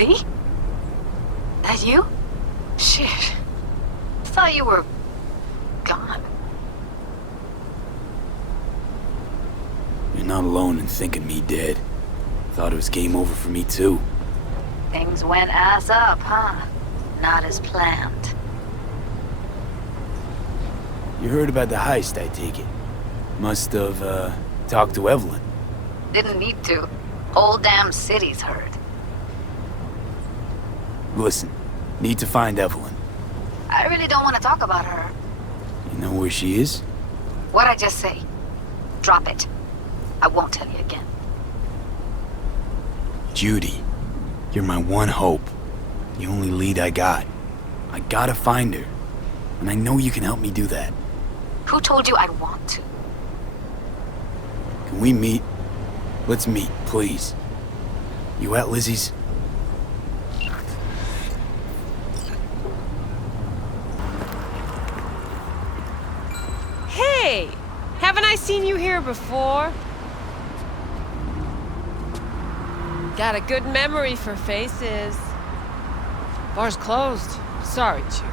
V? That you? Shit. Thought you were... gone. You're not alone in thinking me dead. Thought it was game over for me too. Things went ass up, huh? Not as planned. You heard about the heist, I take it. Must have, talked to Evelyn. Didn't need to. Whole damn city's heard. Listen, need to find Evelyn. I really don't want to talk about her. You know where she is? What'd I just say? Drop it. I won't tell you again. Judy, you're my one hope. The only lead I got. I gotta find her. And I know you can help me do that. Who told you I'd want to? Can we meet? Let's meet, please. You at Lizzie's? Hey! Haven't I seen you here before? Got a good memory for faces. Bar's closed. Sorry, Chew.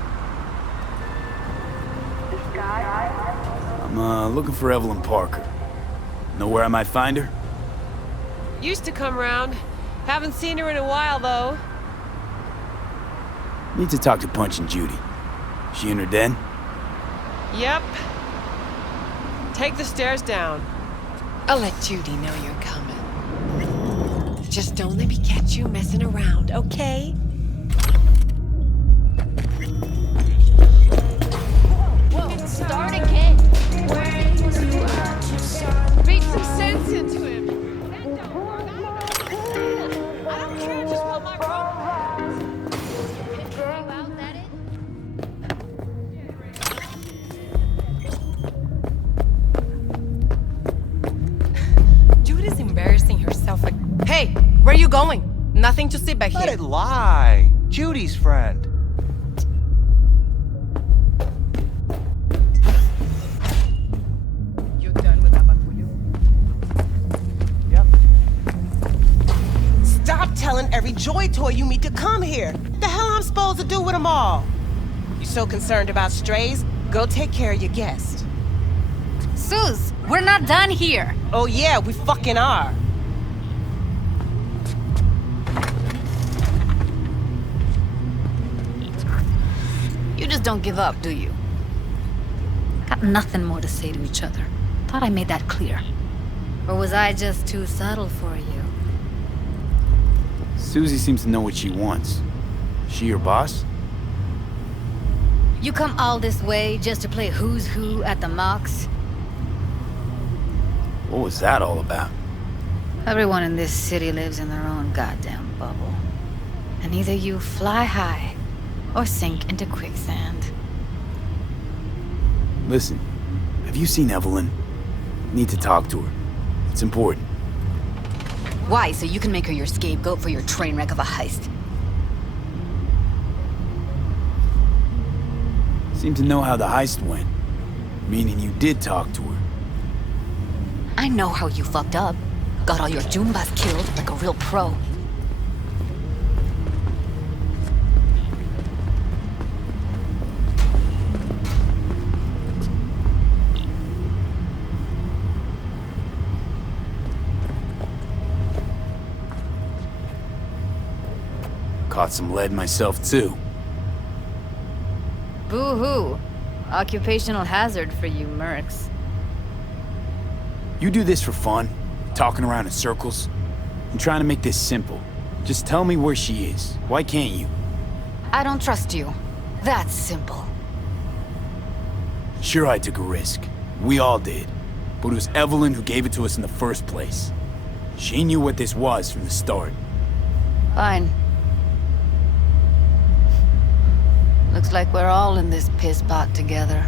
I'm, looking for Evelyn Parker. Know where I might find her? Used to come round. Haven't seen her in a while, though. Need to talk to Punch and Judy. She in her den? Yep. Take the stairs down. I'll let Judy know you're coming. Just don't let me catch you messing around, okay? Whoa, start again. Beat some sense into him. I don't care, just want my rope. Judy's embarrassing herself. Hey, where are you going? Nothing to see back Let here. it lie. Judy's friend. You done with Abapulio? Yep. Stop telling every Joy toy you meet to come here. The hell I'm supposed to do with them all? You so concerned about strays? Go take care of your guest. Suze, we're not done here. Oh yeah, we fucking are. You just don't give up, do you? Got nothing more to say to each other. Thought I made that clear. Or was I just too subtle for you? Susie seems to know what she wants. She your boss? You come all this way just to play who's who at the mocks? What was that all about? Everyone in this city lives in their own goddamn bubble. And either you fly high or sink into quicksand. Listen, have you seen Evelyn? Need to talk to her. It's important. Why? So you can make her your scapegoat for your train wreck of a heist? Seem to know how the heist went. Meaning you did talk to her. I know how you fucked up. Got all your Jumbas killed like a real pro. Caught some lead myself too. Boo-hoo. Occupational hazard for you mercs. You do this for fun? Talking around in circles? I'm trying to make this simple. Just tell me where she is. Why can't you? I don't trust you. That's simple. Sure, I took a risk. We all did. But it was Evelyn who gave it to us in the first place. She knew what this was from the start. Fine. Looks like we're all in this piss pot together.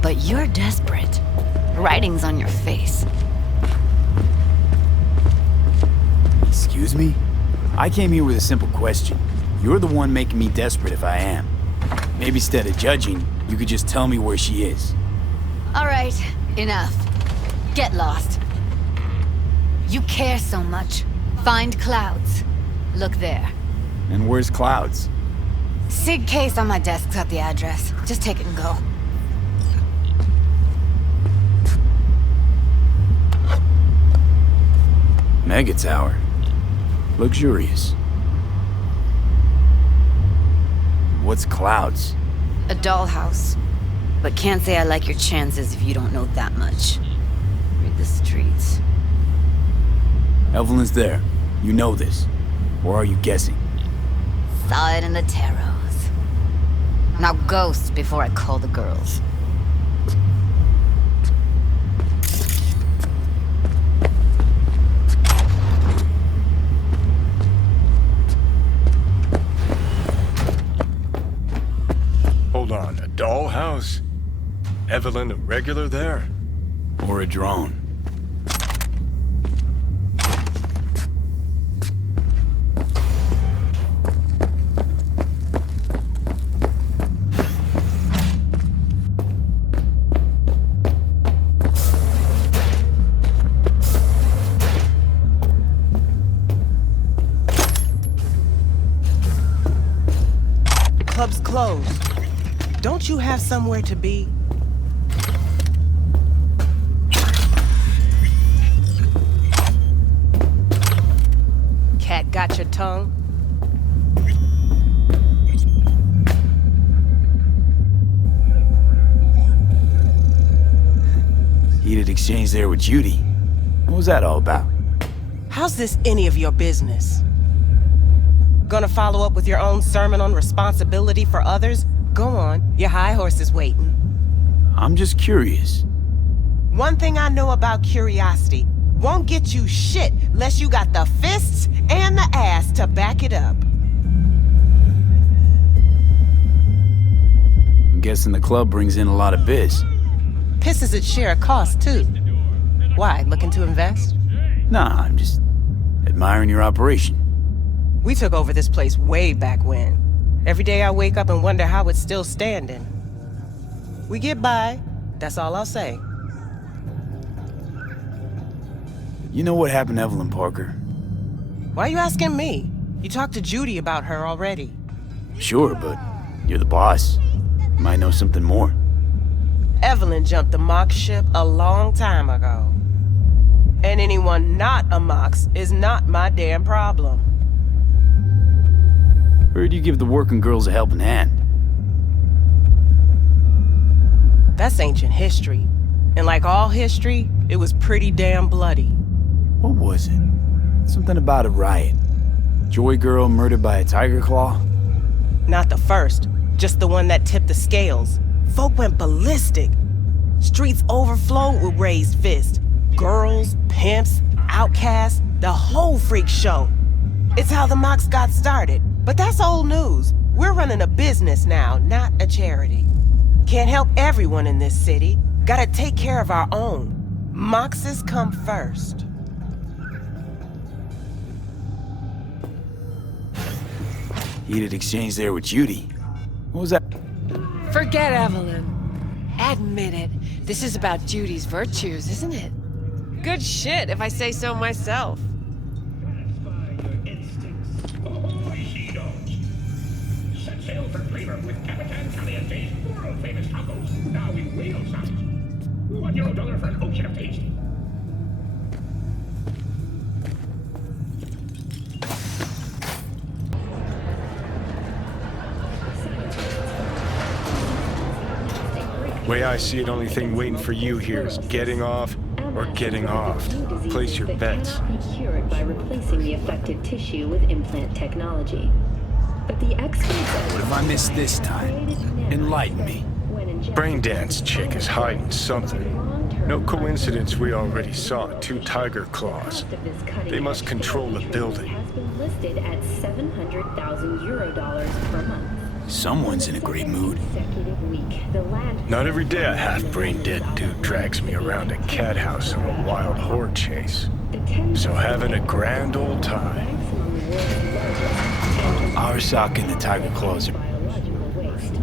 But you're desperate. Writing's on your face. Excuse me? I came here with a simple question. You're the one making me desperate if I am. Maybe instead of judging, you could just tell me where she is. All right, enough. Get lost. You care so much. Find Clouds. Look there. And where's Clouds? Sig case on my desk's got the address. Just take it and go. Mega tower. Luxurious. What's Clouds? A dollhouse. But can't say I like your chances if you don't know that much. Read the streets. Evelyn's there. You know this. Or are you guessing? Saw it in the tarots. Now ghost before I call the girls. Hold on, a dollhouse? Evelyn a regular there? Or a drone? Club's closed. Don't you have somewhere to be? Cat got your tongue? Heated exchange there with Judy. What was that all about? How's this any of your business? Gonna follow up with your own sermon on responsibility for others? Go on, your high horse is waiting. I'm just curious. One thing I know about curiosity, won't get you shit unless you got the fists and the ass to back it up. I'm guessing the club brings in a lot of biz. Pisses its share of cost, too. Why, looking to invest? Nah, I'm just admiring your operation. We took over this place way back when. Every day I wake up and wonder how it's still standing. We get by, that's all I'll say. You know what happened to Evelyn Parker? Why are you asking me? You talked to Judy about her already. Sure, but you're the boss. You might know something more. Evelyn jumped the Mox ship a long time ago. And anyone not a Mox is not my damn problem. Heard you give the working girls a helping hand. That's ancient history. And like all history, it was pretty damn bloody. What was it? Something about a riot. Joy girl murdered by a tiger claw? Not the first, just the one that tipped the scales. Folk went ballistic. Streets overflowed with raised fists. Girls, pimps, outcasts, the whole freak show. It's how the Mox got started. But that's old news. We're running a business now, not a charity. Can't help everyone in this city. Gotta take care of our own. Moxes come first. Heated exchange there with Judy. What was that? Forget Evelyn. Admit it. This is about Judy's virtues, isn't it? Good shit, if I say so myself. Sail for flavor with Capitan Caliente's world-famous tacos, now in whale size. $1 for an ocean of taste. Way I see it, only thing waiting for you here is getting off or getting off. Place your bets. Cannot be cured by replacing the affected tissue with implant technology. But the experts What have I missed this time? Enlighten me. Braindance chick is hiding something. No coincidence we already saw 2 tiger claws. They must control the building. has been listed at €700,000 per month. Someone's in a great mood. Consecutive week, the land Not every day a half-brain dead dude drags me around a cat house on a wild horde chase. So having a grand old time. Arsak and the tiger claws are... biological waste.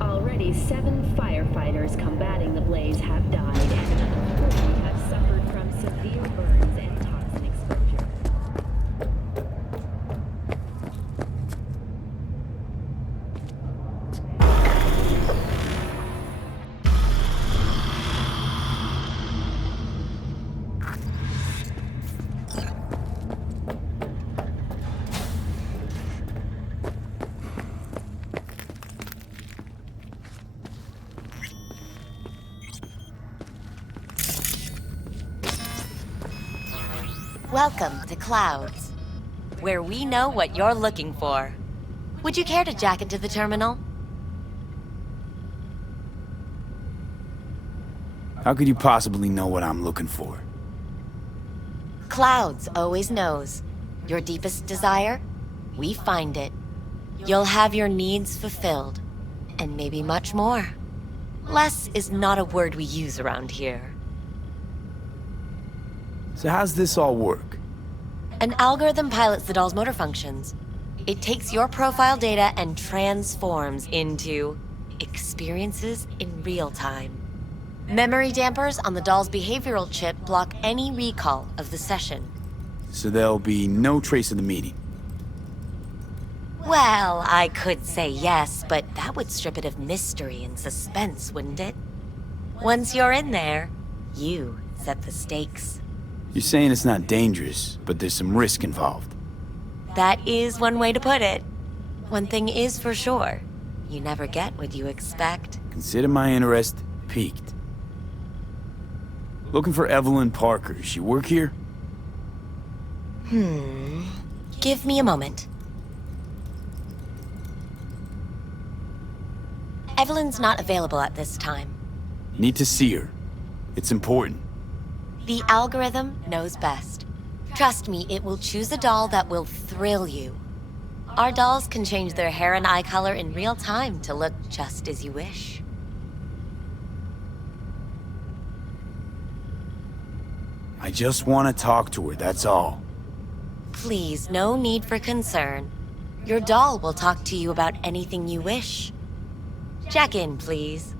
Already 7 firefighters combating the blaze have died, and another 40 have suffered from severe burns and toxin Welcome to Clouds, where we know what you're looking for. Would you care to jack into the terminal? How could you possibly know what I'm looking for? Clouds always knows. Your deepest desire, we find it. You'll have your needs fulfilled, and maybe much more. Less is not a word we use around here. So how's this all work? An algorithm pilots the doll's motor functions. It takes your profile data and transforms into experiences in real time. Memory dampers on the doll's behavioral chip block any recall of the session. So there'll be no trace of the meeting. Well, I could say yes, but that would strip it of mystery and suspense, wouldn't it? Once you're in there, you set the stakes. You're saying it's not dangerous, but there's some risk involved. That is one way to put it. One thing is for sure, you never get what you expect. Consider my interest piqued. Looking for Evelyn Parker. She work here? Give me a moment. Evelyn's not available at this time. Need to see her. It's important. The algorithm knows best. Trust me, it will choose a doll that will thrill you. Our dolls can change their hair and eye color in real time to look just as you wish. I just want to talk to her, that's all. Please, no need for concern. Your doll will talk to you about anything you wish. Jack in, please.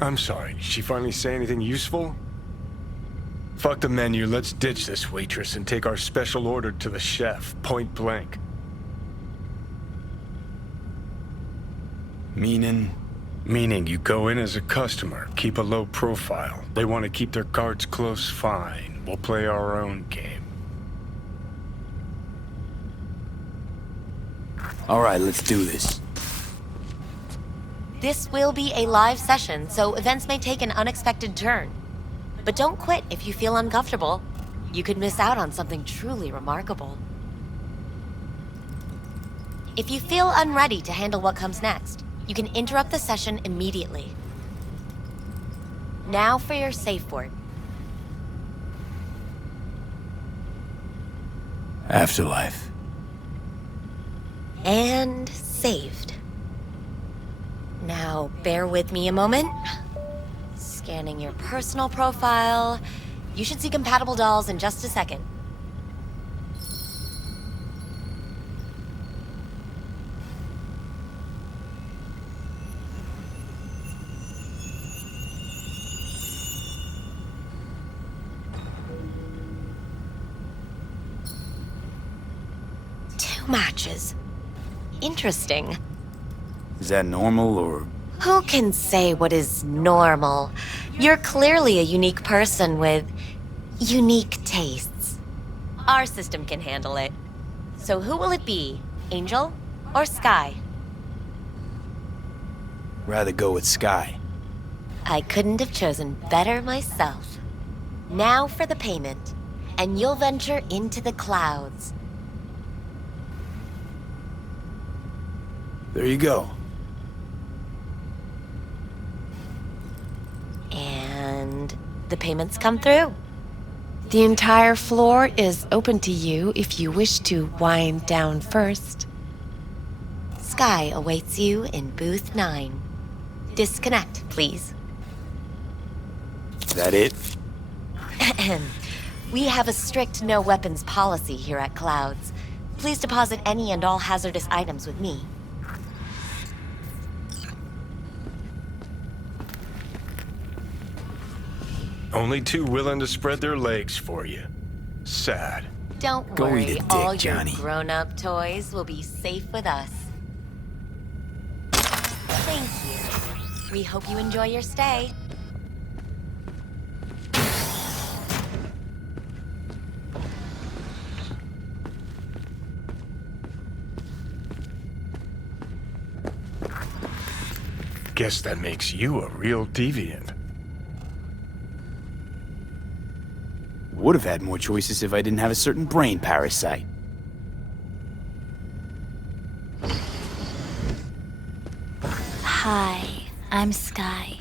I'm sorry, did she finally say anything useful? Fuck the menu, let's ditch this waitress and take our special order to the chef, point blank. Meaning? Meaning you go in as a customer, keep a low profile. They want to keep their cards close, fine. We'll play our own game. All right, let's do this. This will be a live session, so events may take an unexpected turn. But don't quit if you feel uncomfortable. You could miss out on something truly remarkable. If you feel unready to handle what comes next, you can interrupt the session immediately. Now for your safe word. Afterlife. And saved. Now, bear with me a moment. Scanning your personal profile. You should see compatible dolls in just a second. Two matches. Interesting. Is that normal, or...? Who can say what is normal? You're clearly a unique person with unique tastes. Our system can handle it. So who will it be? Angel or Sky? Rather go with Sky. I couldn't have chosen better myself. Now for the payment, and you'll venture into the clouds. There you go. And the payments come through. The entire floor is open to you if you wish to wind down first. Sky awaits you in booth 9. Disconnect, please. Is that it? We have a strict no weapons policy here at Clouds. Please deposit any and all hazardous items with me. Only two willing to spread their legs for you. Sad. Don't Go worry, eat a dick, all Johnny. your grown-up toys will be safe with us. Thank you. We hope you enjoy your stay. Guess that makes you a real deviant. would have had more choices if I didn't have a certain brain parasite. Hi, I'm Sky.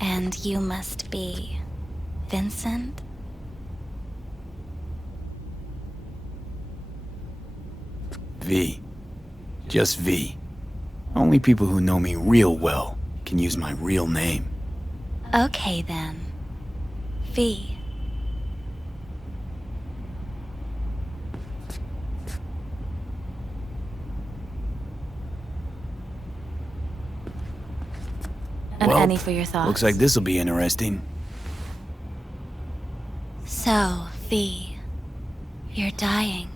And you must be... Vincent? V. Just V. Only people who know me real well can use my real name. Okay then. V. An Well, Annie for your thoughts. Looks like this'll be interesting. So, V, you're dying.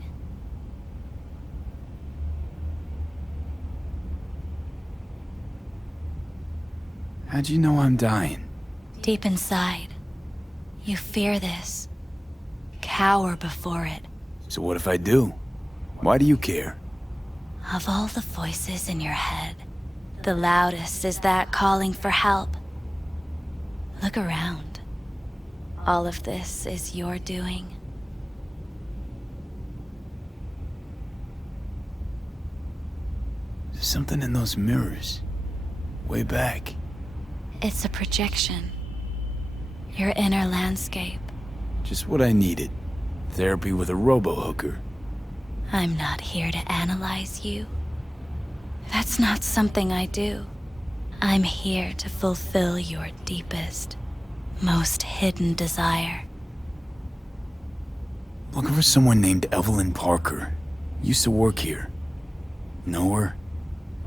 How'd you know I'm dying? Deep inside, you fear this. Cower before it. So what if I do? Why do you care? Of all the voices in your head, the loudest is that calling for help. Look around. All of this is your doing. There's something in those mirrors. Way back. It's a projection. Your inner landscape. Just what I needed. Therapy with a robo-hooker. I'm not here to analyze you. That's not something I do. I'm here to fulfill your deepest, most hidden desire. Looking for someone named Evelyn Parker. Used to work here. Know her?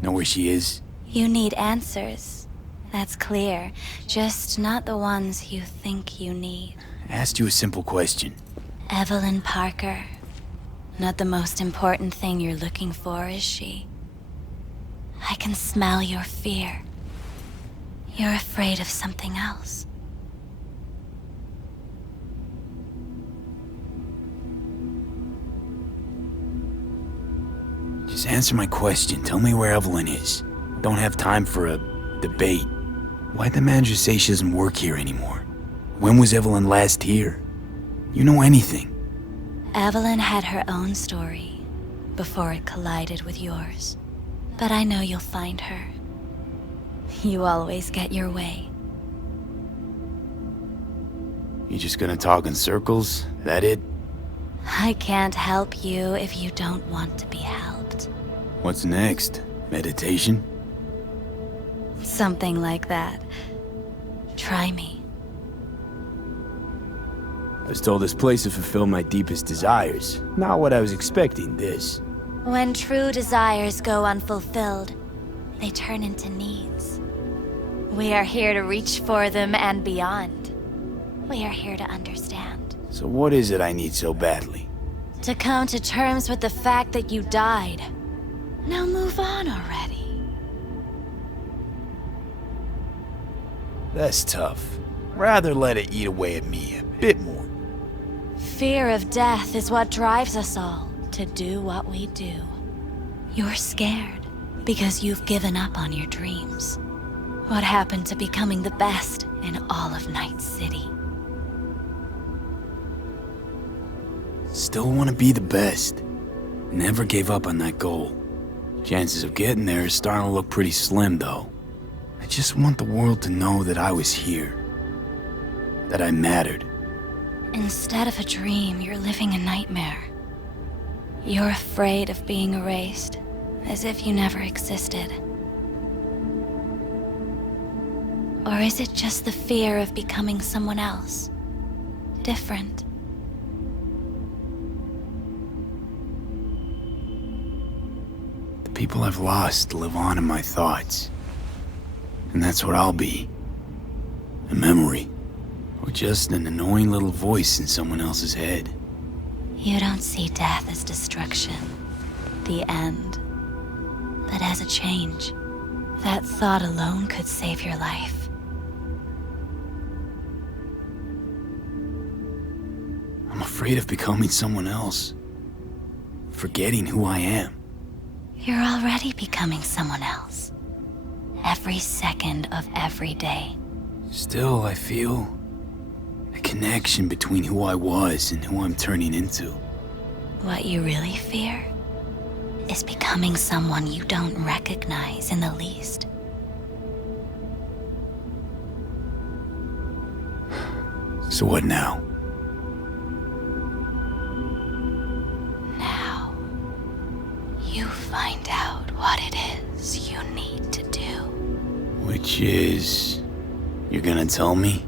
Know where she is? You need answers. That's clear. Just not the ones you think you need. I asked you a simple question. Evelyn Parker. Not the most important thing you're looking for, is she? I can smell your fear. You're afraid of something else. Just answer my question. Tell me where Evelyn is. Don't have time for a debate. Why'd the manager say she doesn't work here anymore? When was Evelyn last here? You know anything? Evelyn had her own story before it collided with yours. But I know you'll find her. You always get your way. You just gonna talk in circles? That it? I can't help you if you don't want to be helped. What's next? Meditation? Something like that. Try me. I was told this place would fulfill my deepest desires. Not what I was expecting, this. When true desires go unfulfilled, they turn into needs. We are here to reach for them and beyond. We are here to understand. So what is it I need so badly? To come to terms with the fact that you died. Now move on already. That's tough. Rather let it eat away at me a bit more. Fear of death is what drives us all to do what we do. You're scared because you've given up on your dreams. What happened to becoming the best in all of Night City? Still want to be the best. Never gave up on that goal. Chances of getting there is starting to look pretty slim, though. I just want the world to know that I was here. That I mattered. Instead of a dream, you're living a nightmare. You're afraid of being erased, as if you never existed. Or is it just the fear of becoming someone else? Different. The people I've lost live on in my thoughts. And that's what I'll be. A memory. Or just an annoying little voice in someone else's head. You don't see death as destruction, the end, but as a change. That thought alone could save your life. I'm afraid of becoming someone else. Forgetting who I am. You're already becoming someone else. Every second of every day. Still, I feel... I connection between who I was and who I'm turning into. What you really fear is becoming someone you don't recognize in the least. So what now? Now, you find out what it is you need to do. Which is... You're gonna tell me?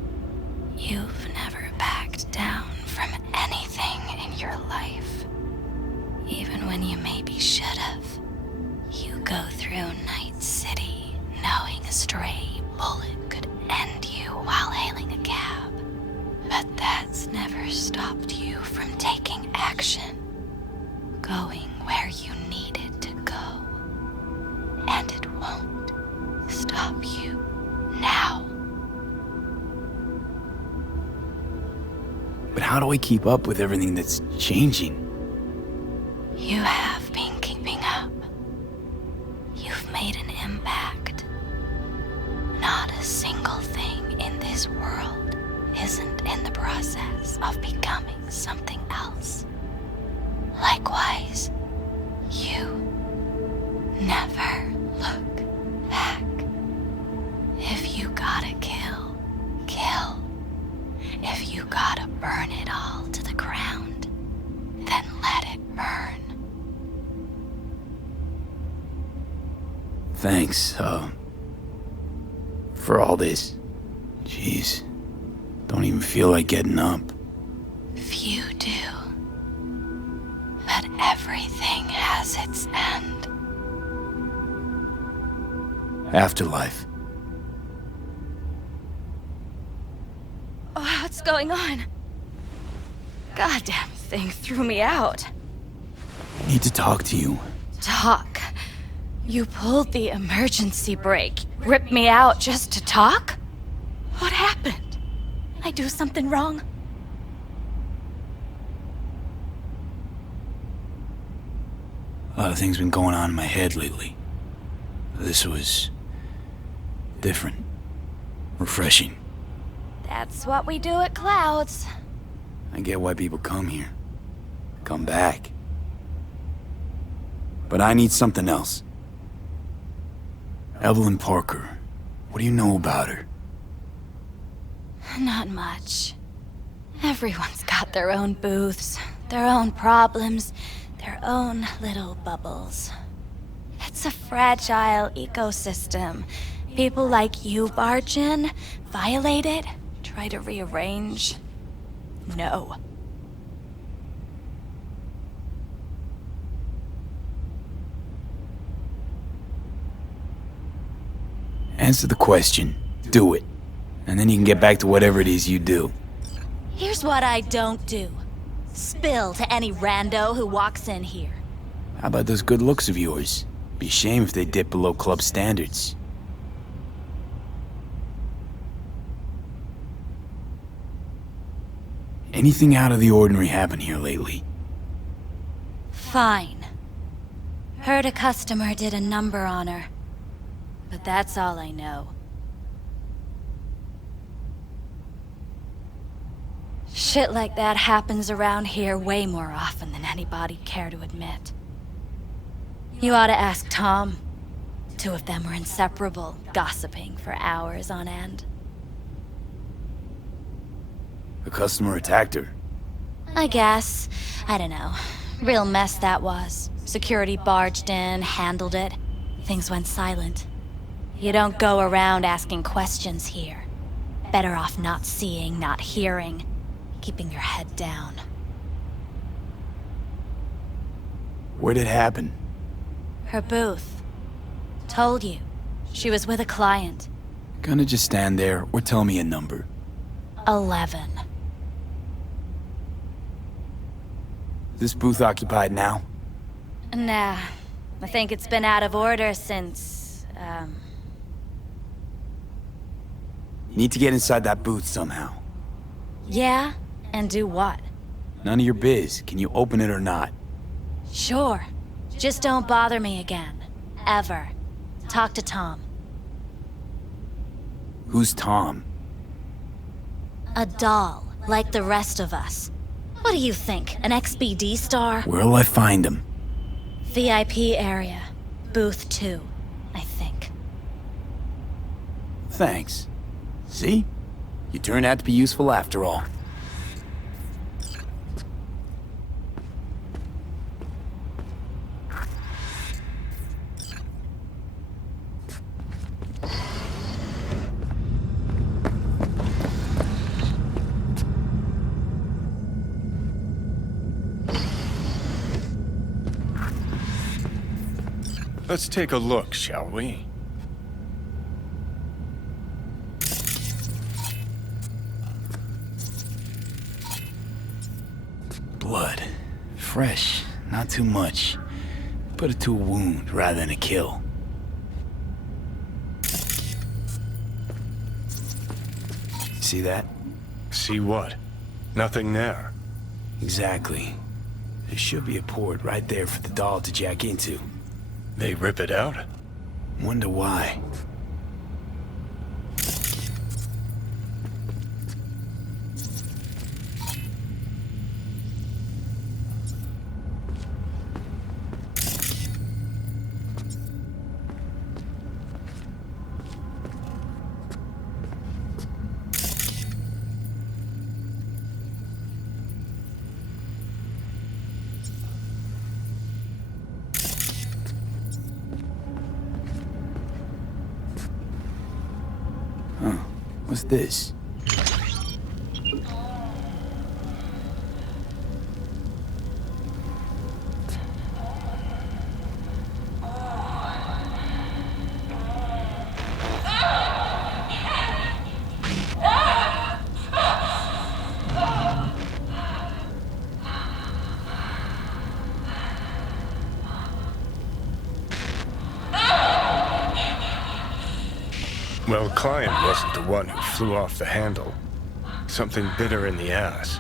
You've never backed down from anything in your life. Even when you maybe should have. You go through Night City knowing a stray bullet could end you while hailing a cab. But that's never stopped you from taking action. Going where you needed to go. And it won't stop you now. But how do I keep up with everything that's changing? You have been keeping up. You've made an impact. Not a single thing in this world isn't in the process of becoming something else. Likewise, you never look back. If you gotta kill, kill. If you gotta burn it all to the ground, then let it burn. Thanks, for all this. Jeez, don't even feel like getting up. Few do. But everything has its end. Afterlife. Oh, what's going on? Goddamn thing threw me out. I need to talk to you. Talk? You pulled the emergency brake, ripped me out just to talk? What happened? I do something wrong? A lot of things been going on in my head lately. This was... different. Refreshing. That's what we do at Clouds. I get why people come here. Come back. But I need something else. Evelyn Parker. What do you know about her? Not much. Everyone's got their own booths, their own problems, their own little bubbles. It's a fragile ecosystem. People like you barge in, violate it, try to rearrange. No. Answer the question. Do it. And then you can get back to whatever it is you do. Here's what I don't do. Spill to any rando who walks in here. How about those good looks of yours? Be a shame if they dip below club standards. Anything out of the ordinary happen here lately? Fine. Heard a customer did a number on her. But that's all I know. Shit like that happens around here way more often than anybody'd care to admit. You ought to ask Tom. Two of them were inseparable, gossiping for hours on end. A customer attacked her. I guess. I don't know. Real mess that was. Security barged in, handled it. Things went silent. You don't go around asking questions here. Better off not seeing, not hearing. Keeping your head down. Where'd it happen? Her booth. Told you. She was with a client. Gonna just stand there or tell me a number. 11. This booth occupied now? Nah. I think it's been out of order since, Need to get inside that booth somehow. Yeah? And do what? None of your biz. Can you open it or not? Sure. Just don't bother me again. Ever. Talk to Tom. Who's Tom? A doll, like the rest of us. What do you think, an XBD star? Where'll I find him? VIP area. Booth 2, I think. Thanks. See? You turned out to be useful after all. Let's take a look, shall we? Blood. Fresh, not too much. Put it to a wound rather than a kill. See that? See what? Nothing there. Exactly. There should be a port right there for the doll to jack into. They rip it out? Wonder why. What's this? Well, Client wasn't the one who flew off the handle. Something bit her in the ass.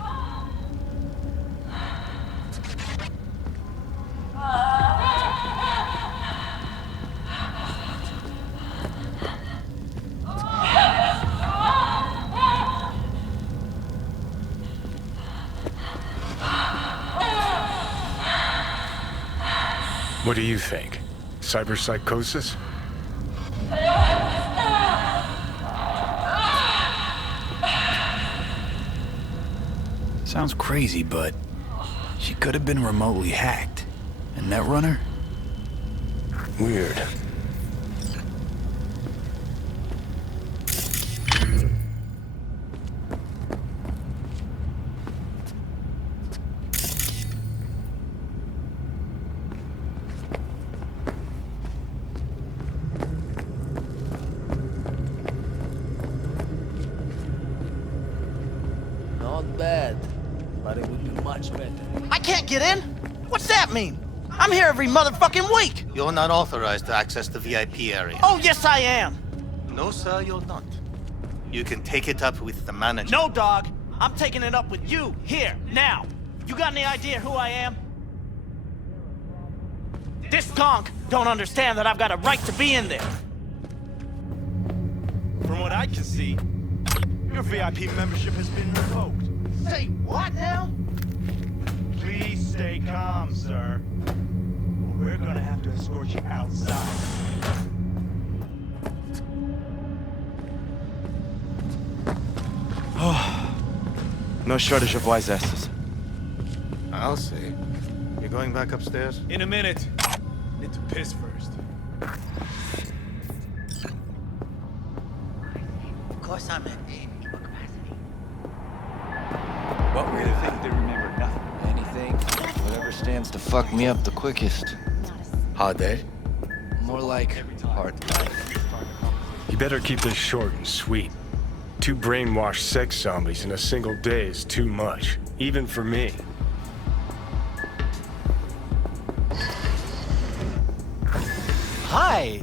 What do you think? Cyberpsychosis? Sounds crazy, but she could have been remotely hacked. A netrunner? Weird. Not bad, but it would be much better. I can't get in? What's that mean? I'm here every motherfucking week! You're not authorized to access the VIP area. Oh, yes I am! No, sir, you're not. You can take it up with the manager. No, dog! I'm taking it up with you, here, now! You got any idea who I am? This gonk don't understand that I've got a right to be in there. From what I can see, your VIP membership has been revoked. Say what now? Please stay calm, sir. Or we're gonna have to escort you outside. No shortage of wise asses. I'll see. You're going back upstairs? In a minute. Need to piss first. Of course I'm in. What really think they remember nothing? Anything, whatever stands to fuck me up the quickest. Hard day? More like hard life. You better keep this short and sweet. 2 brainwashed sex zombies in a single day is too much, even for me. Hi.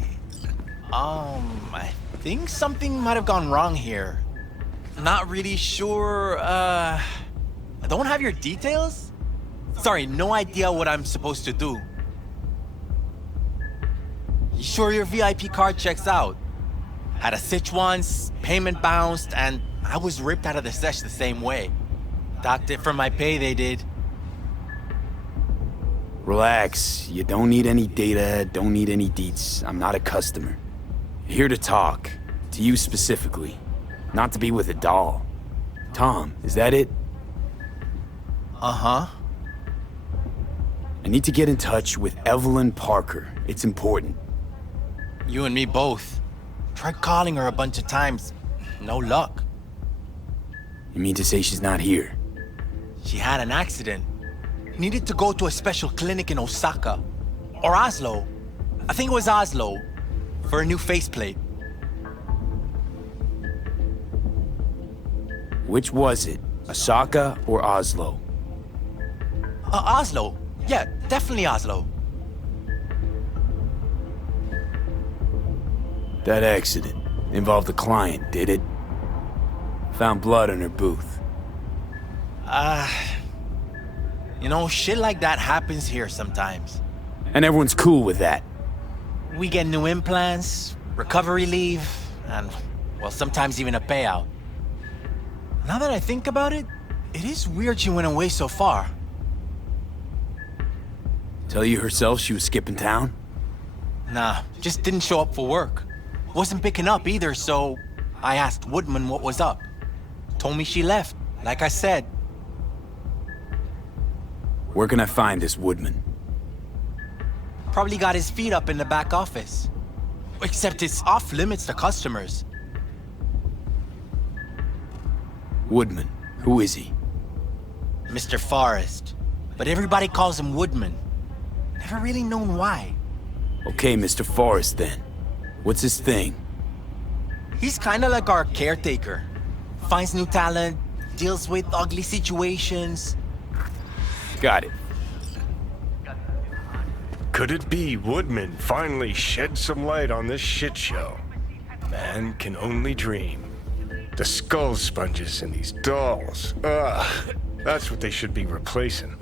I think something might have gone wrong here. Not really sure, I don't have your details? Sorry, no idea what I'm supposed to do. You sure your VIP card checks out? Had a sitch once, payment bounced, and I was ripped out of the sesh the same way. Docked it from my pay, they did. Relax. You don't need any data, don't need any deets. I'm not a customer. Here to talk. To you specifically. Not to be with a doll. Tom, is that it? Uh-huh. I need to get in touch with Evelyn Parker. It's important. You and me both. Tried calling her a bunch of times. No luck. You mean to say she's not here? She had an accident. Needed to go to a special clinic in Osaka. Or Oslo. I think it was Oslo. For a new faceplate. Which was it? Osaka or Oslo? Oslo. Yeah, definitely Oslo. That accident involved a client, did it? Found blood in her booth. You know, shit like that happens here sometimes. And everyone's cool with that. We get new implants, recovery leave, and, well, sometimes even a payout. Now that I think about it, it is weird she went away so far. Tell you herself she was skipping town? Nah, just didn't show up for work. Wasn't picking up either, so I asked Woodman what was up. Told me she left, like I said. Where can I find this Woodman? Probably got his feet up in the back office. Except it's off limits to customers. Woodman, who is he? Mr. Forrest. But everybody calls him Woodman. Never really known why. Okay, Mr. Forrest then. What's his thing? He's kinda like our caretaker. Finds new talent, deals with ugly situations. Got it. Could it be Woodman finally shed some light on this shit show? Man can only dream. The skull sponges in these dolls. Ugh. That's what they should be replacing.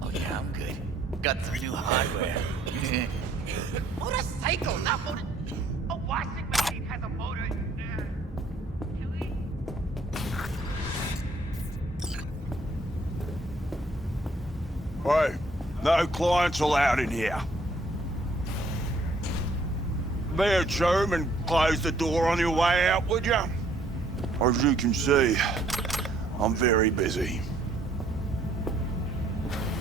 Oh yeah, I'm good. Got some new hardware. Motorcycle, not motor. A washing machine has a motor. Hey, no clients allowed in here. Be a germ and close the door on your way out, would ya? As you can see, I'm very busy.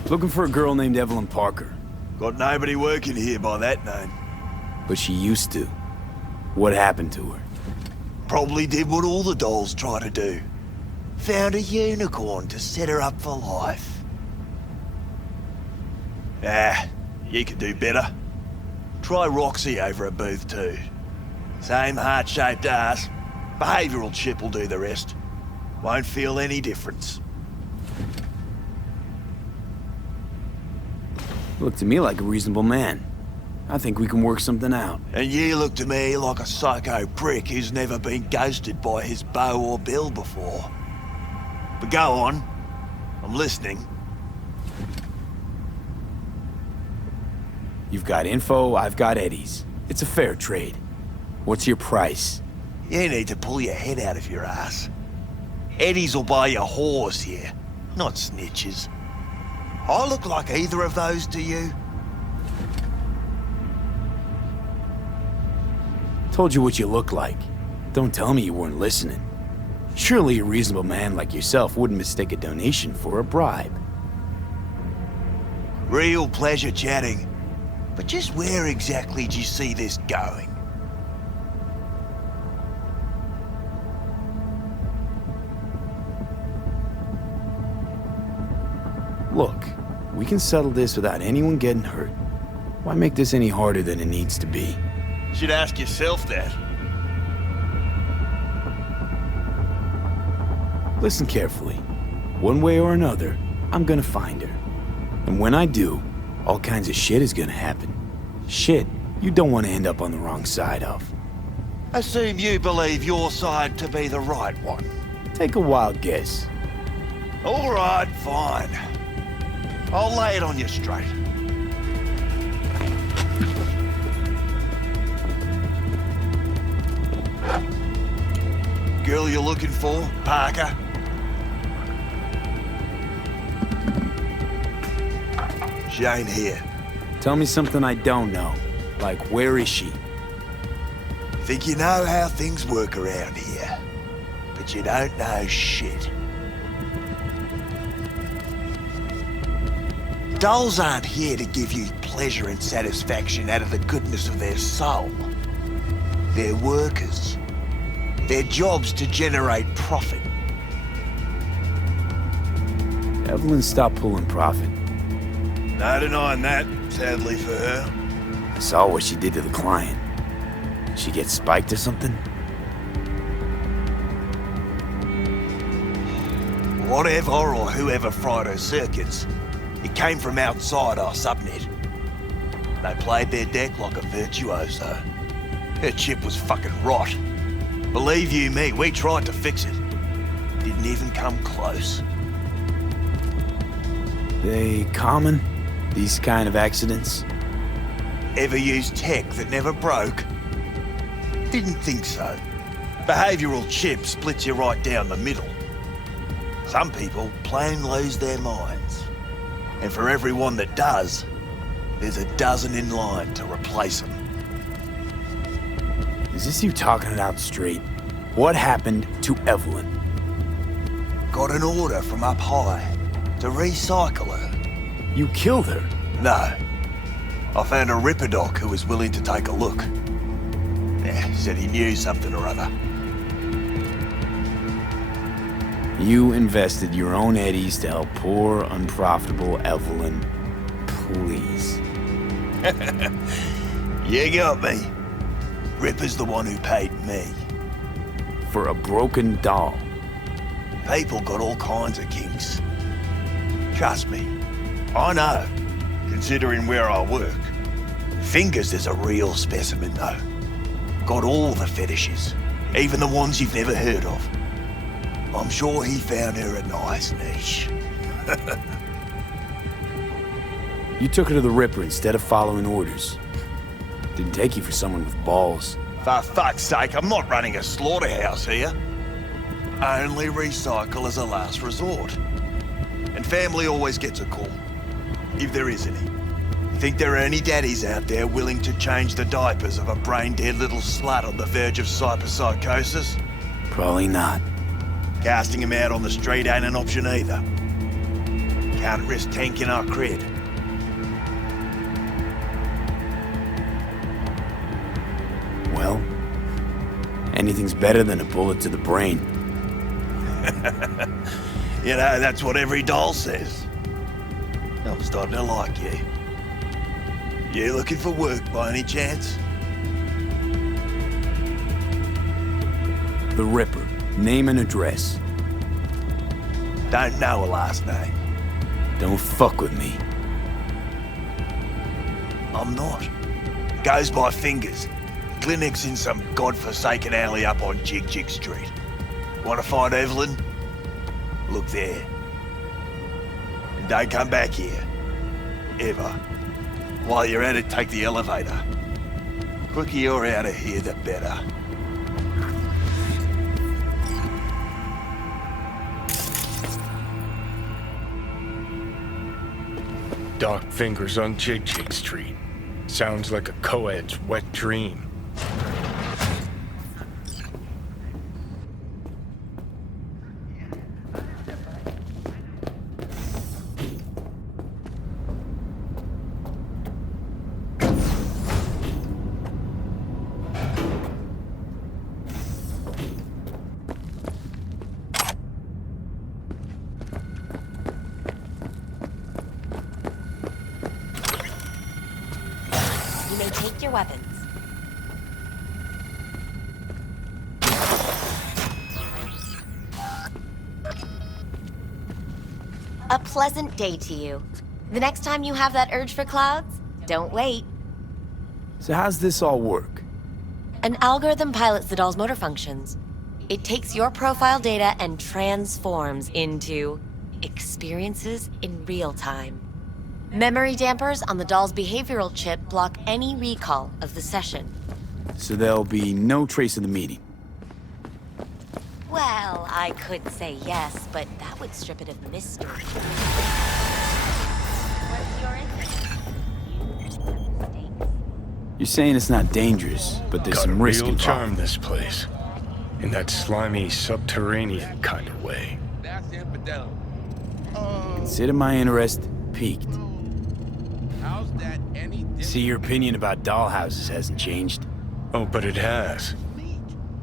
Looking for a girl named Evelyn Parker. Got nobody working here by that name. But she used to. What happened to her? Probably did what all the dolls try to do. Found a unicorn to set her up for life. Ah, you could do better. Try Roxy over at booth 2. Same heart-shaped ass. Behavioural chip will do the rest. Won't feel any difference. Look to me like a reasonable man. I think we can work something out. And you look to me like a psycho prick who's never been ghosted by his beau or bill before. But go on. I'm listening. You've got info, I've got Eddie's. It's a fair trade. What's your price? You need to pull your head out of your ass. Eddie's will buy you whores here, not snitches. I look like either of those to you? Told you what you look like. Don't tell me you weren't listening. Surely a reasonable man like yourself wouldn't mistake a donation for a bribe. Real pleasure chatting. But just where exactly do you see this going? Look, we can settle this without anyone getting hurt. Why make this any harder than it needs to be? You should ask yourself that. Listen carefully. One way or another, I'm gonna find her. And when I do, all kinds of shit is gonna happen. Shit you don't want to end up on the wrong side of. Assume you believe your side to be the right one. Take a wild guess. All right, fine. I'll lay it on you straight. Girl you're looking for, Parker? She ain't here. Tell me something I don't know. Like, where is she? Think you know how things work around here, but you don't know shit. Dolls aren't here to give you pleasure and satisfaction out of the goodness of their soul. They're workers. Their job's to generate profit. Evelyn stopped pulling profit. No denying that, sadly for her. I saw what she did to the client. She get spiked or something? Whatever or whoever fried her circuits, it came from outside our subnet. They played their deck like a virtuoso. Her chip was fucking rot. Believe you me, we tried to fix it. Didn't even come close. They common? These kind of accidents? Ever used tech that never broke? Didn't think so. Behavioral chip splits you right down the middle. Some people plain lose their minds. And for everyone that does, there's a dozen in line to replace them. Is this you talking it out straight? What happened to Evelyn? Got an order from up high to recycle her. You killed her? No. I found a Ripper doc who was willing to take a look. Yeah, said he knew something or other. You invested your own eddies to help poor, unprofitable Evelyn. Please. You got me. Ripper's the one who paid me. For a broken doll. People got all kinds of kinks. Trust me, I know, considering where I work. Fingers is a real specimen though. Got all the fetishes, even the ones you've never heard of. I'm sure he found her a nice niche. You took her to the Ripper instead of following orders. Didn't take you for someone with balls. For fuck's sake, I'm not running a slaughterhouse here. Only recycle as a last resort. And family always gets a call, if there is any. Think there are any daddies out there willing to change the diapers of a brain-dead little slut on the verge of cyberpsychosis? Probably not. Casting him out on the street ain't an option either. Can't risk tanking our cred. Well, anything's better than a bullet to the brain. You know, that's what every doll says. I'm starting to like you. You looking for work by any chance? The Ripper. Name and address. Don't know a last name. Don't fuck with me. I'm not. Goes by Fingers. Clinic's in some godforsaken alley up on Jig Jig Street. Want to find Evelyn? Look there. And don't come back here. Ever. While you're at it, take the elevator. Quicker you're out of here, the better. Dark fingers on Jig Jig Street. Sounds like a co-ed's wet dream. your weapons. A pleasant day to you. The next time you have that urge for clouds, don't wait. So how's this all work? An algorithm pilots the doll's motor functions. It takes your profile data and transforms into experiences in real time. Memory dampers on the doll's behavioral chip block any recall of the session. So there'll be no trace of the meeting. Well, I could say yes, but that would strip it of mystery. What's your interest? You're saying it's not dangerous, but there's some risk Got a real involved. charm, this place. In that slimy, subterranean kind of way. That's infidel. Consider my interest piqued. How's that any different? See, your opinion about dollhouses hasn't changed. Oh, but it has.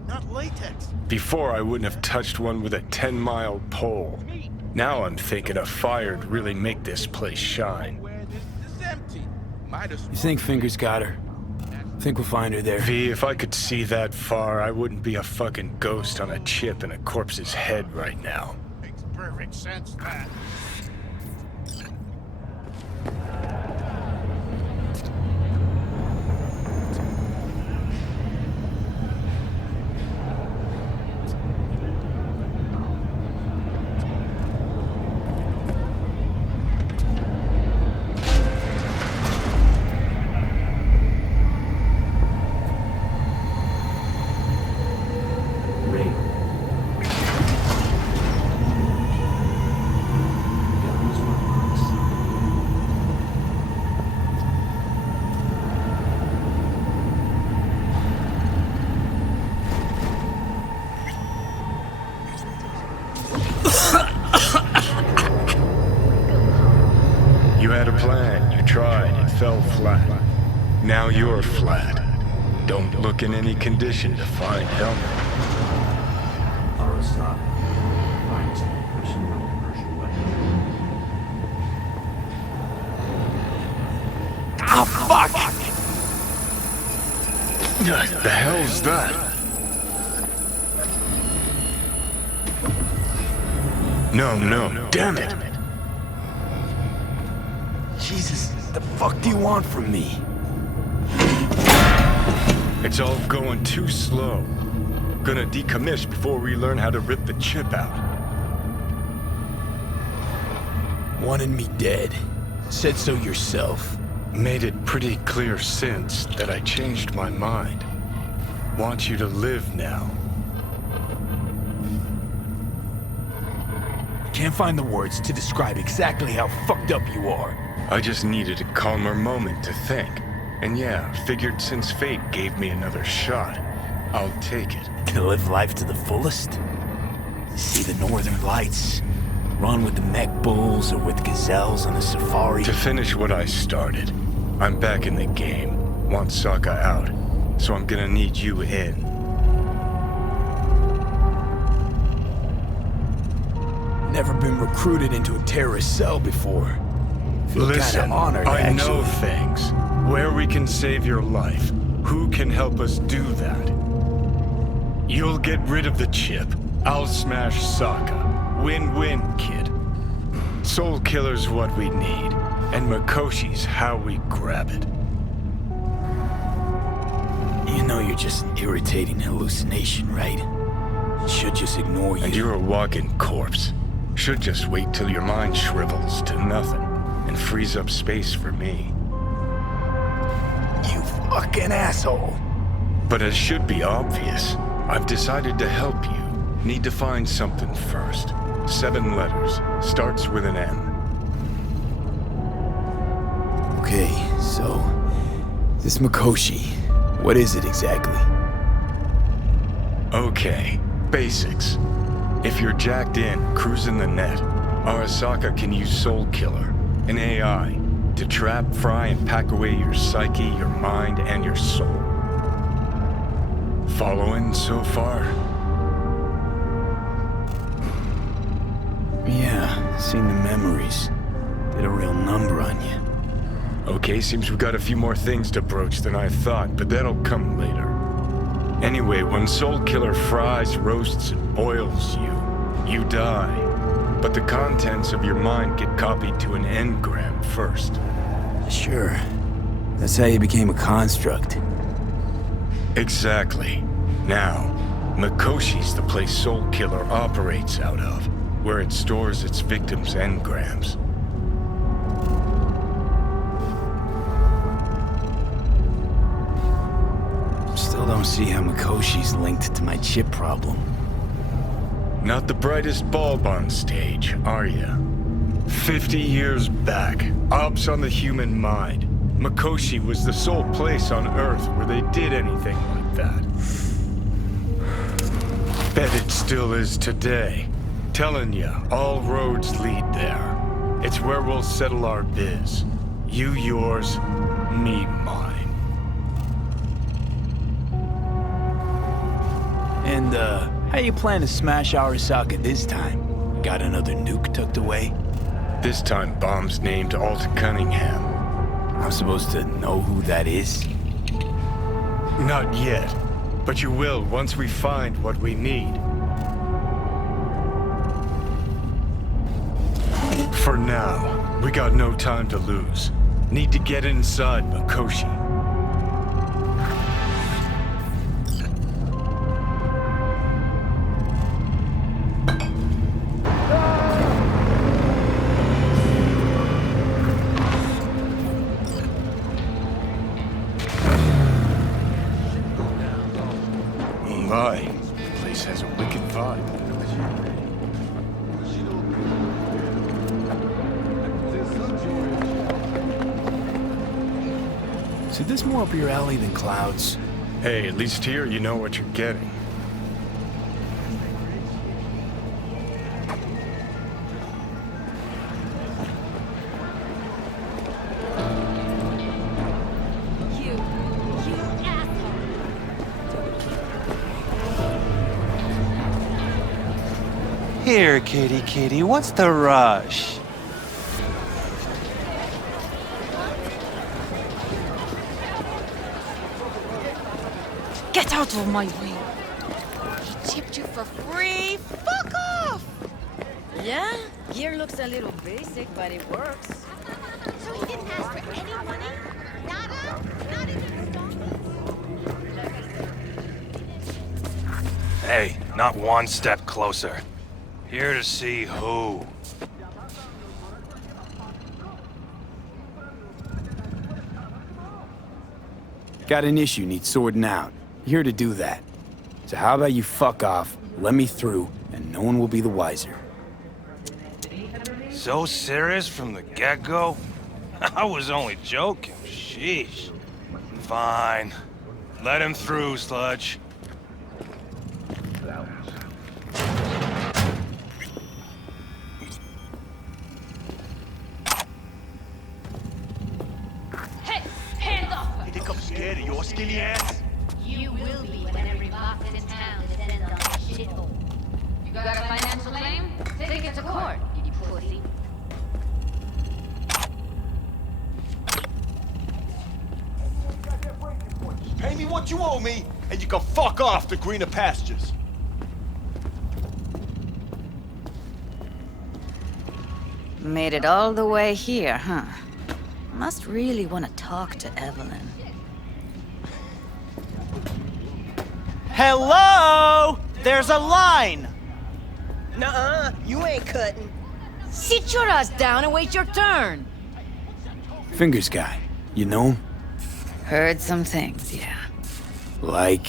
Not latex. Before, I wouldn't have touched one with a 10-mile pole. Now I'm thinking a fire'd really make this place shine. This is empty. Might as You think Fingers got her? Think we'll find her there? V, if I could see that far, I wouldn't be a fucking ghost on a chip in a corpse's head right now. Makes perfect sense, that. You had a plan, you tried, it fell flat. Now you're flat. Don't look in any condition to find help. Ah, fuck! The hell's that? No, damn it! Jesus, the fuck do you want from me? It's all going too slow. Gonna decommiss before we learn how to rip the chip out. Wanted me dead. Said so yourself. Made it pretty clear since that I changed my mind. Want you to live now. Can't find the words to describe exactly how fucked up you are. I just needed a calmer moment to think. And yeah, figured since fate gave me another shot, I'll take it. To live life to the fullest? See the northern lights? Run with the mech bulls or with gazelles on a safari? To finish what I started, I'm back in the game. Want Sokka out, so I'm gonna need you in. Never been recruited into a terrorist cell before. Feel Listen, kinda honored, I know actually. things. Where we can save your life. Who can help us do that? You'll get rid of the chip. I'll smash Sokka. Win-win, kid. Soul Killer's what we need, and Makoshi's how we grab it. You know you're just an irritating hallucination, right? Should just ignore you. And you're a walking corpse. Should just wait till your mind shrivels to nothing and frees up space for me. You fucking asshole. But as should be obvious, I've decided to help you. Need to find something first. 7 letters. Starts with an M. Okay, so... this Makoshi, what is it exactly? Okay, basics. If you're jacked in, cruising the net, Arasaka can use Soul Killer, an AI, to trap, fry, and pack away your psyche, your mind, and your soul. Following so far? Yeah, seen the memories. Did a real number on you. Okay, seems we got a few more things to broach than I thought, but that'll come later. Anyway, when Soul Killer fries, roasts, and boils you, you die. But the contents of your mind get copied to an engram first. Sure. That's how you became a construct. Exactly. Now, Mikoshi's the place Soul Killer operates out of, where it stores its victims' engrams. Still don't see how Mikoshi's linked to my chip problem. Not the brightest bulb on stage, are ya? 50 years back, ops on the human mind. Mikoshi was the sole place on Earth where they did anything like that. Bet it still is today. Telling ya, all roads lead there. It's where we'll settle our biz. You yours, me mine. And, how you plan to smash Arasaka this time? Got another nuke tucked away? This time, bomb's named Alt Cunningham. I'm supposed to know who that is? Not yet, but you will once we find what we need. For now, we got no time to lose. Need to get inside Mikoshi. My, the place has a wicked vibe. So this more up your alley than Clouds? Hey, at least here you know what you're getting. Here, kitty kitty, what's the rush? Get out of my way! He chipped you for free? Fuck off! Yeah? Gear looks a little basic, but it works. So he didn't ask for any money? Nada? Not even Hey, not one step closer. Here to see who. Got an issue needs sorting out. Here to do that. So how about you fuck off, let me through, and no one will be the wiser. So serious from the get-go? I was only joking, sheesh. Fine. Let him through, Sludge. Scared of your skinny ass? You will be when every box in town descends on a shithole. You got a financial claim? Take it to court, you pussy. Pay me what you owe me, and you can fuck off to greener pastures. Made it all the way here, huh? Must really want to talk to Evelyn. Hello? There's a line! Nuh-uh, you ain't cutting. Sit your ass down and wait your turn. Fingers guy, you know him? Heard some things, yeah. Like?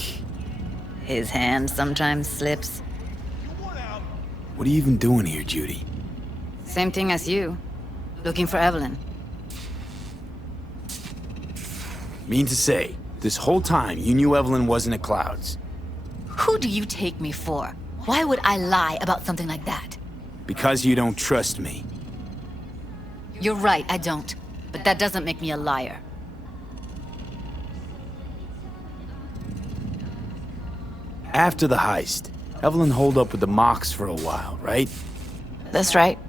His hand sometimes slips. What are you even doing here, Judy? Same thing as you. Looking for Evelyn. Mean to say, this whole time you knew Evelyn wasn't at Clouds. Who do you take me for? Why would I lie about something like that? Because you don't trust me. You're right, I don't. But that doesn't make me a liar. After the heist, Evelyn holed up with the Mox for a while, right? That's right.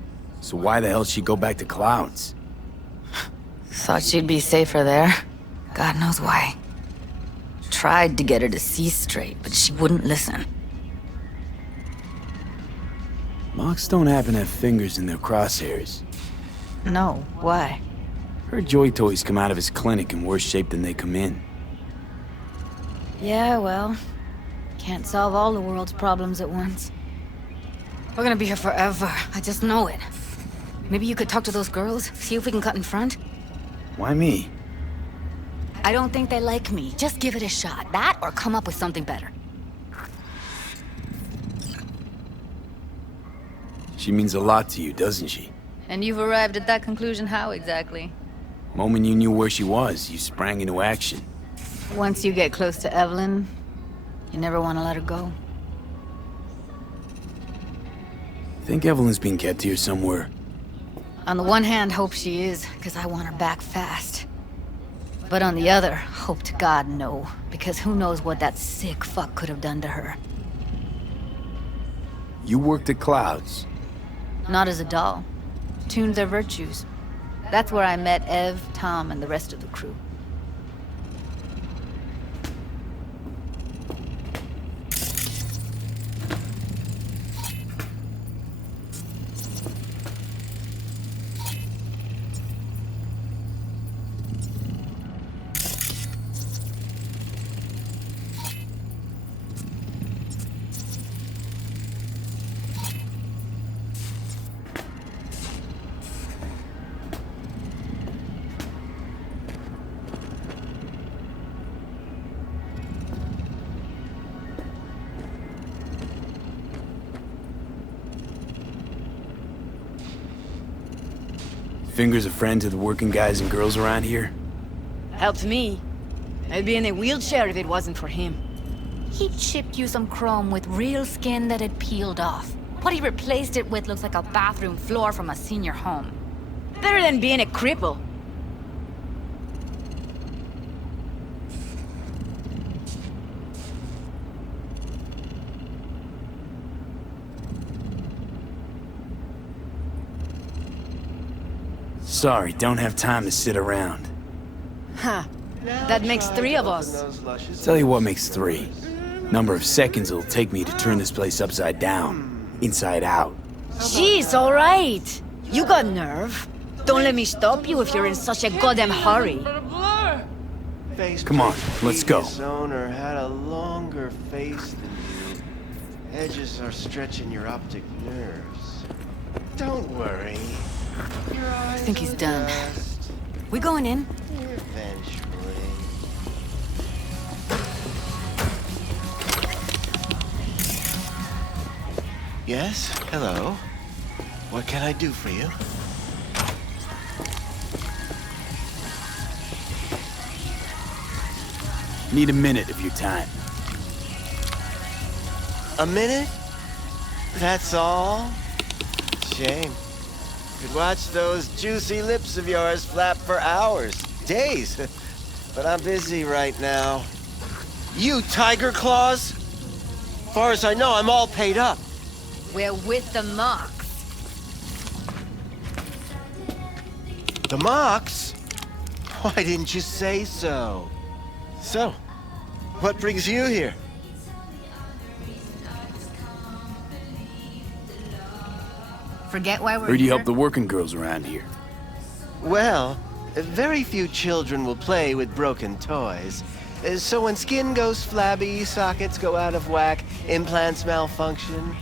So why the hell did she go back to Clouds? Thought she'd be safer there. God knows why. Tried to get her to see straight, but she wouldn't listen. Mox don't happen to have fingers in their crosshairs. No, why? Her joy toys come out of his clinic in worse shape than they come in. Yeah, well, can't solve all the world's problems at once. We're gonna be here forever, I just know it. Maybe you could talk to those girls, see if we can cut in front? Why me? I don't think they like me. Just give it a shot. That or come up with something better. She means a lot to you, doesn't she? And you've arrived at that conclusion how exactly? Moment you knew where she was, you sprang into action. Once you get close to Evelyn, you never want to let her go. Think Evelyn's being kept here somewhere? On the one hand, hope she is, because I want her back fast. But on the other, hope to God no, because who knows what that sick fuck could have done to her. You worked at Clouds. Not as a doll. Tuned their virtues. That's where I met Ev, Tom, and the rest of the crew. Fingers a friend to the working guys and girls around here? Helped me. I'd be in a wheelchair if it wasn't for him. He chipped you some chrome with real skin that had peeled off. What he replaced it with looks like a bathroom floor from a senior home. Better than being a cripple. Sorry, don't have time to sit around. Huh. That makes 3 of us. Tell you what makes 3. Number of seconds it'll take me to turn this place upside down. Inside out. Jeez, alright. You got nerve. Don't let me stop you if you're in such a goddamn hurry. Come on, let's go. This owner had a longer face than you. Edges are stretching your optic nerves. Don't worry. I think he's done. We going in? Eventually. Yes? Hello? What can I do for you? Need a minute of your time. A minute? That's all? Shame. Could watch those juicy lips of yours flap for hours, days. But I'm busy right now. You tiger claws? Far as I know, I'm all paid up. We're with the Mox. The Mox? Why didn't you say so? So, what brings you here? Forget why we're Heard you here? help the working girls around here. Well, very few children will play with broken toys. So when skin goes flabby, sockets go out of whack, implants malfunction,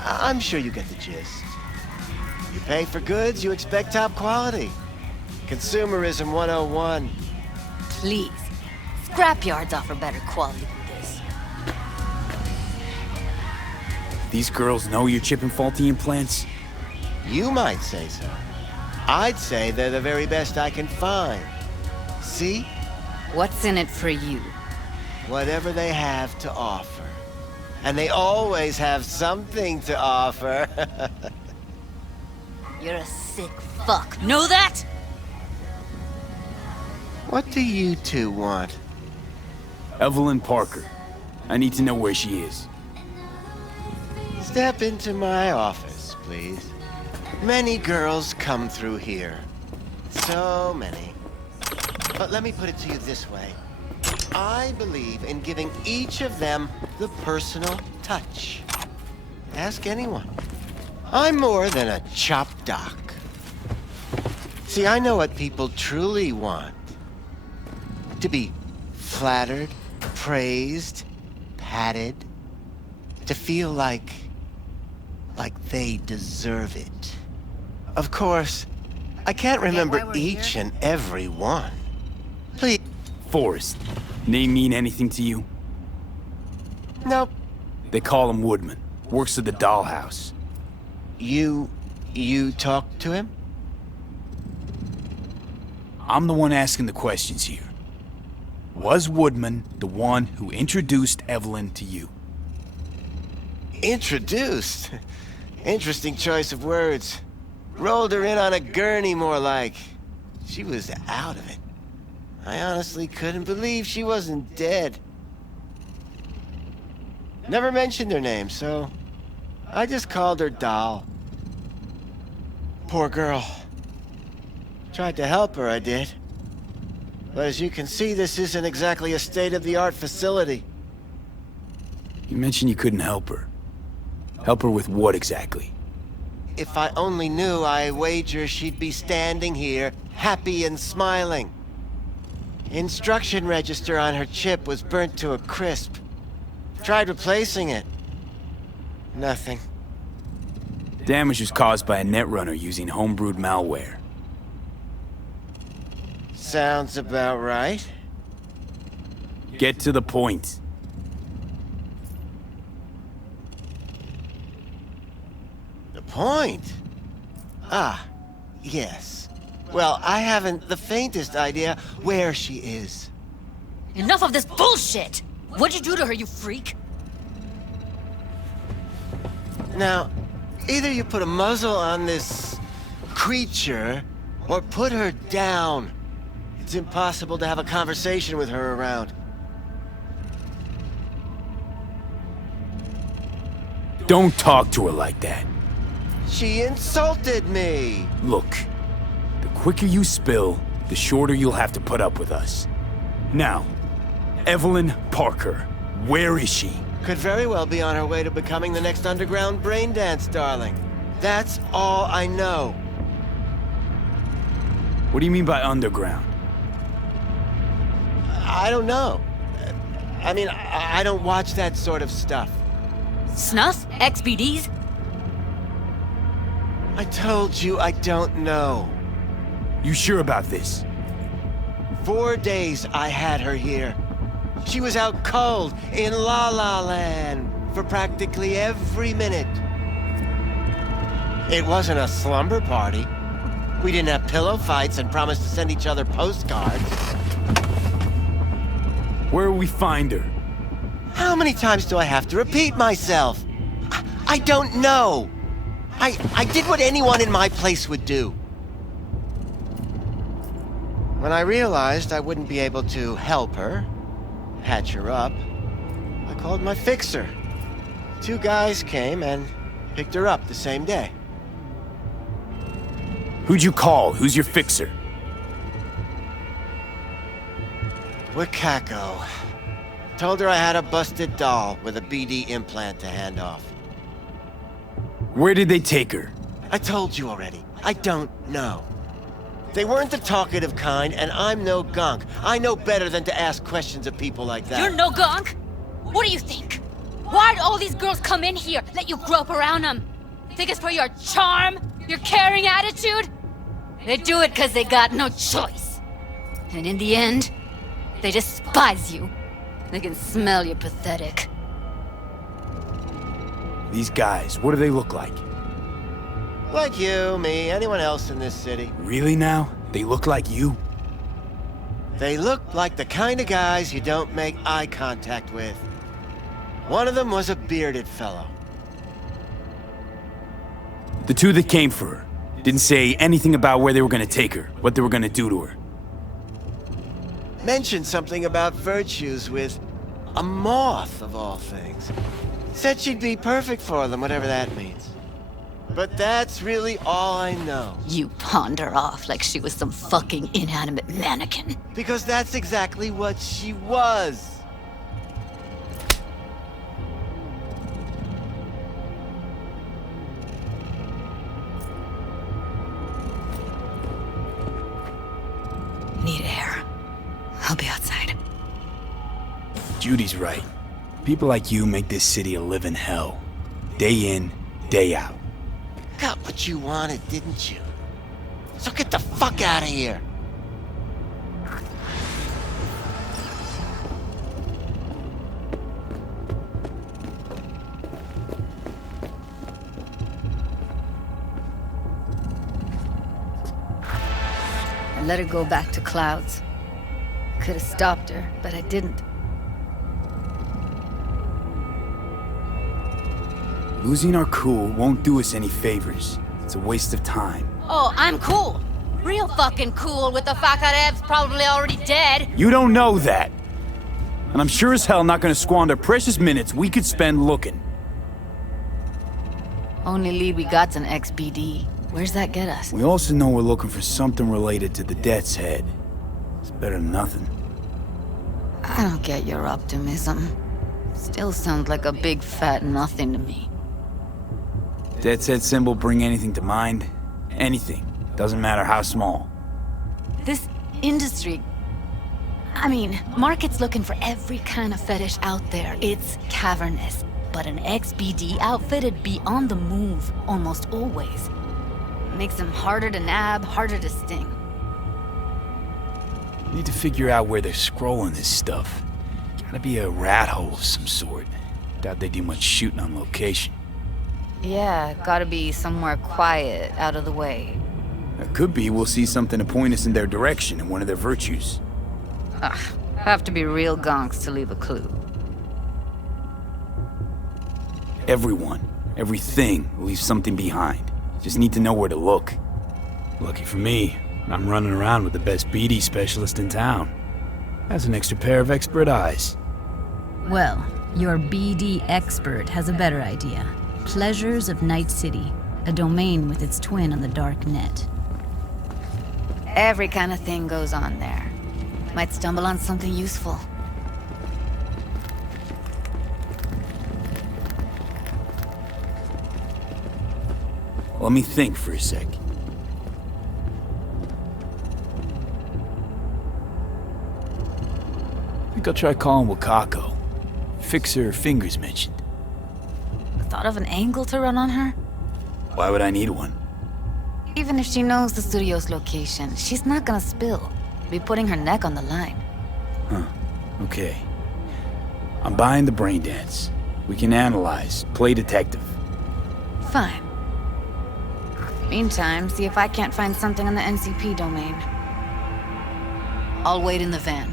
I'm sure you get the gist. You pay for goods, you expect top quality. Consumerism 101. Please. Scrapyards offer better quality than this. These girls know you're chipping faulty implants? You might say so. I'd say they're the very best I can find. See? What's in it for you? Whatever they have to offer. And they always have something to offer. You're a sick fuck. Know that? What do you two want? Evelyn Parker. I need to know where she is. Step into my office, please. Many girls come through here. So many. But let me put it to you this way. I believe in giving each of them the personal touch. Ask anyone. I'm more than a chop doc. See, I know what people truly want. To be flattered, praised, patted. To feel like they deserve it. Of course, I can't remember each and every one. Please. Forrest. Name mean anything to you? Nope. They call him Woodman. Works at the dollhouse. You talked to him? I'm the one asking the questions here. Was Woodman the one who introduced Evelyn to you? Introduced? Interesting choice of words. Rolled her in on a gurney, more like. She was out of it. I honestly couldn't believe she wasn't dead. Never mentioned her name, so I just called her Doll. Poor girl. Tried to help her, I did. But as you can see, this isn't exactly a state-of-the-art facility. You mentioned you couldn't help her. Help her with what exactly? If I only knew, I wager she'd be standing here, happy and smiling. Instruction register on her chip was burnt to a crisp. Tried replacing it. Nothing. Damage was caused by a netrunner using homebrewed malware. Sounds about right. Get to the point. The point? Ah, yes. Well, I haven't the faintest idea where she is. Enough of this bullshit! What'd you do to her, you freak? Now, either you put a muzzle on this creature, or put her down. It's impossible to have a conversation with her around. Don't talk to her like that. She insulted me! Look, the quicker you spill, the shorter you'll have to put up with us. Now, Evelyn Parker, where is she? Could very well be on her way to becoming the next underground braindance darling. That's all I know. What do you mean by underground? I don't know. I mean, I don't watch that sort of stuff. Snuff? XBDs? I told you I don't know. You sure about this? 4 days I had her here. She was out cold in La La Land for practically every minute. It wasn't a slumber party. We didn't have pillow fights and promised to send each other postcards. Where will we find her? How many times do I have to repeat myself? I don't know. I did what anyone in my place would do. When I realized I wouldn't be able to help her, patch her up, I called my fixer. 2 guys came and picked her up the same day. Who'd you call? Who's your fixer? Wakako. Told her I had a busted doll with a BD implant to hand off. Where did they take her? I told you already. I don't know. They weren't the talkative kind, and I'm no gunk. I know better than to ask questions of people like that. You're no gunk? What do you think? Why'd all these girls come in here, let you grope around them? Think it's for your charm? Your caring attitude? They do it because they got no choice. And in the end, they despise you. They can smell you're pathetic. These guys, what do they look like? Like you, me, anyone else in this city. Really now? They look like you? They look like the kind of guys you don't make eye contact with. One of them was a bearded fellow. The 2 that came for her didn't say anything about where they were gonna take her, what they were gonna do to her. Mentioned something about virtues with a moth, of all things. Said she'd be perfect for them, whatever that means. But that's really all I know. You pawned her off like she was some fucking inanimate mannequin. Because that's exactly what she was. Need air. I'll be outside. Judy's right. People like you make this city a living hell. Day in, day out. Got what you wanted, didn't you? So get the fuck out of here. I let her go back to Clouds. Could have stopped her, but I didn't. Losing our cool won't do us any favors. It's a waste of time. Oh, I'm cool. Real fucking cool with the fact that Ev's probably already dead. You don't know that. And I'm sure as hell not gonna squander precious minutes we could spend looking. Only lead we got's an XBD. Where's that get us? We also know we're looking for something related to the Death's Head. It's better than nothing. I don't get your optimism. Still sounds like a big fat nothing to me. Death's Head symbol bring anything to mind? Anything. Doesn't matter how small. This industry... I mean, market's looking for every kind of fetish out there. It's cavernous. But an XBD outfit'd be on the move, almost always. Makes them harder to nab, harder to sting. Need to figure out where they're scrolling this stuff. Gotta be a rat hole of some sort. Doubt they do much shooting on location. Yeah, gotta be somewhere quiet, out of the way. It could be we'll see something to point us in their direction in one of their virtues. Ugh, have to be real gonks to leave a clue. Everyone, everything leaves something behind. Just need to know where to look. Lucky for me, I'm running around with the best BD specialist in town. Has an extra pair of expert eyes. Well, your BD expert has a better idea. Pleasures of Night City, a domain with its twin on the dark net. Every kind of thing goes on there. Might stumble on something useful. Let me think for a sec. I think I'll try calling Wakako. Fix her fingers mentioned. Thought of an angle to run on her? Why would I need one? Even if she knows the studio's location, she's not gonna spill. Be putting her neck on the line. Huh. Okay. I'm buying the brain dance. We can analyze, play detective. Fine. Meantime, see if I can't find something on the NCP domain. I'll wait in the van.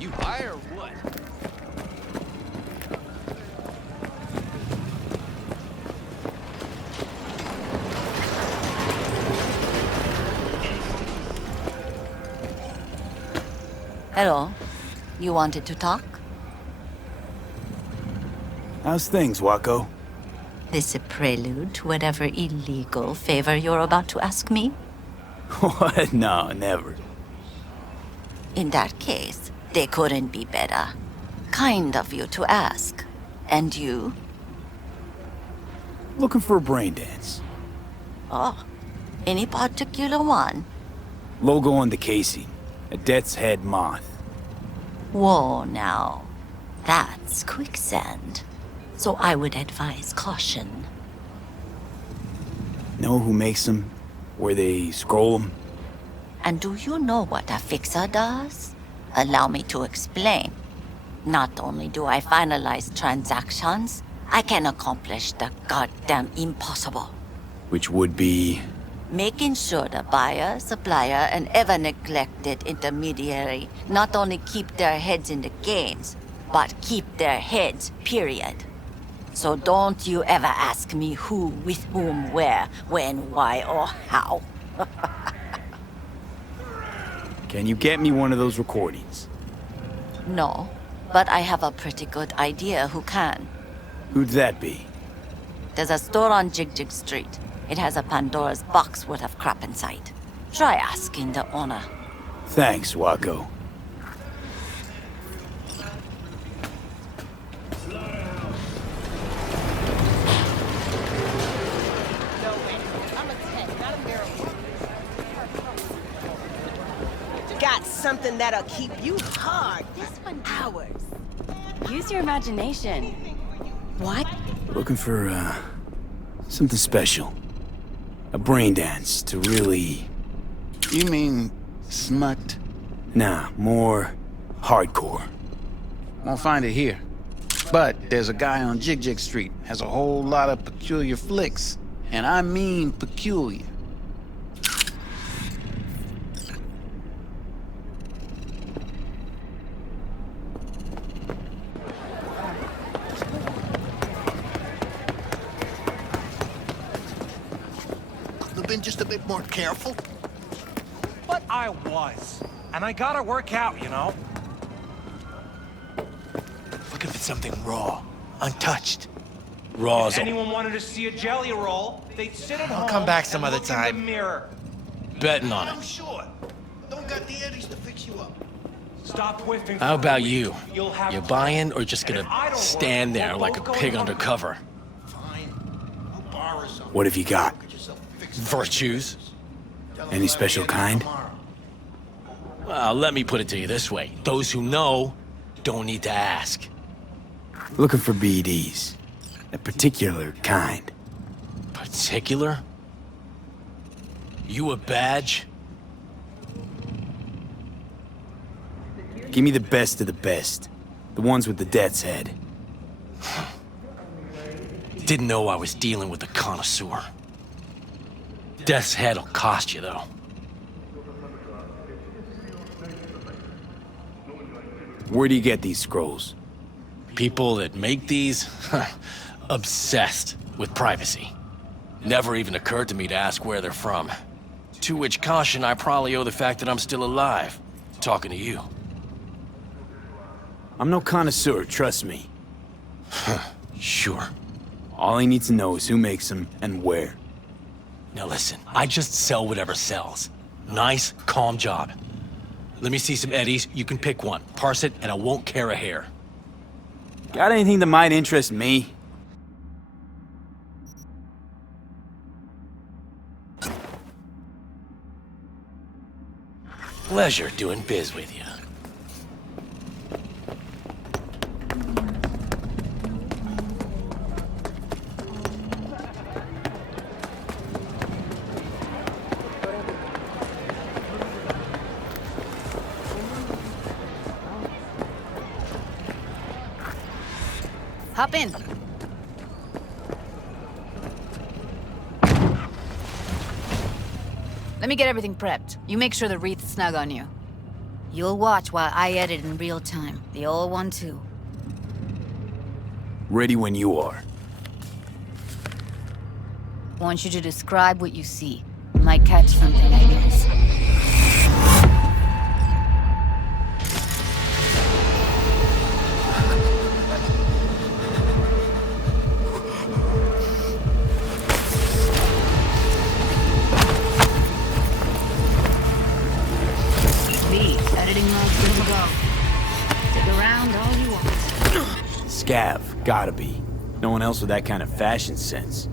You hire or what? Hello. You wanted to talk? How's things, Wako? This a prelude to whatever illegal favor you're about to ask me? What? No, never. In that case, they couldn't be better. Kind of you to ask. And you? Looking for a brain dance. Oh, any particular one? Logo on the casing. A Death's Head moth. Whoa, now. That's quicksand. So I would advise caution. Know who makes them? Where they scroll them? And do you know what a fixer does? Allow me to explain. Not only do I finalize transactions, I can accomplish the goddamn impossible. Which would be... making sure the buyer, supplier, and ever-neglected intermediary not only keep their heads in the games, but keep their heads, period. So don't you ever ask me who, with whom, where, when, why, or how. Can you get me one of those recordings? No, but I have a pretty good idea who can. Who'd that be? There's a store on Jig Street. It has a Pandora's box worth of crap inside. Try asking the owner. Thanks, Wako. Got something that'll keep you hard. This one hours. Use your imagination. What? Looking for, something special. A brain dance to really... You mean smut? Nah, more hardcore. Won't find it here. But there's a guy on Jig Street, has a whole lot of peculiar flicks. And I mean peculiar. Been just a bit more careful. But I was. And I gotta work out, you know? Looking for something raw, untouched. If anyone wanted to see a jelly roll, they'd sit at home. I'll come back some and other look in time. the mirror. Betting on I'm it. sure. Don't got the eddies to fix you up. Stop whiffing. How about you? You'll have You buying or just gonna stand there like a pig undercover? What have you got? Virtues? Any special kind? Well, let me put it to you this way. Those who know don't need to ask. Looking for BDs. A particular kind. Particular? You a badge? Give me the best of the best. The ones with the death's head. Didn't know I was dealing with a connoisseur. Death's head'll cost you, though. Where do you get these scrolls? People that make these, obsessed with privacy. Never even occurred to me to ask where they're from. To which caution I probably owe the fact that I'm still alive, talking to you. I'm no connoisseur, trust me. Sure. All I need to know is who makes them and where. Now listen, I just sell whatever sells. Nice, calm job. Let me see some eddies, you can pick one. Parse it, and I won't care a hair. Got anything that might interest me? Pleasure doing biz with you. Hop in. Let me get everything prepped. You make sure the wreath's snug on you. You'll watch while I edit in real time. The old one, too. Ready when you are. Want you to describe what you see. Might catch something, I guess. Scav, gotta be. No one else with that kind of fashion sense.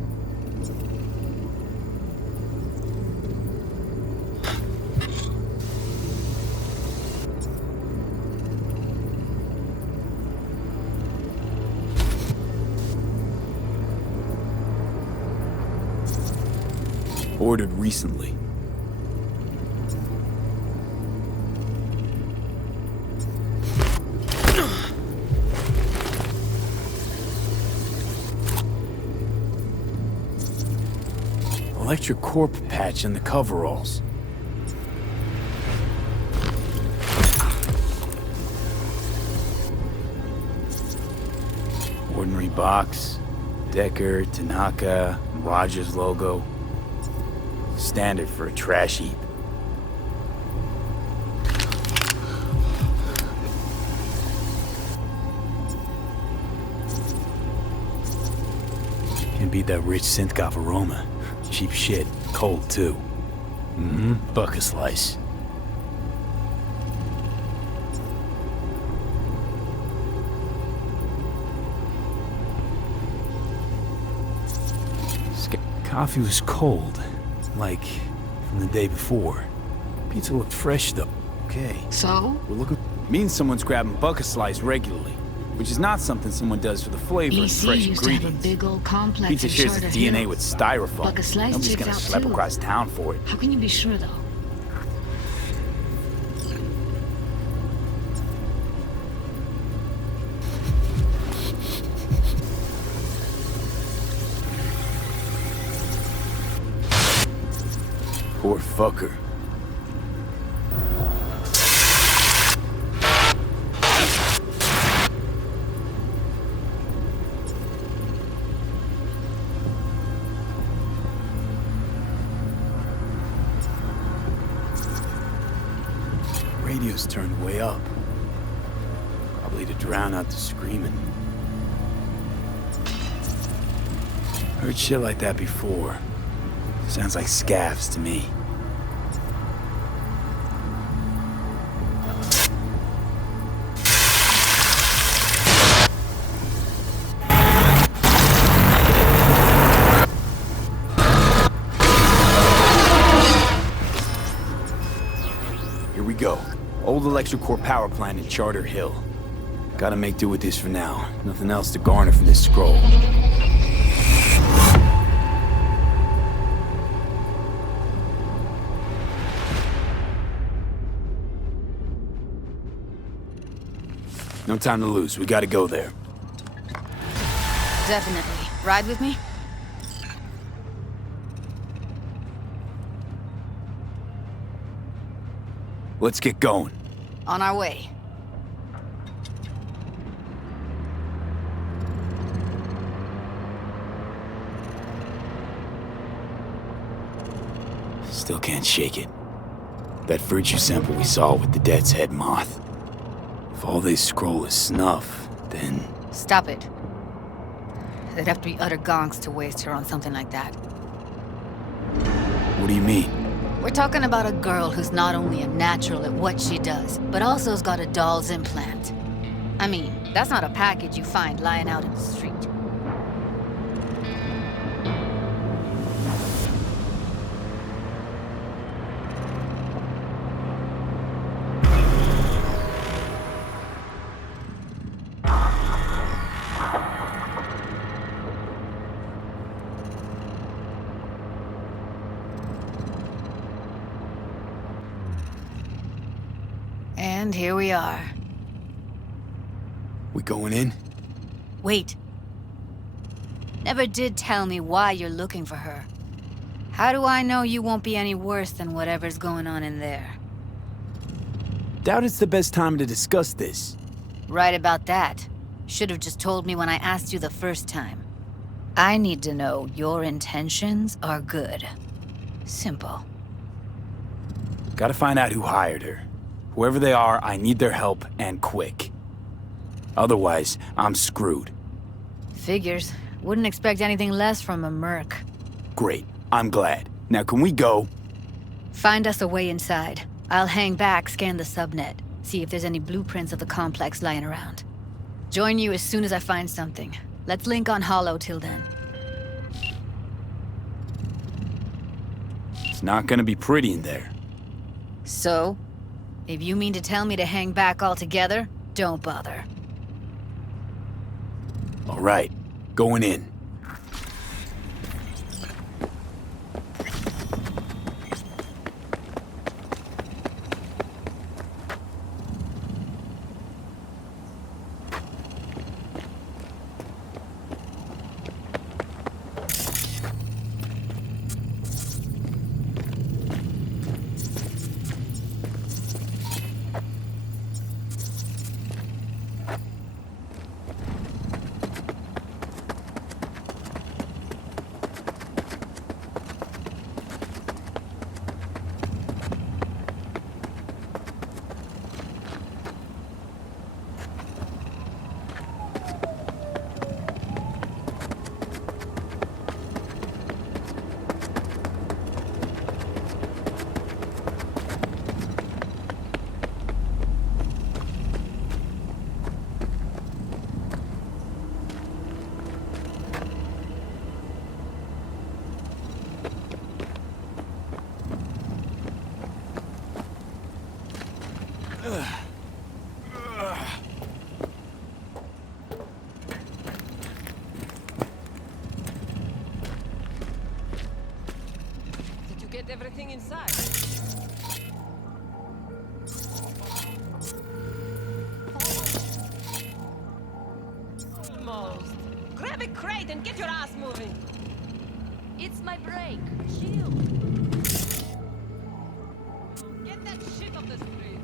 Ordered recently. Electric Corp patch in the coveralls. Ordinary box. Decker, Tanaka, Rogers logo. Standard for a trash heap. Can't beat that rich synth-goth aroma. Cheap shit. Cold, too. Buck a slice. Coffee was cold. Like, from the day before. Pizza looked fresh, though. Okay. So? We're looking... Means someone's grabbing buck a slice regularly. Which is not something someone does for the flavor and fresh used to have a ingredients. big old complex Pizza in shares its Charter DNA Hills. with styrofoam. Buck a slice Nobody's checks gonna out schlep too. across town for it. How can you be sure, though? Poor fucker. Radio's turned way up. Probably to drown out the screaming. Heard shit like that before. Sounds like scavs to me. Here we go. Old electric core power plant in Charter Hill. Gotta make do with this for now. Nothing else to garner from this scroll. No time to lose. We gotta go there. Definitely. Ride with me? Let's get going. On our way. Still can't shake it. That virtue sample we saw with the Death's Head moth. If all they scroll is snuff, then... Stop it. They'd have to be utter gonks to waste her on something like that. What do you mean? We're talking about a girl who's not only a natural at what she does, but also has got a doll's implant. I mean, that's not a package you find lying out in the street. And here we are. We going in? Wait. Never did tell me why you're looking for her. How do I know you won't be any worse than whatever's going on in there? Doubt it's the best time to discuss this. Right about that. Should have just told me when I asked you the first time. I need to know your intentions are good. Simple. Gotta find out who hired her. Whoever they are, I need their help, and quick. Otherwise, I'm screwed. Figures. Wouldn't expect anything less from a merc. Great. I'm glad. Now can we go? Find us a way inside. I'll hang back, scan the subnet, see if there's any blueprints of the complex lying around. Join you as soon as I find something. Let's link on Hollow till then. It's not gonna be pretty in there. So? If you mean to tell me to hang back altogether, don't bother. All right. Going in. Did you get everything inside? Almost. Grab a crate and get your ass moving. It's my break. Chill. Get that shit off the street.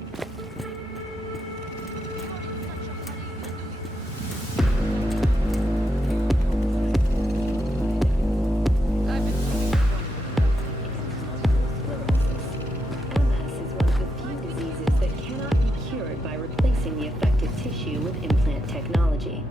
MS is one of the few diseases that cannot be cured by replacing the affected tissue with implant technology.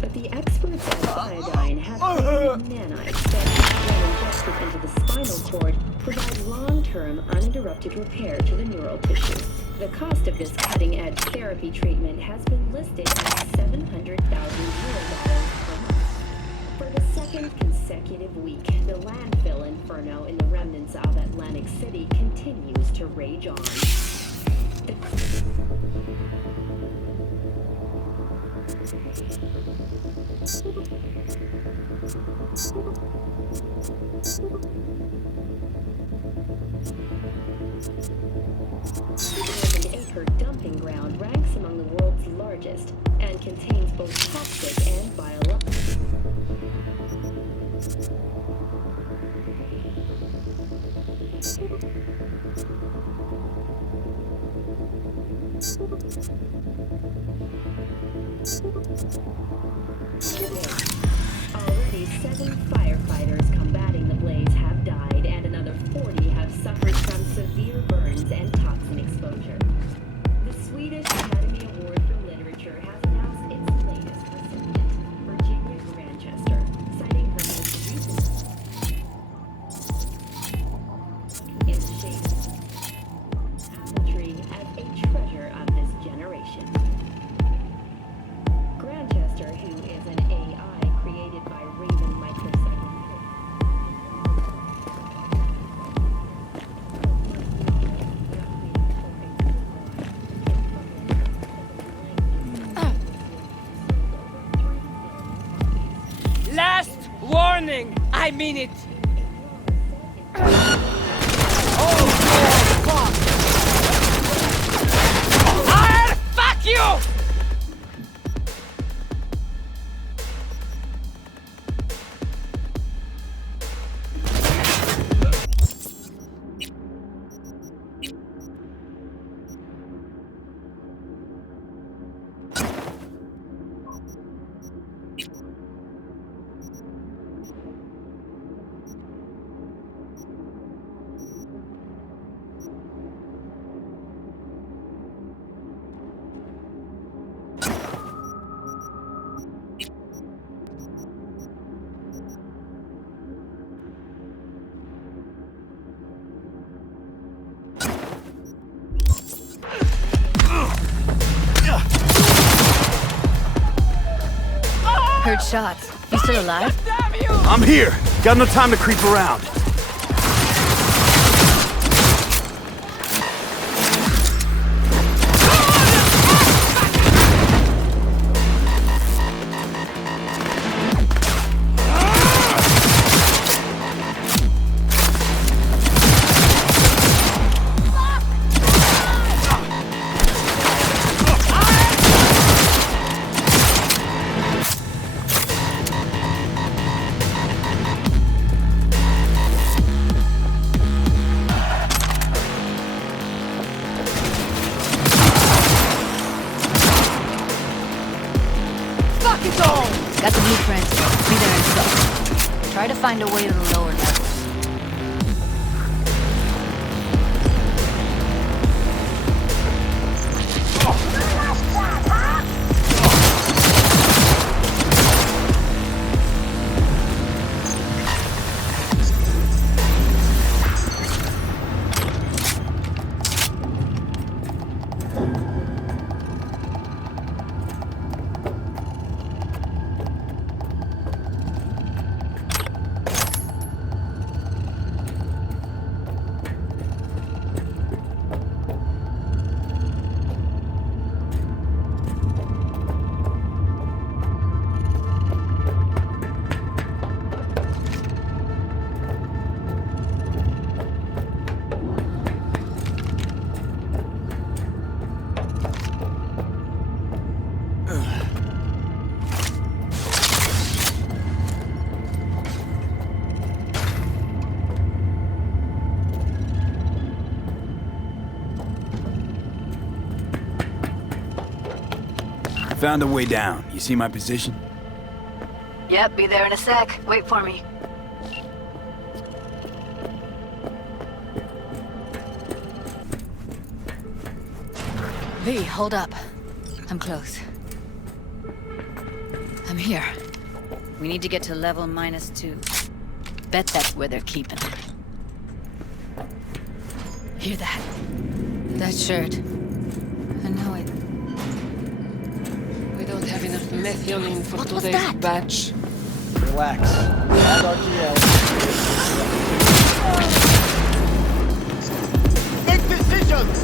But the experts at Iodine have created nanites that, when injected into the spinal cord, provide long-term uninterrupted repair to the neural tissue. The cost of this cutting-edge therapy treatment has been listed at $700,000 per month. For the second consecutive week, the landfill inferno in the remnants of Atlantic City continues to rage on. The acre dumping ground ranks among the world's largest and contains both toxic and biological. Already 7 firefighters combating the blaze have died, and another 40 have suffered from severe burns and toxin exposure. The Swedish Academy Award for Literature has announced its latest recipient, Virginia Grantchester, citing her most recent in the shape apple tree as a treasure of this generation. Grantchester, who is an AI created by Raven Microsecond. Last warning! I mean it! Oh, fuck! Fire! Fuck you! Heard shots. You still alive? I'm here. Got no time to creep around. Found a way down. You see my position? Yep, be there in a sec. Wait for me. V, hold up. I'm close. I'm here. We need to get to level -2. Bet that's where they're keeping it. Hear that? That shirt. I know it. We don't have enough methionine for today's batch. Relax. Add RGL. Make decisions!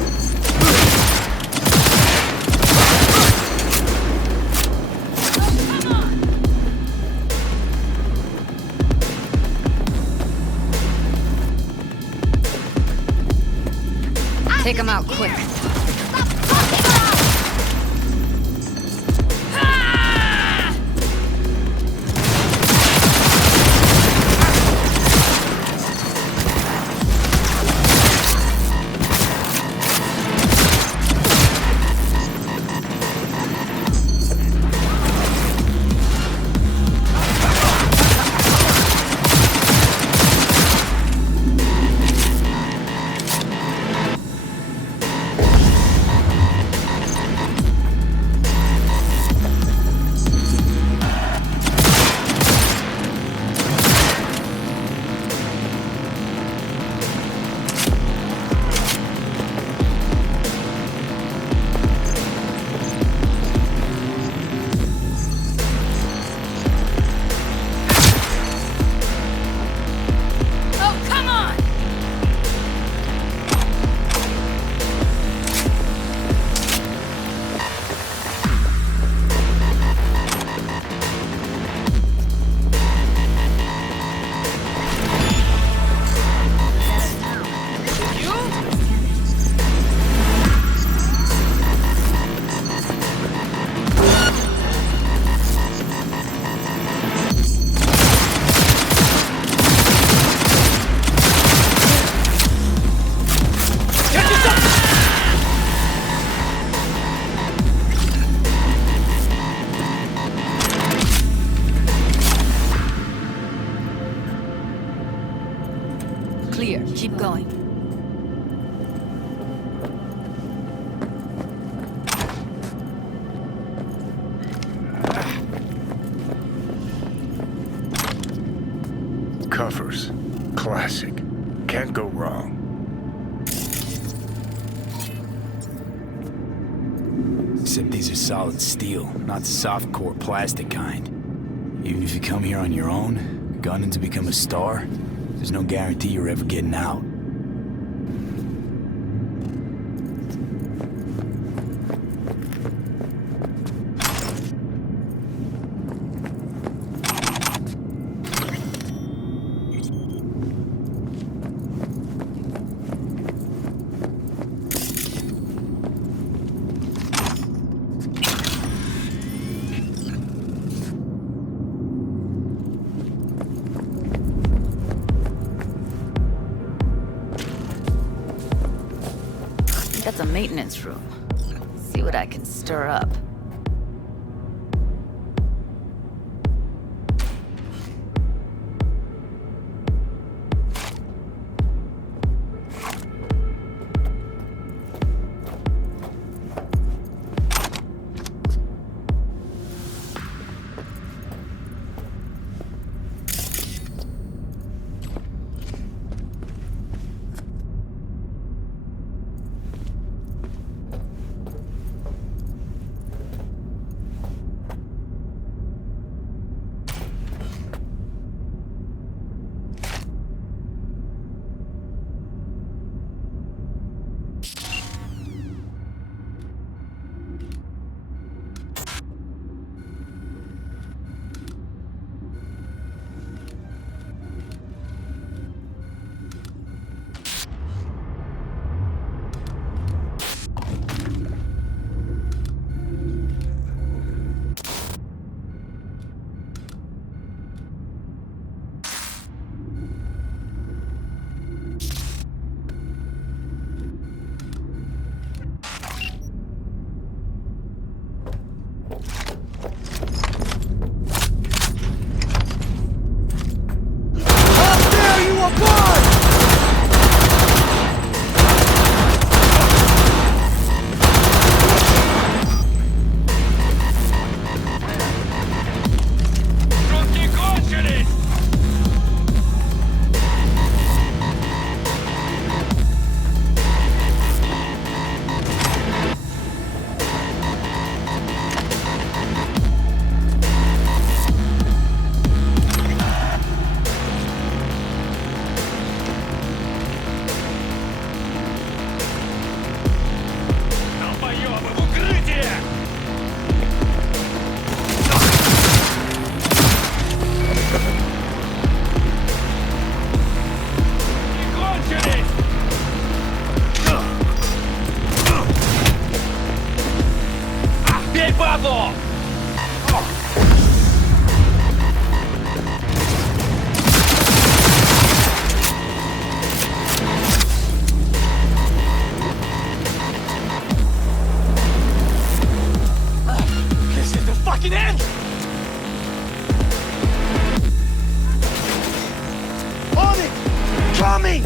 Take him out, quick. Clear. Keep going. Covers. Classic. Can't go wrong. Except these are solid steel, not the soft-core plastic kind. Even if you come here on your own, gunning to become a star, there's no guarantee you're ever getting out. That's a maintenance room. See what I can stir up. coming!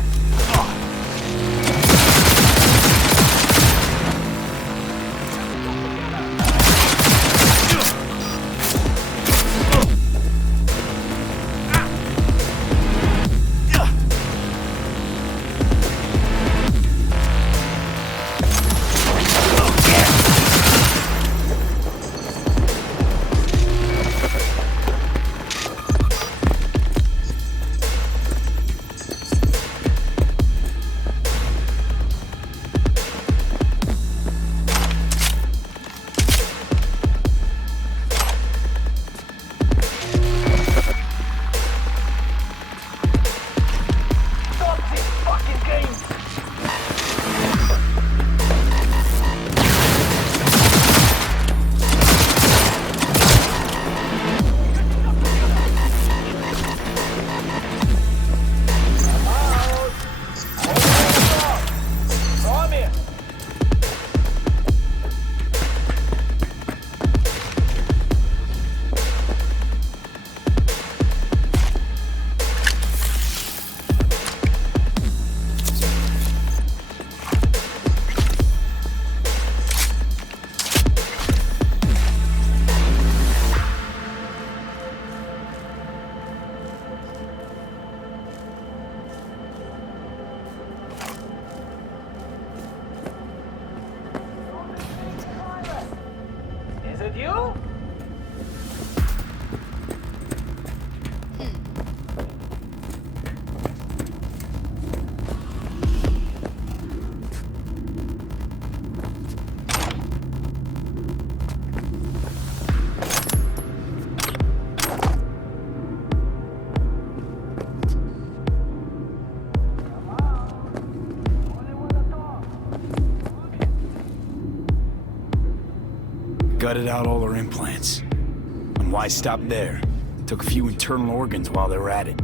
Gutted out all her implants. And why stop there? Took a few internal organs while they were at it.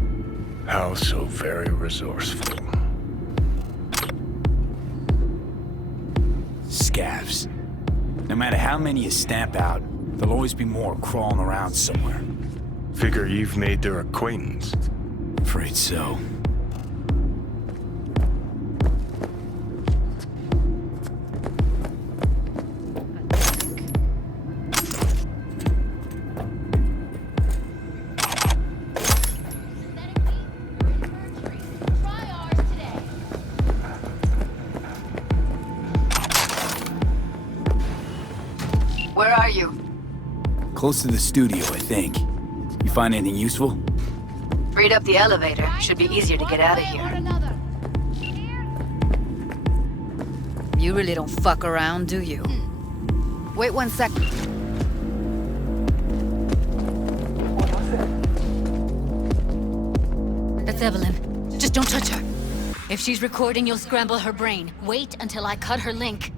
How so very resourceful. Scavs. No matter how many you stamp out, there'll always be more crawling around somewhere. Figure you've made their acquaintance. Afraid so. Where are you? Close to the studio, I think. You find anything useful? Freed up the elevator. Should be easier to get out of here. You really don't fuck around, do you? Wait 1 sec. That's Evelyn. Just don't touch her. If she's recording, you'll scramble her brain. Wait until I cut her link.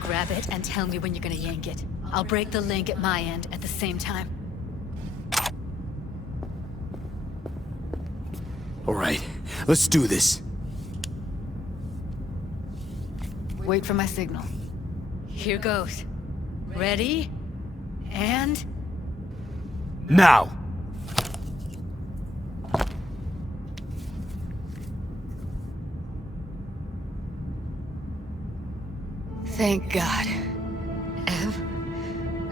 Grab it and tell me when you're gonna yank it. I'll break the link at my end at the same time. All right, let's do this. Wait for my signal. Here goes. Ready? And... now! Thank God.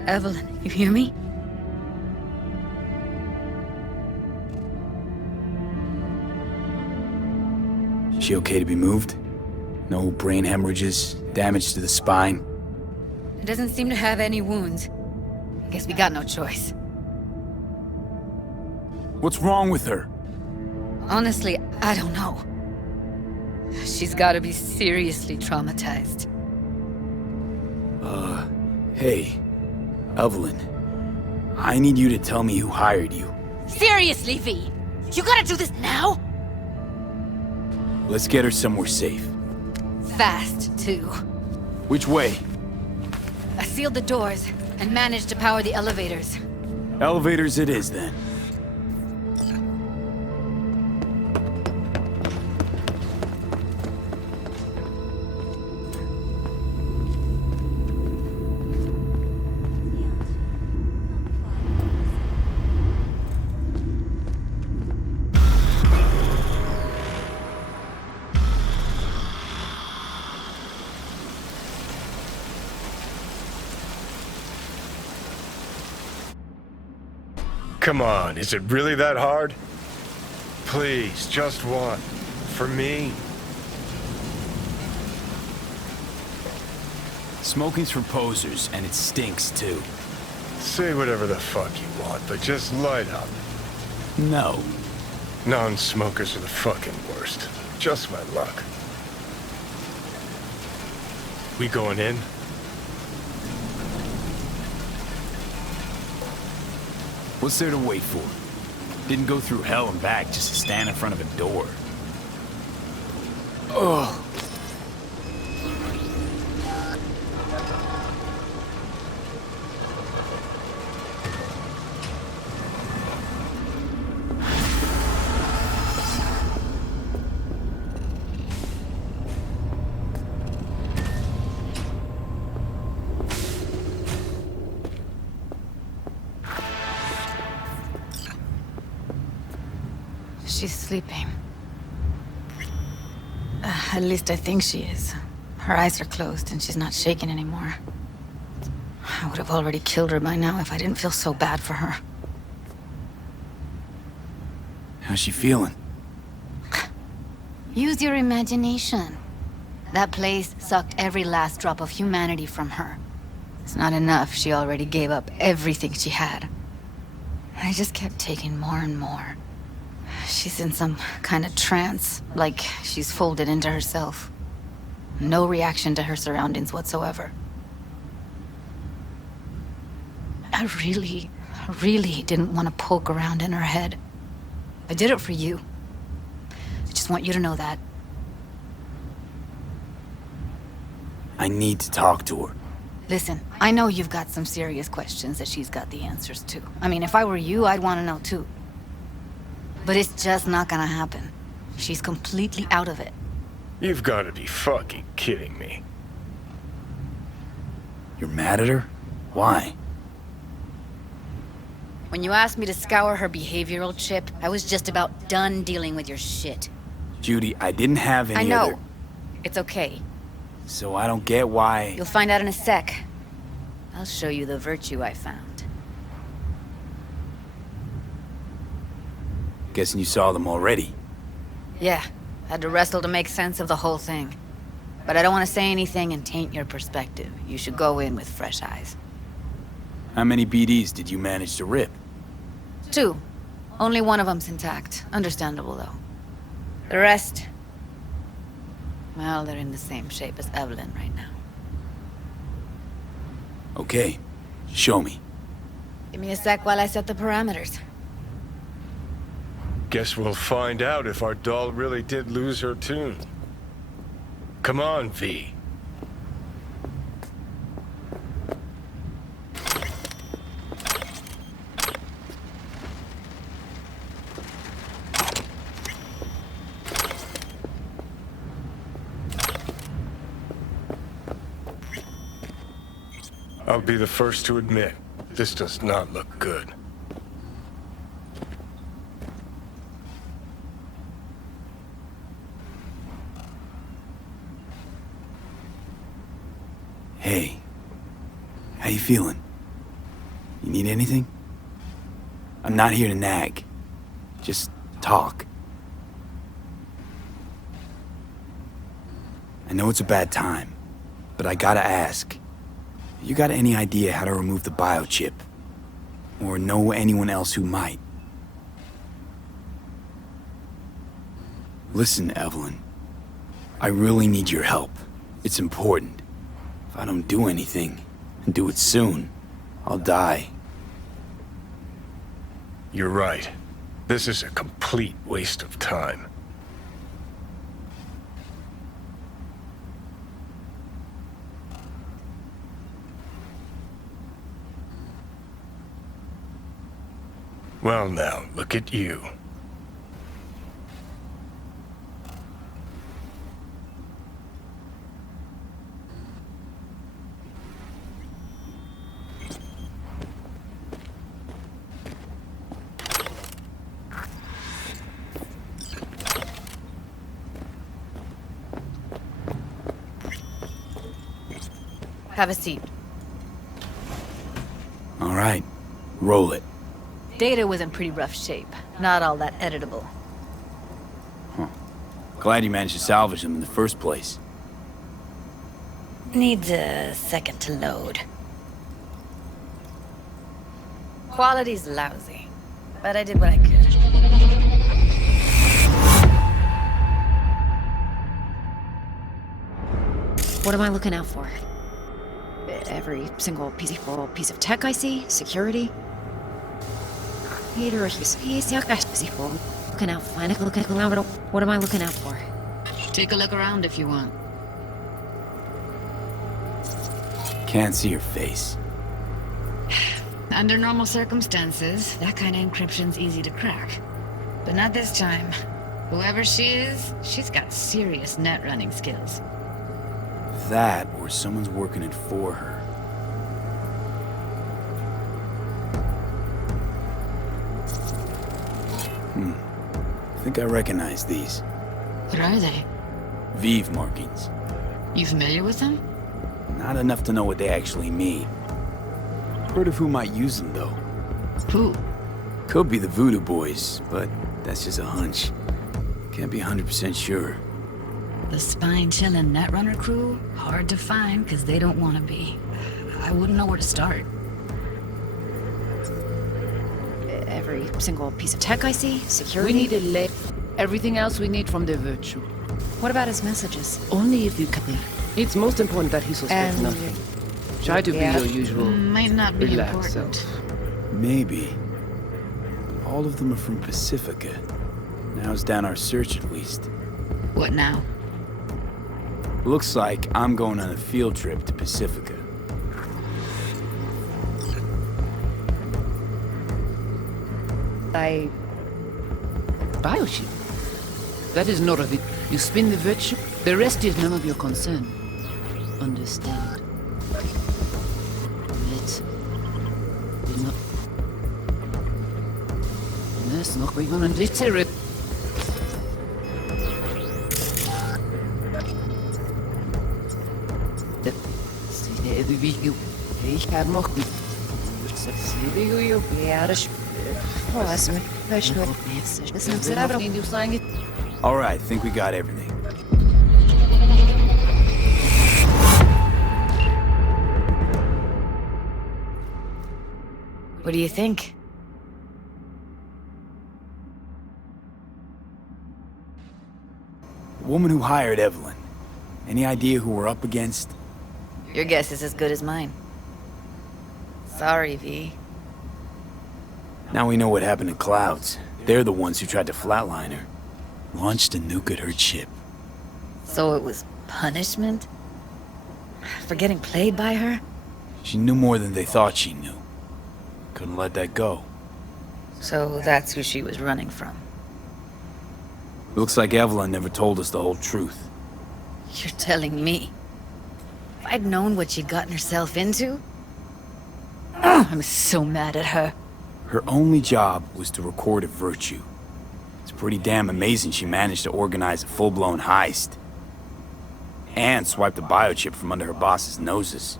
Evelyn, you hear me? She okay to be moved? No brain hemorrhages, damage to the spine? Doesn't seem to have any wounds. I guess we got no choice. What's wrong with her? Honestly, I don't know. She's gotta be seriously traumatized. Hey, Evelyn. I need you to tell me who hired you. Seriously, V? You gotta do this now? Let's get her somewhere safe. Fast, too. Which way? I sealed the doors and managed to power the elevators. Elevators it is, then. Come on, is it really that hard? Please, just one. For me? Smoking's for posers, and it stinks too. Say whatever the fuck you want, but just light up. No. Non-smokers are the fucking worst. Just my luck. We going in? What's there to wait for? Didn't go through hell and back just to stand in front of a door. Ugh. She's sleeping. At least I think she is. Her eyes are closed and she's not shaking anymore. I would have already killed her by now if I didn't feel so bad for her. How's she feeling? Use your imagination. That place sucked every last drop of humanity from her. It's not enough, she already gave up everything she had. I just kept taking more and more. She's in some kind of trance, like she's folded into herself. No reaction to her surroundings whatsoever. I really didn't want to poke around in her head. I did it for you. I just want you to know that. I need to talk to her. Listen, I know you've got some serious questions that she's got the answers to. I mean, if I were you, I'd want to know too. But it's just not gonna happen. She's completely out of it. You've got to be fucking kidding me. You're mad at her? Why? When you asked me to scour her behavioral chip, I was just about done dealing with your shit. Judy, I didn't have any I know. other... It's okay. So I don't get why... You'll find out in a sec. I'll show you the virtue I found. Guessing you saw them already. Yeah, had to wrestle to make sense of the whole thing. But I don't want to say anything and taint your perspective. You should go in with fresh eyes. How many BDs did you manage to rip? 2. Only one of them's intact. Understandable, though. The rest... well, they're in the same shape as Evelyn right now. Okay. Show me. Give me a sec while I set the parameters. Guess we'll find out if our doll really did lose her tune. Come on, V. I'll be the first to admit, this does not look good. Hey. How you feeling? You need anything? I'm not here to nag. Just talk. I know it's a bad time, but I gotta ask. You got any idea how to remove the biochip? Or know anyone else who might? Listen, Evelyn. I really need your help. It's important. If I don't do anything, and do it soon, I'll die. You're right. This is a complete waste of time. Well now, look at you. Have a seat. All right, roll it. Data was in pretty rough shape. Not all that editable. Glad you managed to salvage them in the first place. Needs a second to load. Quality's lousy, but I did what I could. What am I looking out for? Every single piece of tech I see? Security? Looking out, what am I looking out for? Take a look around if you want. Can't see her face. Under normal circumstances, that kind of encryption's easy to crack. But not this time. Whoever she is, she's got serious net running skills. That, or someone's working it for her. I think I recognize these. What are they? Vive markings. You familiar with them? Not enough to know what they actually mean. Heard of who might use them, though. Who? Could be the Voodoo Boys, but that's just a hunch. Can't be 100% sure. The spine-chilling Netrunner crew? Hard to find, because they don't want to be. I wouldn't know where to start. Every single piece of tech I see? Security? We need a lay. Everything else we need from the Virtue. What about his messages? Only if you can. It's most important that he suspects nothing. Try to be your usual. Might not be relaxed important. self. Maybe. But all of them are from Pacifica. Now's down our search, at least. What now? Looks like I'm going on a field trip to Pacifica. Biochip. That is not of it. You spin the virtue. The rest is none of your concern. Understand? Let's not. Let's not going on and literate. Ich habe noch nicht. All right, think we got everything. What do you think? The woman who hired Evelyn. Any idea who we're up against? Your guess is as good as mine. Sorry, V. Now we know what happened to Clouds. They're the ones who tried to flatline her. Launched a nuke at her ship. So it was punishment? For getting played by her? She knew more than they thought she knew. Couldn't let that go. So that's who she was running from. Looks like Evelyn never told us the whole truth. You're telling me? If I'd known what she'd gotten herself into? I'm so mad at her. Her only job was to record a Virtue. It's pretty damn amazing she managed to organize a full-blown heist. And swipe the biochip from under her boss's noses.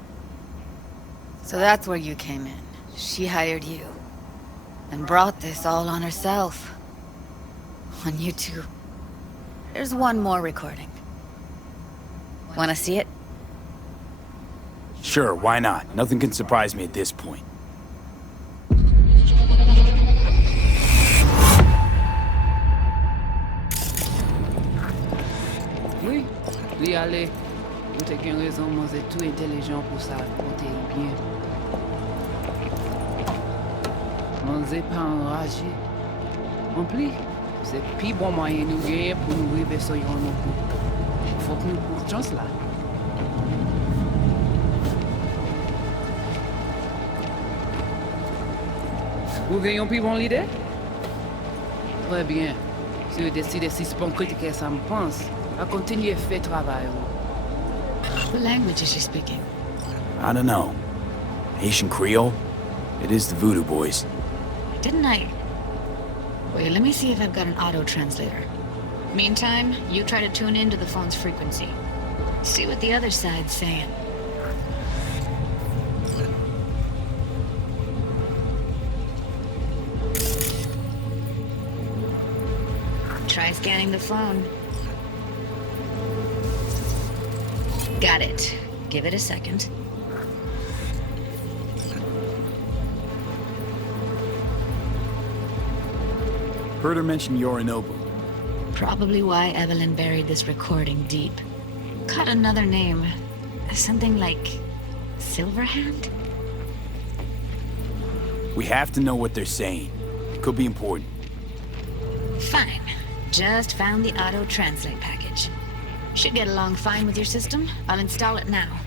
So that's where you came in. She hired you. And brought this all on herself. On you two. There's one more recording. Wanna see it? Sure, why not? Nothing can surprise me at this point. Oui, oui, allez. Vous t'es qu'une raison, moi, c'est tout intelligent pour ça, compter bien. On n'est pas enragé. En plus, c'est le plus bon moyen nous gagner pour nous arriver sur yon non plus. Faut que nous courons chance là. Vous gagnez plus bon l'idée? Très bien. Si vous décidez si c'est bon critiquer ça me pense, à continuer à faire travail. What language is she speaking? I don't know. Haitian Creole? It is the Voodoo Boys. Didn't I? Wait, let me see if I've got an auto-translator. Meantime, you try to tune into the phone's frequency. See what the other side's saying. Try scanning the phone. Got it. Give it a second. Heard her mention Yorinobu. Probably why Evelyn buried this recording deep. Caught another name. Something like Silverhand? We have to know what they're saying. It could be important. Fine. Just found the auto-translate package. Should get along fine with your system. I'll install it now.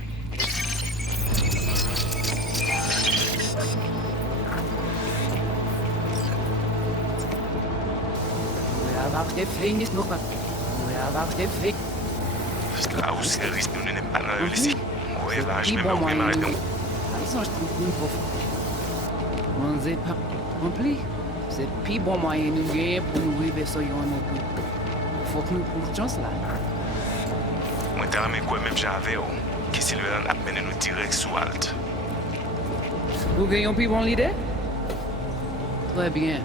C'est plus bon moyen nous gagner pour nous arriver sur Yorinobu. Faut que nous prenions chance là. Moi, t'as remis quoi même j'avais, qui s'il veut en amener nous direct sous Alt. Vous gagnez plus bon l'idée? Très bien.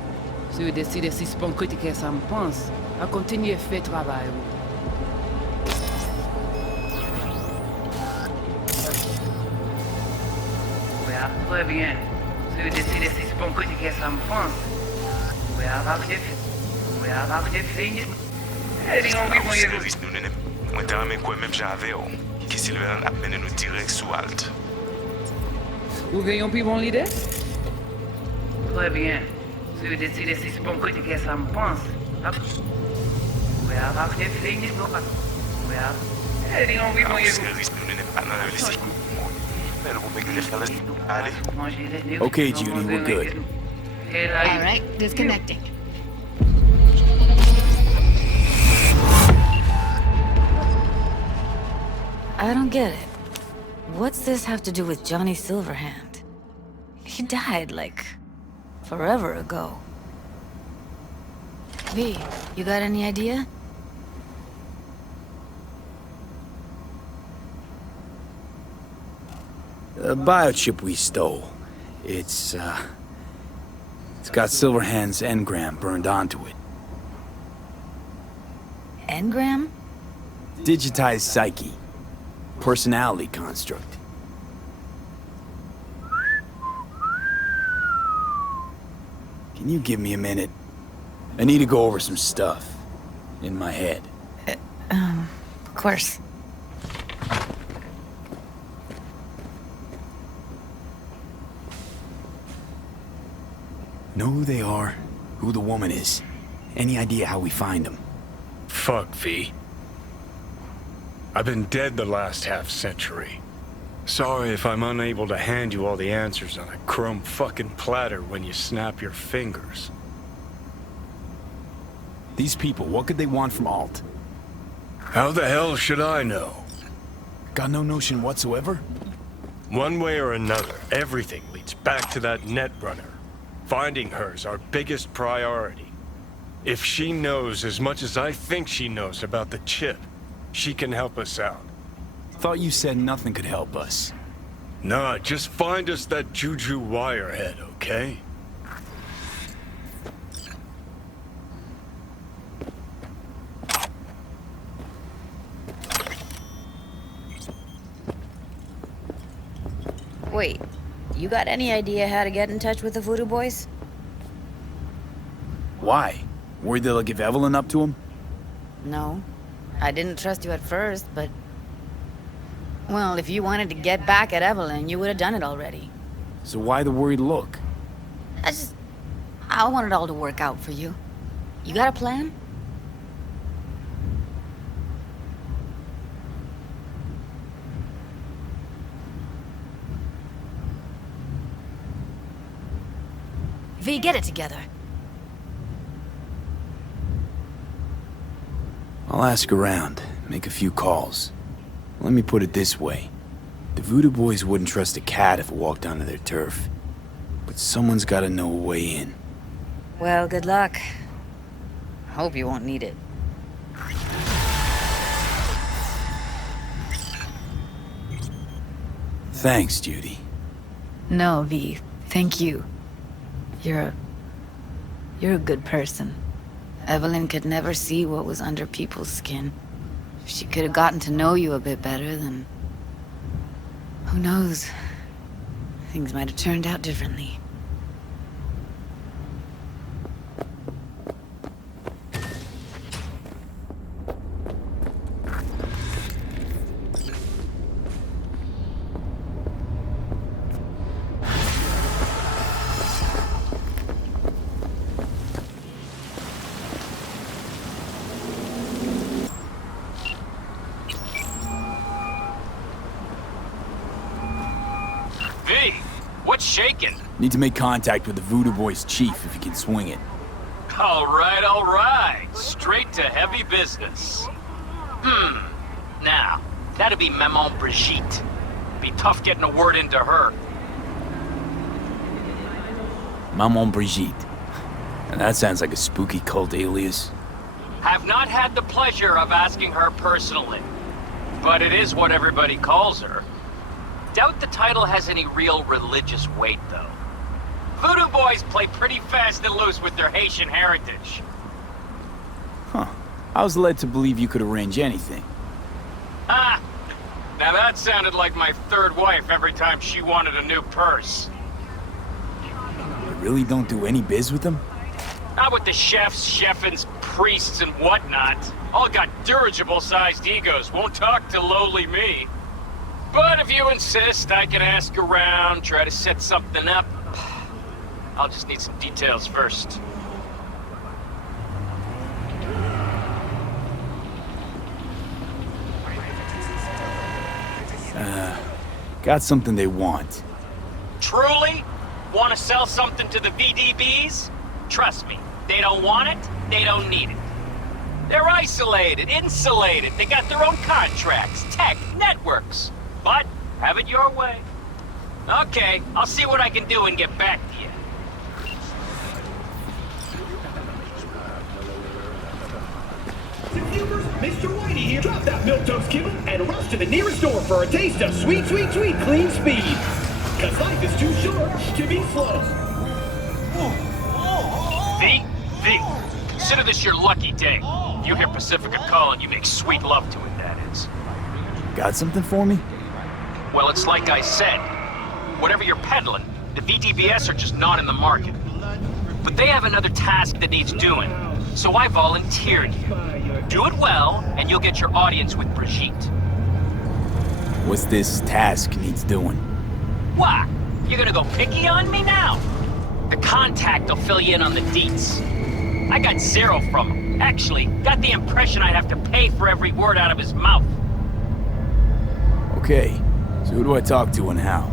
Si vous décidez si c'est pas critique ça me pense, à continuer à faire travail. Très bien. Si vous décidez si c'est pas critique ça me pense. Moi, t'as remis quoi même j'avais, qui s'il veut en amener nous direct sous Alt. Vous gagnez plus bon l'idée? Très bien. Si vous décidez si c'est pas critique ça me pense. Okay, Judy, we're good. All right, disconnecting. I don't get it. What's this have to do with Johnny Silverhand? He died, like, forever ago. V, you got any idea? The biochip we stole. It's got Silverhand's engram burned onto it. Engram? Digitized psyche. Personality construct. Can you give me a minute? I need to go over some stuff. In my head. Of course. Know who they are, who the woman is. Any idea how we find them? Fuck, V. I've been dead the last half-century. Sorry if I'm unable to hand you all the answers on a chrome fucking platter when you snap your fingers. These people, what could they want from Alt? How the hell should I know? Got no notion whatsoever? One way or another, everything leads back to that netrunner. Finding her's our biggest priority. If she knows as much as I think she knows about the chip, she can help us out. Thought you said nothing could help us. Nah, just find us that Juju wirehead, okay? Wait, you got any idea how to get in touch with the Voodoo Boys? Why? Worried they'll give Evelyn up to him? No. I didn't trust you at first, but... Well, if you wanted to get back at Evelyn, you would have done it already. So why the worried look? I want it all to work out for you. You got a plan? V, get it together. I'll ask around, make a few calls. Let me put it this way. The Voodoo Boys wouldn't trust a cat if it walked onto their turf. But someone's gotta know a way in. Well, good luck. Hope you won't need it. Thanks, Judy. No, V. Thank you. You're a good person. Evelyn could never see what was under people's skin. If she could have gotten to know you a bit better, then... who knows? Things might have turned out differently. What's shaking? Need to make contact with the Voodoo Boys chief if you can swing it. All right. Straight to heavy business. Now, that'd be Maman Brigitte. Be tough getting a word into her. Maman Brigitte. And that sounds like a spooky cult alias. Have not had the pleasure of asking her personally, but it is what everybody calls her. Doubt the title has any real religious weight, though. Voodoo Boys play pretty fast and loose with their Haitian heritage. Huh. I was led to believe you could arrange anything. Ah! Now that sounded like my third wife every time she wanted a new purse. You really don't do any biz with them? Not with the chefs, chefins, priests, and whatnot. All got dirigible-sized egos, won't talk to lowly me. But if you insist, I can ask around, try to set something up. I'll just need some details first. Got something they want. Truly? Want to sell something to the VDBs? Trust me, they don't want it, they don't need it. They're isolated, insulated, they got their own contracts, tech, networks. But, have it your way. Okay, I'll see what I can do and get back to you. Viewers, Mr. Whitey here. Drop that milquetoast kibble and rush to the nearest store for a taste of sweet, sweet, sweet clean speed. Cause life is too short to be slow. V, consider this your lucky day. You hear Pacifica calling, you make sweet love to it, that is. Got something for me? Well, it's like I said. Whatever you're peddling, the VDBS are just not in the market. But they have another task that needs doing, so I volunteered you. Do it well, and you'll get your audience with Brigitte. What's this task needs doing? What? You gonna go picky on me now? The contact will fill you in on the deets. I got zero from him. Actually, got the impression I'd have to pay for every word out of his mouth. Okay. So who do I talk to and how?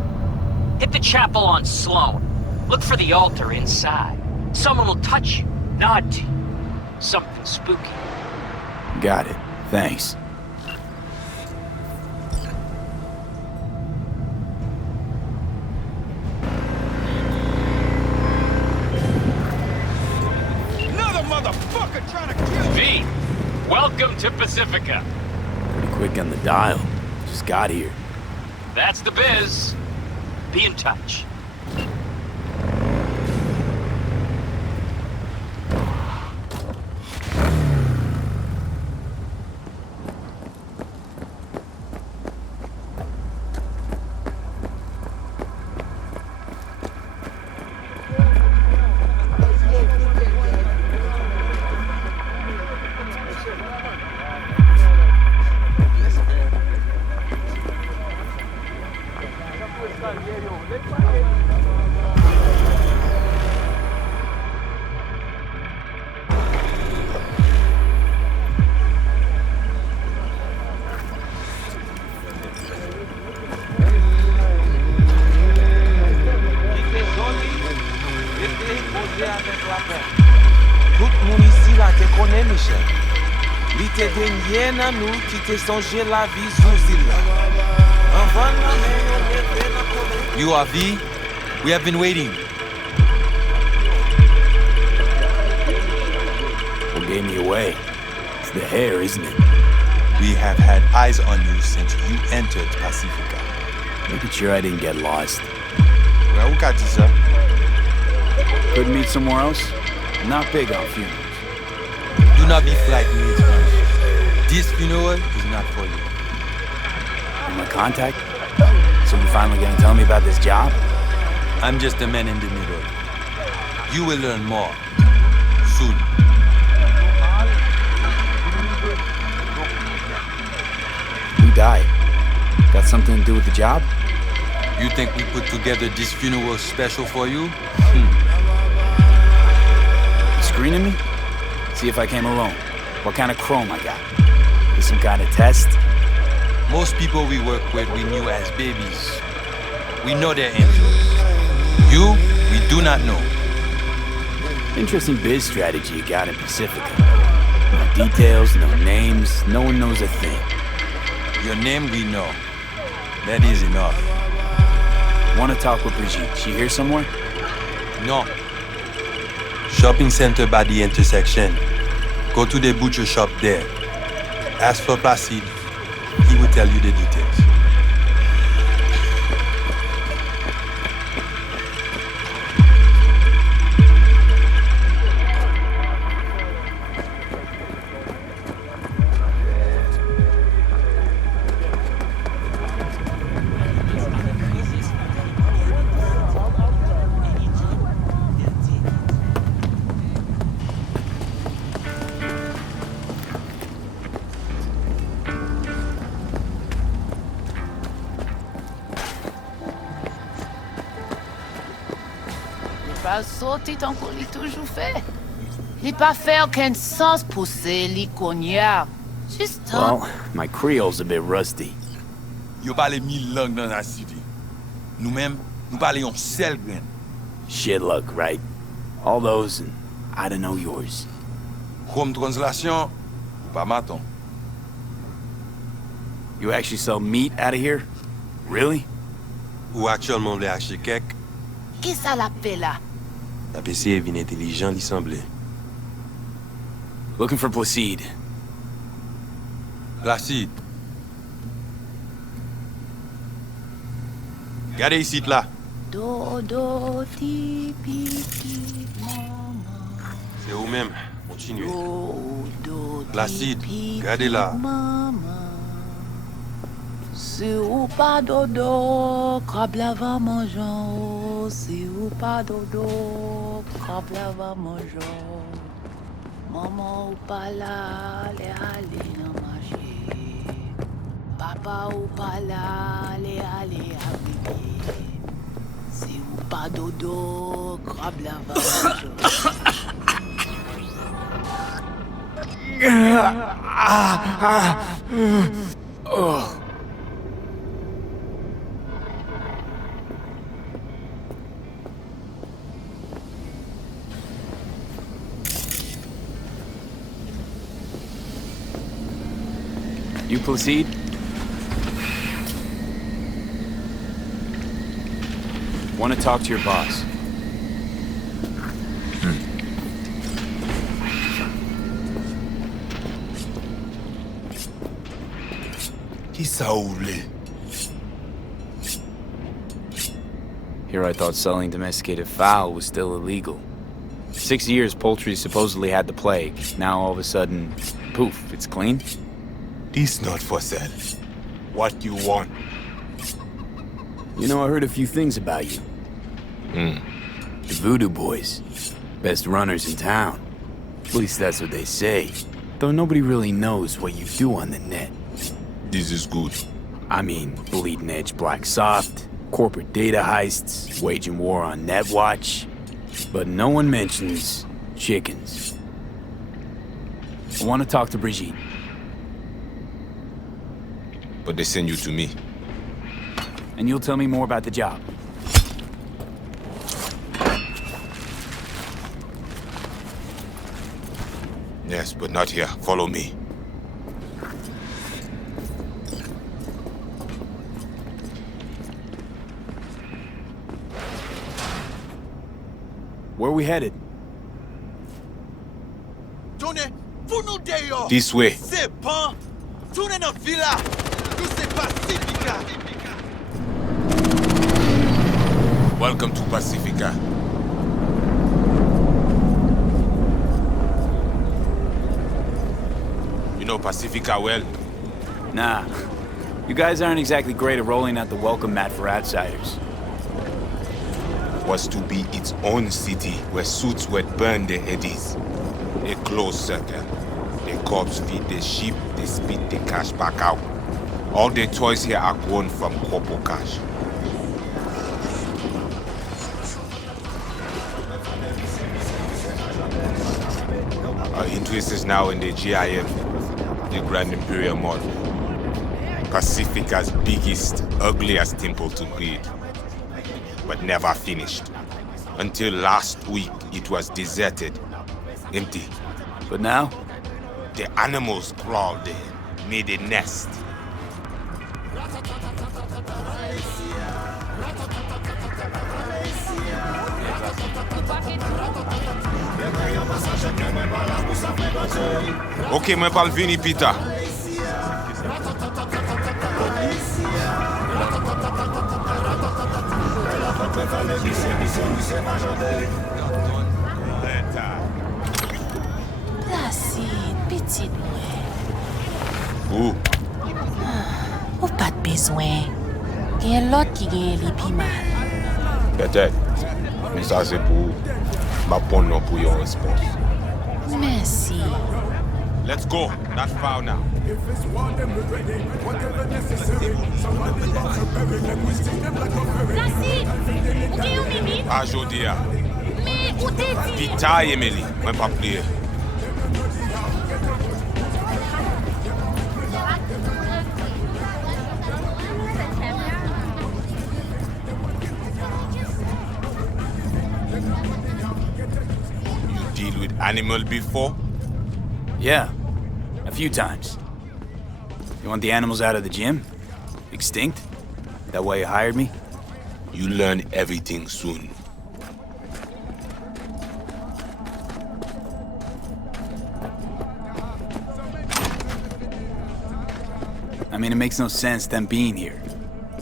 Hit the chapel on Sloan. Look for the altar inside. Someone will touch you, nod to you. Something spooky. Got it. Thanks. Another motherfucker trying to kill me! V, welcome to Pacifica. Pretty quick on the dial. Just got here. That's the biz. Be in touch. You are V? We have been waiting. What gave me away? It's the hair, isn't it? We have had eyes on you since you entered Pacifica. Making sure I didn't get lost. Well, we got you, sir. Couldn't meet somewhere else? I'm not big on funerals. Do not be frightened, it's fine. This funeral is not for you. My contact? So you finally gonna tell me about this job? I'm just a man in the middle. You will learn more. Soon. Who died? Got something to do with the job? You think we put together this funeral special for you? Screening me? See if I came alone. What kind of chrome I got? Is some kind of test? Most people we work with we knew as babies. We know their interests. You, we do not know. Interesting biz strategy you got in Pacifica. No details, no names, no one knows a thing. Your name we know. That is enough. Want to talk with Brigitte? She here somewhere? No. Shopping center by the intersection. Go to the butcher shop there. Ask for Placide. He will tell you the details. Pas sauter tant qu'on l'y toujours fait. Il pas fait aucun sens pousser les cognards. Juste Well, my Creole's a bit rusty. Yo parle 1000 langues dans la cité. Nous-mêmes, nous parlons seul grain. Shit luck, right? All those and I don't know yours. Comme translation, pas maton. You actually sell meat out of here? Really? Ou actuellement vle acheter kek, Qu'est-ce ça l'appelle là? la PC vin intelligent li semble. Looking for Placide. Placide. Gade ici là. Do, ti, pi, ti, maman. C'est vous-même. Continuez. Do, Placide, ti, gardez là. maman. Si ou pas dodo, crabe la va mangeant. Si ou pas dodo, crabe la va mangeant. Maman ou pas là, aller dans marché. Papa ou pas là, aller appliquer. Si ou pas dodo, crabe la va mangeant. Oh. You Placide? Want to talk to your boss. Qui ça ouvre? Here I thought selling domesticated fowl was still illegal. 6 years poultry supposedly had the plague. Now all of a sudden, poof, it's clean? This not for sale. What you want? You know, I heard a few things about you. The Voodoo Boys. Best runners in town. At least that's what they say. Though nobody really knows what you do on the net. This is good. I mean, bleeding edge black soft, corporate data heists, waging war on Netwatch. But no one mentions chickens. I want to talk to Brigitte. But they send you to me. And you'll tell me more about the job. Yes, but not here. Follow me. Where are we headed? This way. C'est bon. Tournez notre villa. Nous c'est Pacifica. Welcome to Pacifica. know Pacifica well? Nah. You guys aren't exactly great at rolling out the welcome mat for outsiders. Was to be its own city where suits would burn their eddies. A closed circle. The cops feed the sheep, they spit the cash back out. All the toys here are grown from corpo cash. Our interest is now in the GIM, the Grand Imperial model. Pacifica's biggest, ugliest temple to greed. But never finished. Until last week, it was deserted. Empty. But now? The animals crawled in, made a nest. Ok, mwen pal vini pita. Placide, petite mwen. Ou? Ou pat bezwen. Gen lot ki gen li pi mal. Peut-être. Mais ça c'est pour ma pon non pour yon réponse. Merci. Let's go. Not far now. Placide! Ou gen yon mimi? A jodi a. Mais ou te di? Pita Emily, mwen pa pliye. You deal with animal before? Yeah, a few times. You want the animals out of the gym? Extinct? That why you hired me? You learn everything soon. I mean, it makes no sense them being here.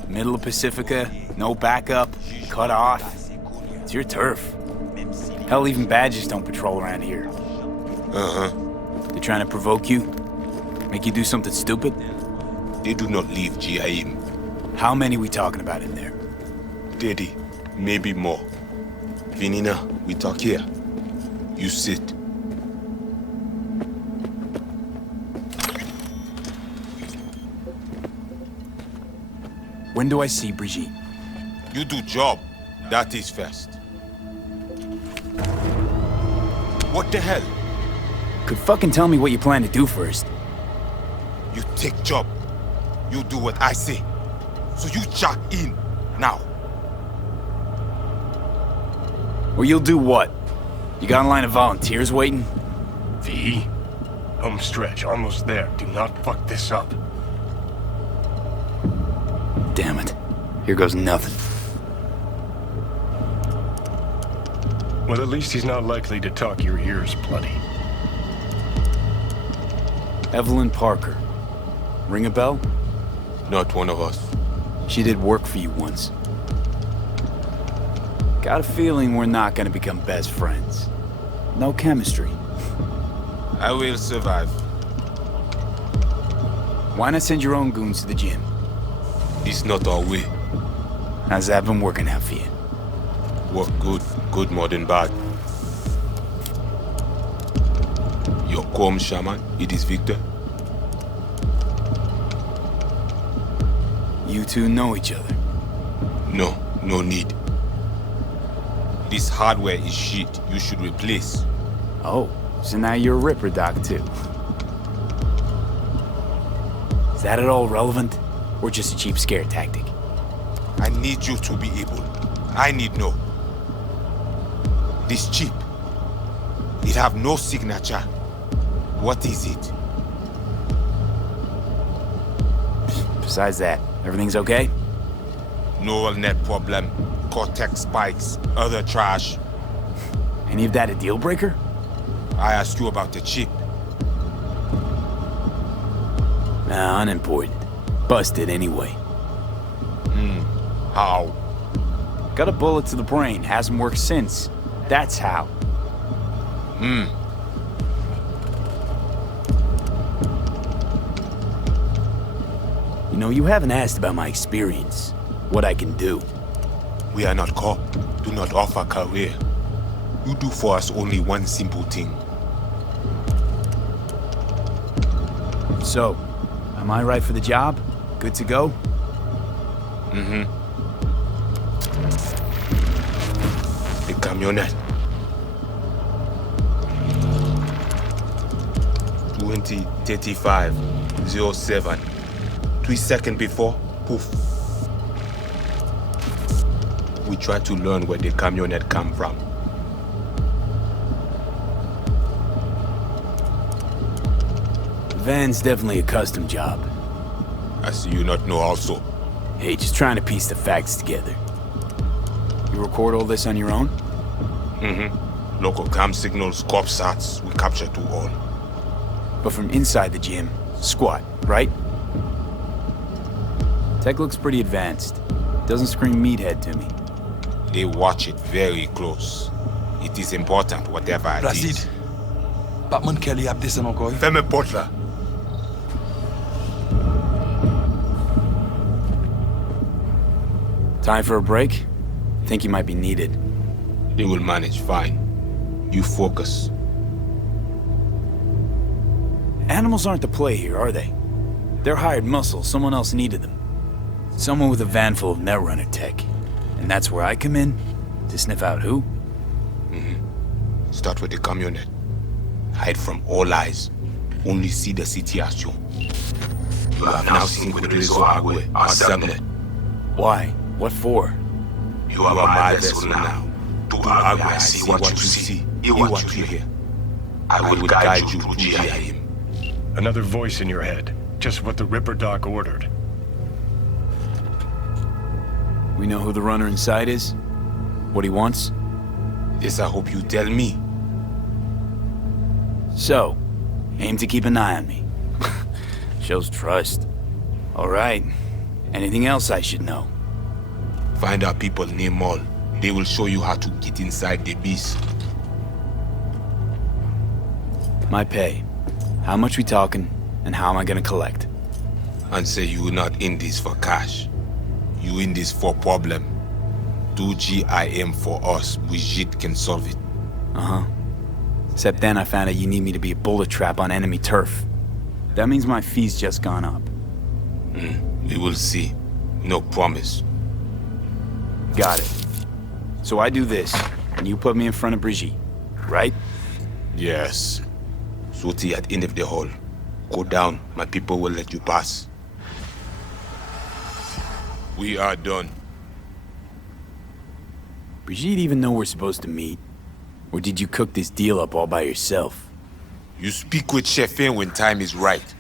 Middle of Pacifica, no backup, cut off. It's your turf. Hell, even badges don't patrol around here. Uh-huh. They're trying to provoke you? Make you do something stupid? They do not leave GIM. How many we talking about in there? 30, maybe more. Vinina, we talk here. You sit. When do I see Brigitte? You do job. That is first. What the hell? Could fucking tell me what you plan to do first. You take job. You do what I say. So you jack in. Now. Or you'll do what? You got a line of volunteers waiting? V? Home stretch, almost there. Do not fuck this up. Damn it. Here goes nothing. Well, at least he's not likely to talk your ears bloody. Evelyn Parker. Ring a bell? Not one of us. She did work for you once. Got a feeling we're not gonna become best friends. No chemistry. I will survive. Why not send your own goons to the gym? It's not our way. How's that been working out for you? Work good. Good more than bad. Your calm shaman, it is Victor. You two know each other? No, no need. This hardware is shit. You should replace. Oh, so now you're a Ripper Doc too. Is that at all relevant? Or just a cheap scare tactic? I need you to be able. I need no. This chip. It have no signature. What is it? Besides that, everything's okay? Neural net problem. Cortex spikes. Other trash. Any of that a deal breaker? I asked you about the chip. Nah, unimportant. Busted anyway. How? Got a bullet to the brain. Hasn't worked since. That's how. know, you haven't asked about my experience. What I can do. We are not cop. Do not offer career. You do for us only one simple thing. So, am I right for the job? Good to go? Mm-hmm. The camionette. 20:35:07. 3 seconds before, poof. We try to learn where the camionette come from. Van's definitely a custom job. I see you not know also. Hey, just trying to piece the facts together. You record all this on your own? Mm-hmm. Local cam signals, cop sats, we capture to all. But from inside the gym, squat, right? Tech looks pretty advanced. Doesn't scream meathead to me. They watch it very close. It is important, whatever it Placide. is. Batman Kelly a descend encore. Fais-moi porte là. Time for a break? Think you might be needed. They will manage fine. You focus. Animals aren't the play here, are they? They're hired muscle, someone else needed them. Someone with a van full of Netrunner tech. And that's where I come in? To sniff out who? Mm-hmm. Start with the camionette. Hide from all eyes. Only see the situation. You have now seen with Rizzo Agwe, our sublet. Why? What for? You are my vessel now. To Agwe, I see what you see. Hear what you hear. I will guide you through GIM. Another voice in your head. Just what the Ripper Doc ordered. We know who the runner inside is? What he wants? This I hope you tell me. So, aim to keep an eye on me. Shows trust. All right. Anything else I should know? Find out people near Mall. They will show you how to get inside the beast. My pay. How much we talking, and how am I gonna collect? And say you not in this for cash. You in this for problem. Do GIM for us. Brigitte can solve it. Uh-huh. Except then I found out you need me to be a bullet trap on enemy turf. That means my fee's just gone up. We will see. No promise. Got it. So I do this, and you put me in front of Brigitte, right? Yes. Soti at end of the hall. Go down. My people will let you pass. We are done. Brigitte even know we're supposed to meet? Or did you cook this deal up all by yourself? You speak with Chefin when time is right.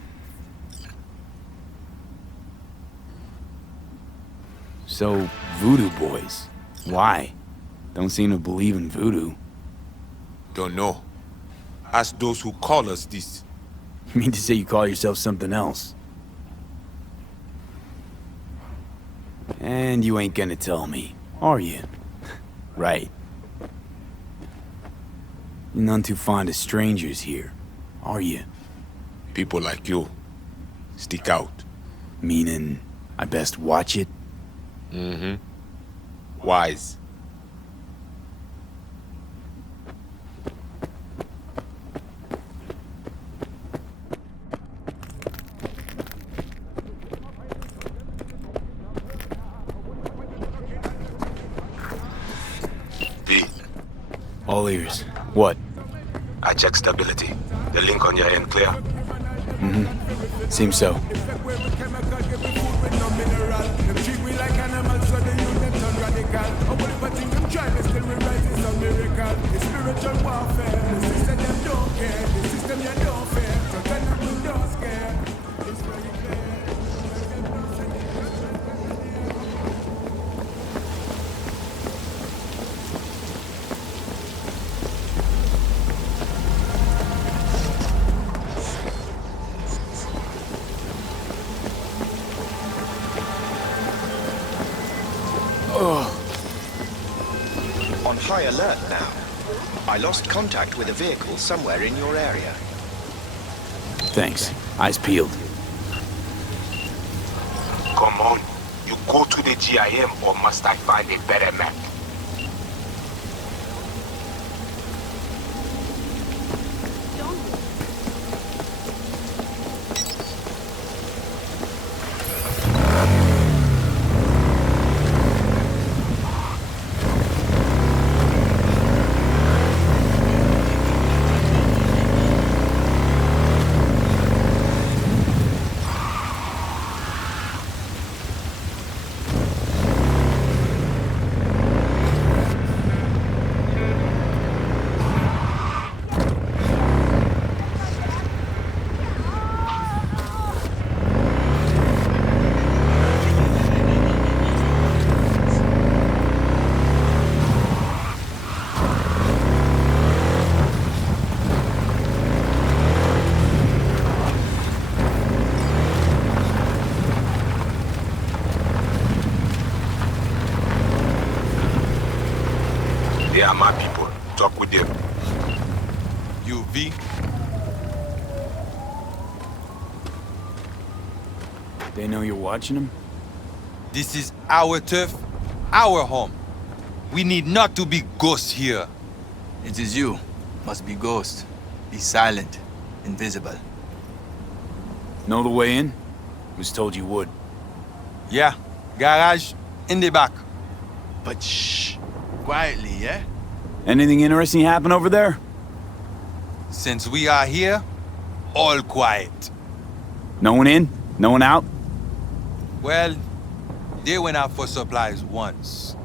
So, voodoo boys. Why? Don't seem to believe in voodoo. Don't know. Ask those who call us this. You mean to say you call yourself something else? And you ain't gonna tell me, are you? Right. You're none too fond of strangers here, are you? People like you. Stick out. Meaning, I best watch it? Mm-hmm. Wise. All ears. What? I check stability. The link on your end clear? Mm-hmm. Seems so. On high alert now. I lost contact with a vehicle somewhere in your area. Thanks. Eyes peeled. GIM, or must I find a better map? They are my people. Talk with them. You, V? They know you're watching them? This is our turf, our home. We need not to be ghosts here. It is you. Must be ghost. Be silent. Invisible. Know the way in? Was told you would. Yeah. Garage in the back. But shh. Quietly, yeah? Anything interesting happen over there? Since we are here, all quiet. No one in? No one out? Well, they went out for supplies once.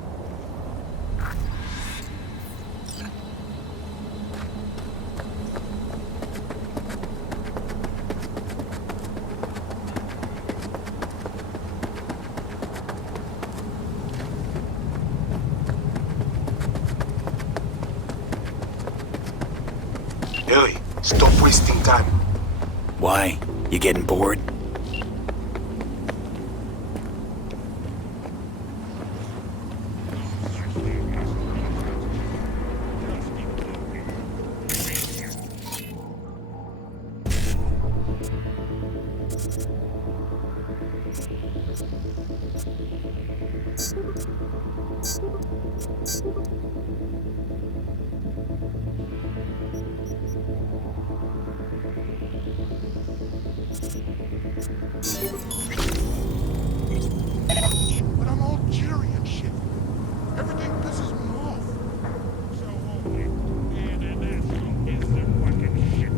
Hurry, stop wasting time. Why? You getting bored? But I'm all jittery and shit. Everything pisses me off. So international is the fucking shit.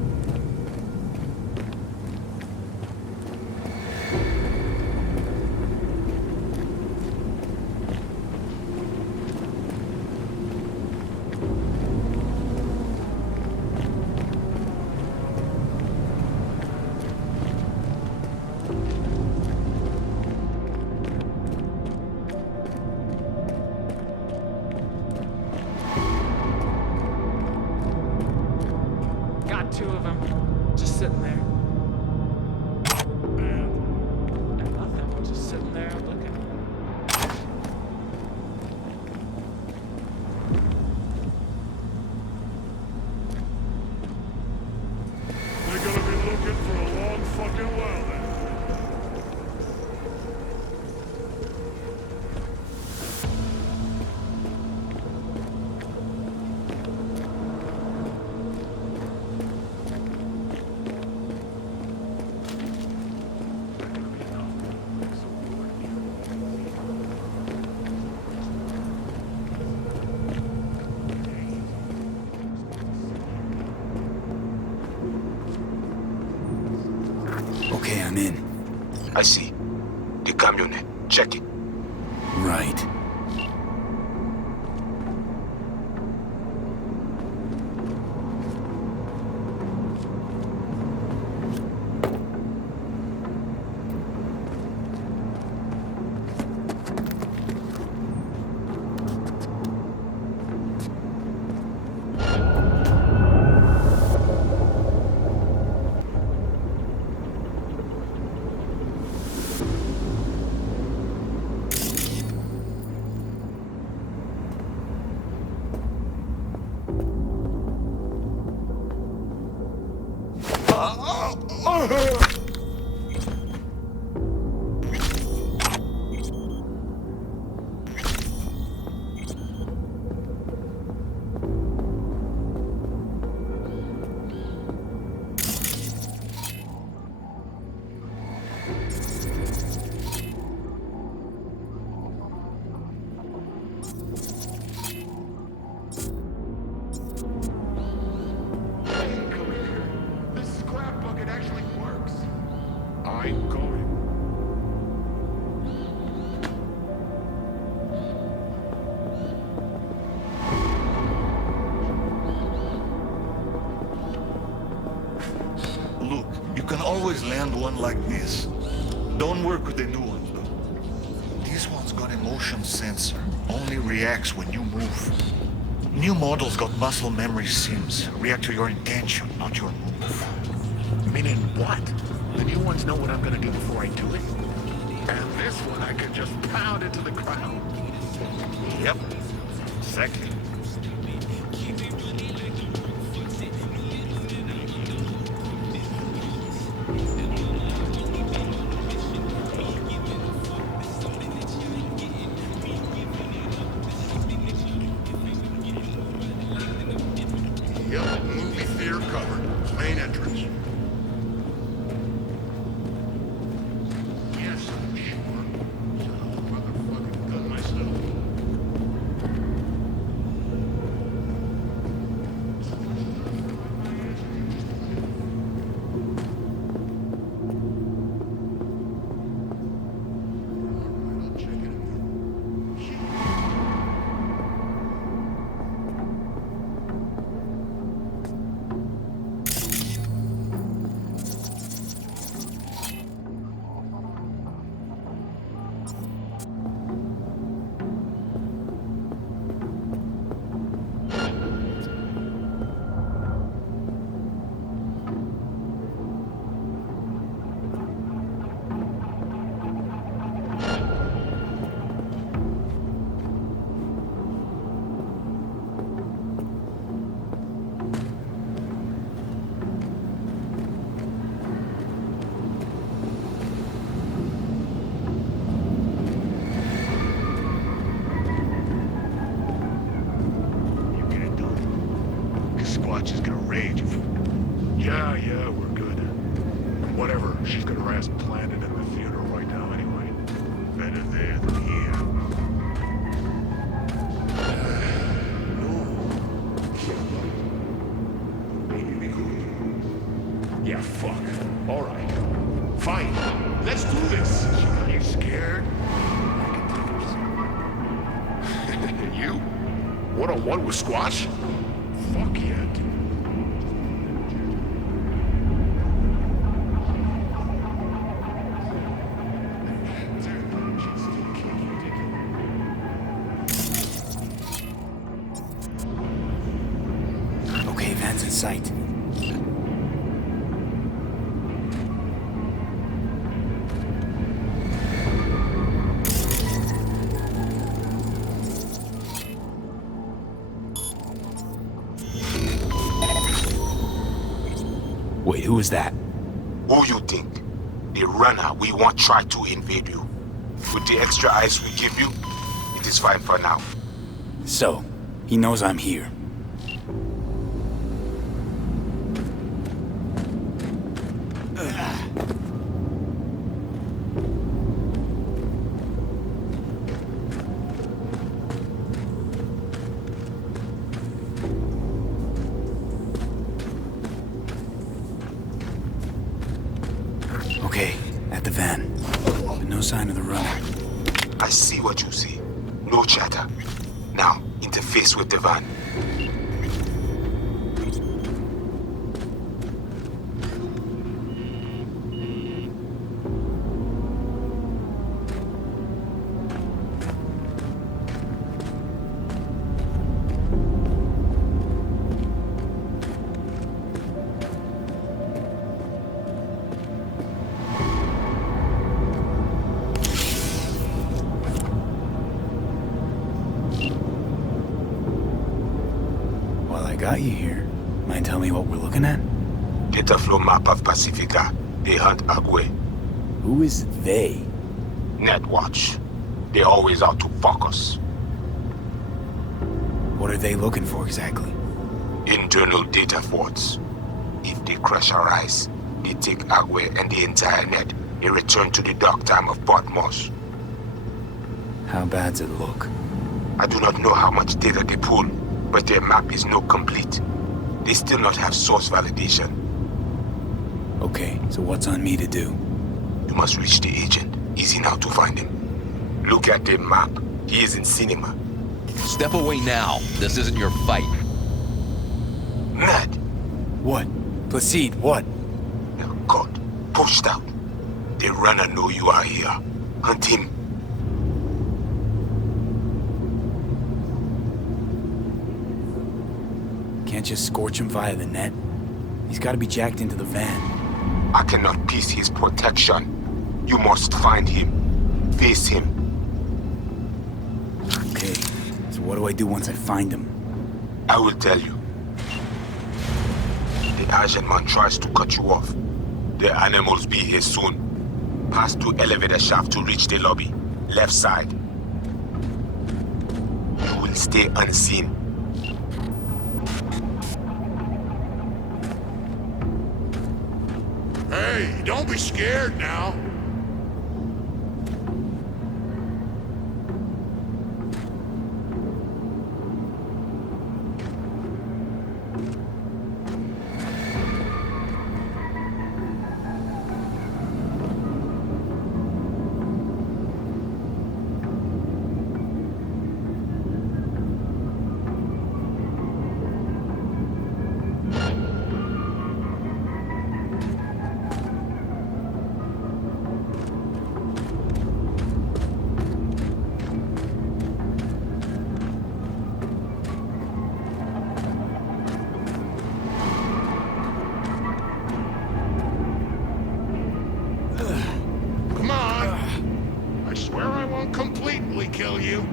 Got two of them, just sitting there. And nothing, just sitting there looking. They're gonna be looking for a long fucking while then. Okay, I'm in. I see. The camionette. Check it. Right. I'm going. Look, you can always land one like this. Don't work with the new ones, though. This one's got a motion sensor. Only reacts when you move. New models got muscle memory sims. React to your intention, not your move. Meaning what? The new ones know what I'm gonna do before I do it? And this one I can just pound into the crowd. Yep. Exactly. Yep, movie theater covered. Main entrance. Yes, I'm sure. So motherfucking gun myself. She's gonna rage if... Yeah, we're good. Whatever, she's got her ass planted in the theater right now anyway. Better there than here. Yeah, fuck. Alright. Fine. Let's do this. Are you scared? You? One-on-one with Squash? Fuck yeah, dude. Okay, van's in sight. Wait, who was that? Who you think? The runner we want try to invade you. With the extra ice we give you, it is fine for now. So, he knows I'm here. Okay, at the van. But no sign of the runner. I see what you see. No chatter. Now, interface with the van. Got you here. Mind telling me what we're looking at? Data flow map of Pacifica. They hunt Agwe. Who is they? Netwatch. They're always out to fuck us. What are they looking for exactly? Internal data forts. If they crush our ice, they take Agwe and the entire net. They return to the dark time of Port Moss. How bad's it look? I do not know how much data they pull, but their map is not complete. They still not have source validation. Okay, so what's on me to do? You must reach the agent. Easy now to find him. Look at the map. He is in cinema. Step away now. This isn't your fight. Ned! What? Placide, what? God, pushed out. The runner know you are here. Hunt him. Can't just scorch him via the net. He's gotta be jacked into the van. I cannot piece his protection. You must find him. Face him. Okay, so what do I do once I find him? I will tell you. The Asian man tries to cut you off. The animals be here soon. Pass to elevator shaft to reach the lobby. Left side. You will stay unseen. Hey, don't be scared now. Come on. I swear I won't completely kill you.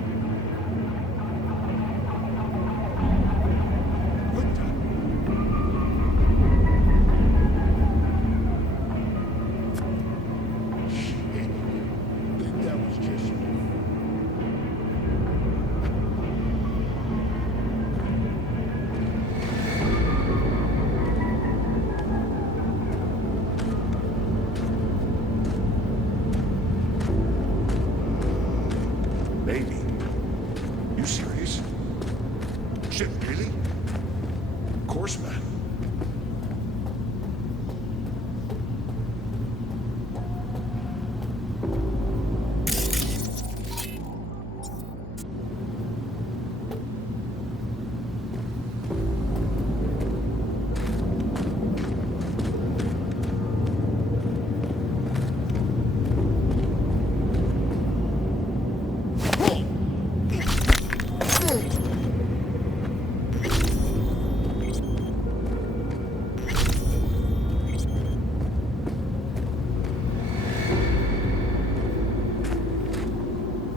Baby, you serious? Shit, really? Of course, man.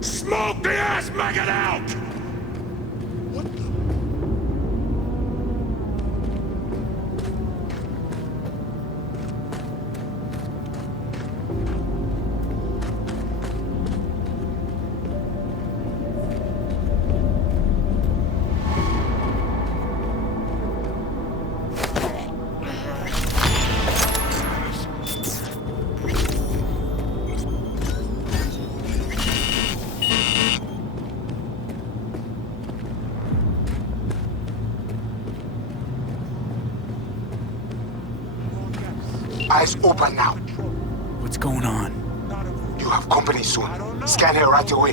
Smoke the ass maggot out! What the? Eyes open now. What's going on? You have company soon. Scan her right away.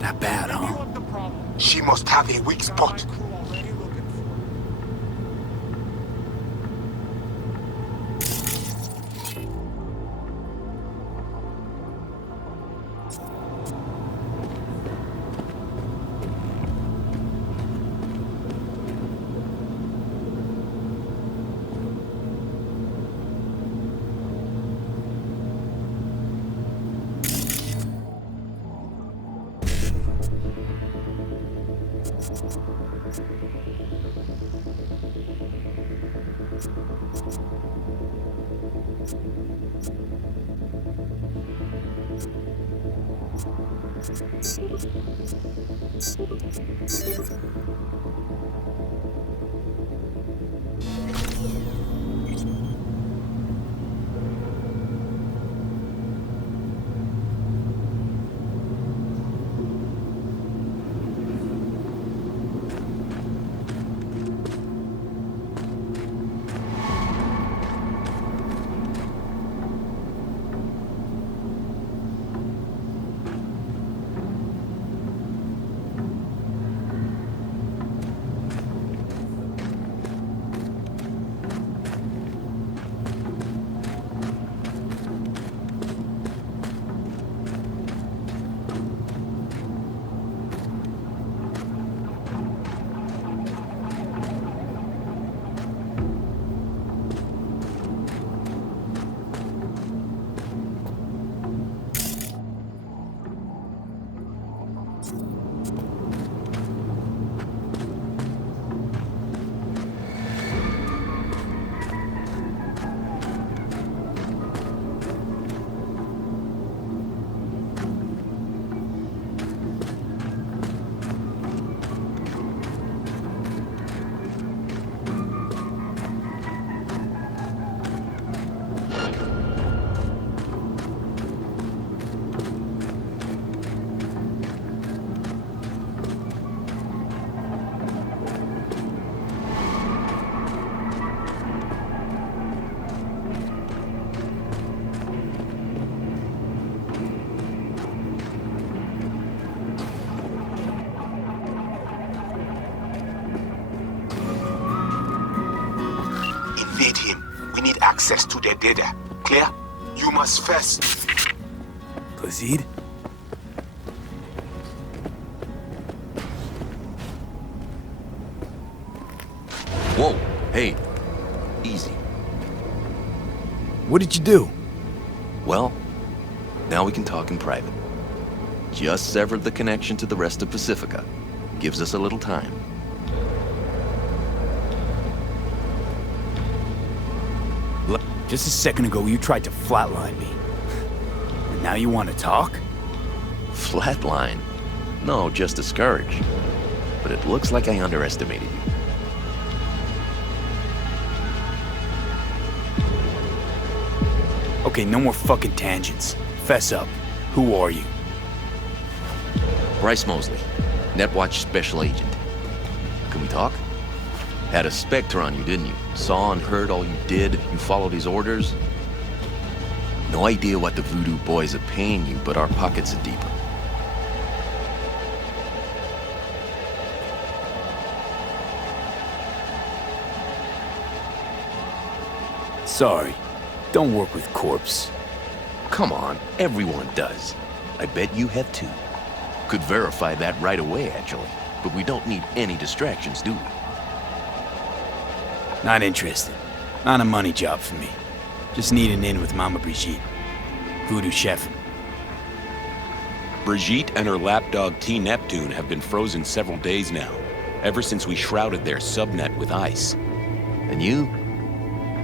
That bad, huh? She must have a weak spot. access to their data. Clear? You must first... Placide? Whoa, hey, easy. What did you do? Well, now we can talk in private. Just severed the connection to the rest of Pacifica. Gives us a little time. Just a second ago, you tried to flatline me. And now you want to talk? Flatline? No, just discouraged. But it looks like I underestimated you. Okay, no more fucking tangents. Fess up. Who are you? Bryce Mosley, Netwatch Special Agent. Can we talk? Had a Spectre on you, didn't you? Saw and heard all you did. You followed his orders. No idea what the Voodoo boys are paying you, but our pockets are deeper. Sorry. Don't work with corpse. Come on, everyone does. I bet you have too. Could verify that right away, actually. But we don't need any distractions, do we? Not interested. Not a money job for me. Just need an in with Mama Brigitte. Voodoo chefin'. Brigitte and her lapdog T. Neptune have been frozen several days now, ever since we shrouded their subnet with ice. And you?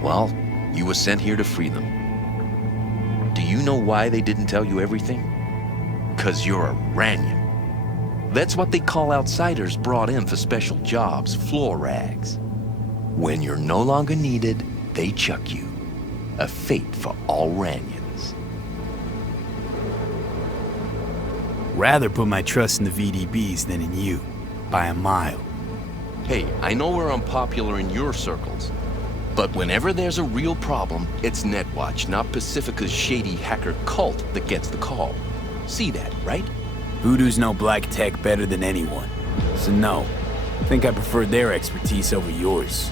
Well, you were sent here to free them. Do you know why they didn't tell you everything? 'Cause you're a Ranyan. That's what they call outsiders brought in for special jobs, floor rags. When you're no longer needed, they chuck you. A fate for all Ranyans. Rather put my trust in the VDBs than in you. By a mile. Hey, I know we're unpopular in your circles. But whenever there's a real problem, it's Netwatch, not Pacifica's shady hacker cult that gets the call. See that, right? Voodoo's know black tech better than anyone. So no, I think I prefer their expertise over yours.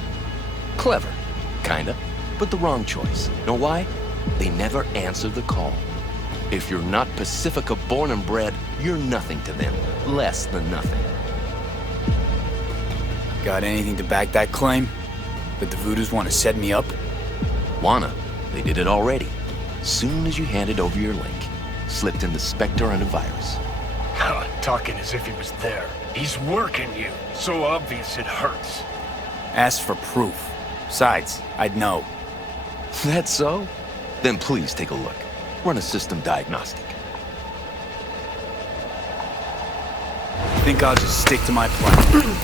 Clever, kinda, but the wrong choice. Know why? They never answer the call. If you're not Pacifica born and bred, you're nothing to them. Less than nothing. Got anything to back that claim? That the Voodoos want to set me up? Wanna. They did it already. Soon as you handed over your link. Slipped in the Spectre and a virus. Talking as if he was there. He's working you. So obvious it hurts. Ask for proof. Besides, I'd know. That's so? Then please take a look. Run a system diagnostic. I think I'll just stick to my plan.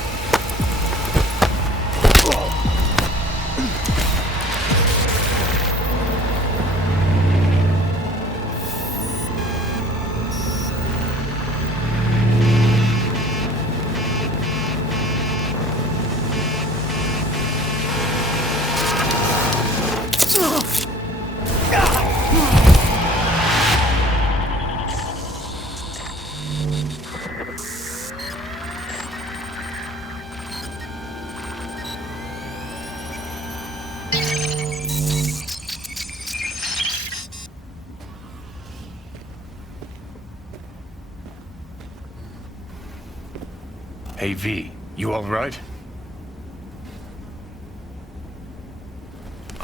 Hey V, you alright?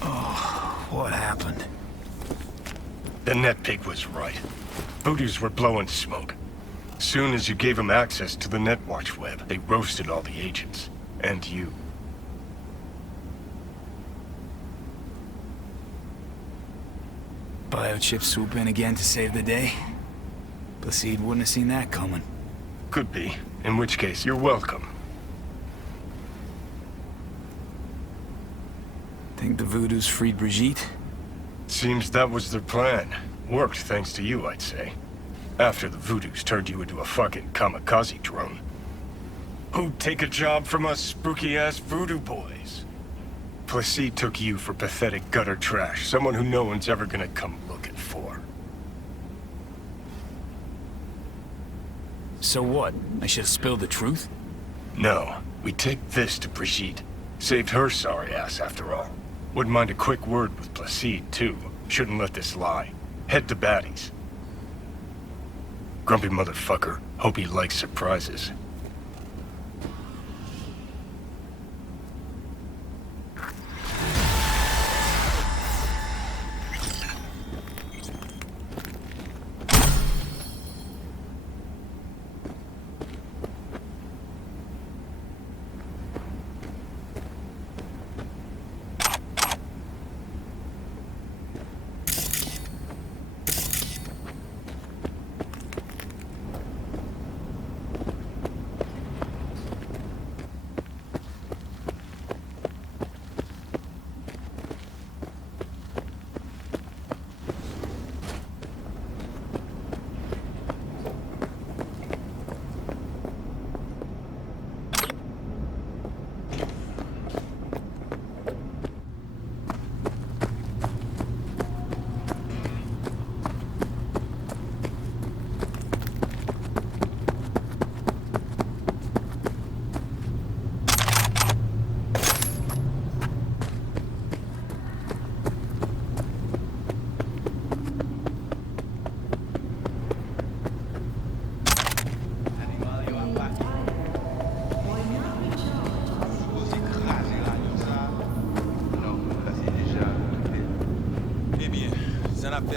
Oh, what happened? The net pig was right. Voodoos were blowing smoke. Soon as you gave them access to the Netwatch web, they roasted all the agents. And you. Biochip swoop in again to save the day? Placide wouldn't have seen that coming. Could be. In which case, you're welcome. Think the Voodoos freed Brigitte? Seems that was their plan. Worked thanks to you, I'd say. After the Voodoos turned you into a fucking kamikaze drone. Who'd take a job from us spooky-ass voodoo boys? Placide took you for pathetic gutter trash, someone who no one's ever gonna come looking for. So what? I should have spilled the truth? No, we take this to Brigitte. Saved her sorry ass after all. Wouldn't mind a quick word with Placide, too. Shouldn't let this lie. Head to baddies. Grumpy motherfucker. Hope he likes surprises.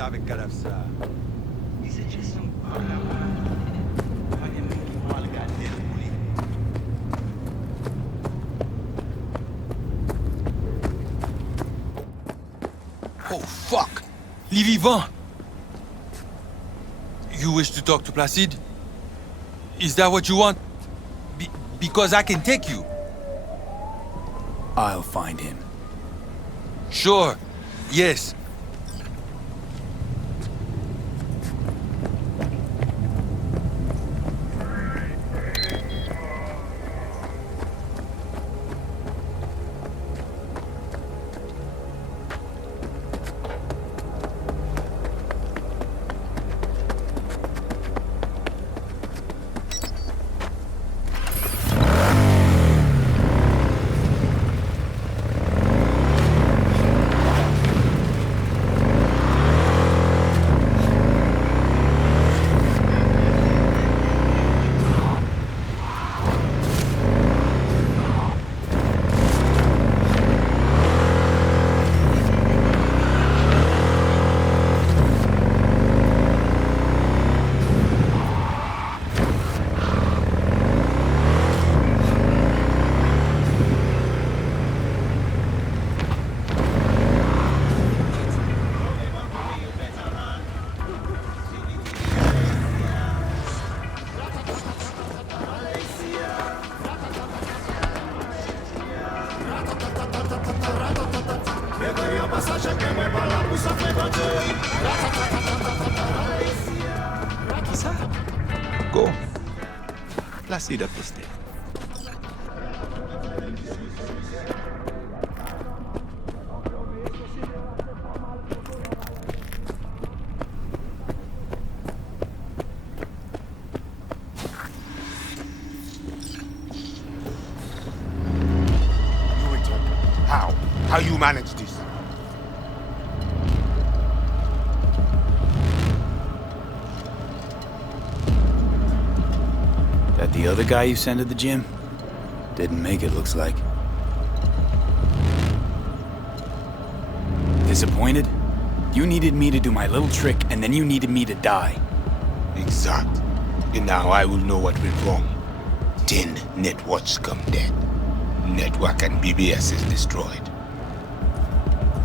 Avec Calafsa. Oh, fuck! Les vivants! You wish to talk to Placide? Is that what you want? Because I can take you. I'll find him. Sure. Yes. Go. Placide posté. How you manage this? That the other guy you sent to the gym? Didn't make it, looks like. Disappointed? You needed me to do my little trick, and then you needed me to die. Exact. And now I will know what went wrong. 10 networks come dead. Network and BBS is destroyed.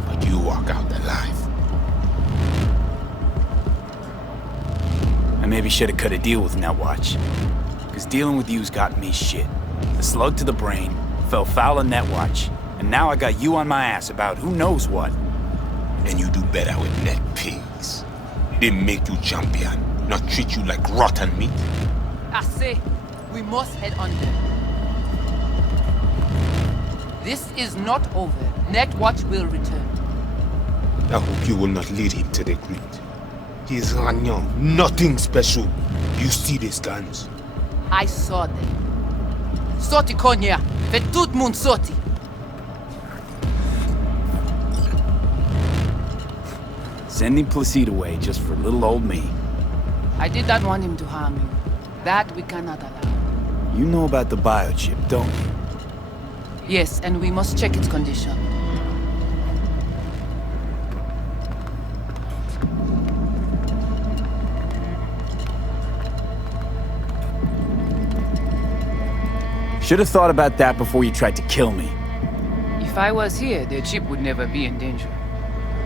But you walk out alive. I maybe should have cut a deal with Netwatch. Because dealing with you's got me shit. A slug to the brain, fell foul of Netwatch, and now I got you on my ass about who knows what. And you do better with net pigs. They make you champion, not treat you like rotten meat. I say, we must head under. This is not over. Netwatch will return. I hope you will not lead him to the grid. He is Ranyon, nothing special. You see these guns? I saw them. Sorti Konya, fait tout le monde sorti. Sending Placide away just for little old me. I did not want him to harm you. That we cannot allow. You know about the biochip, don't you? Yes, and we must check its condition. Should have thought about that before you tried to kill me. If I was here, the chip would never be in danger.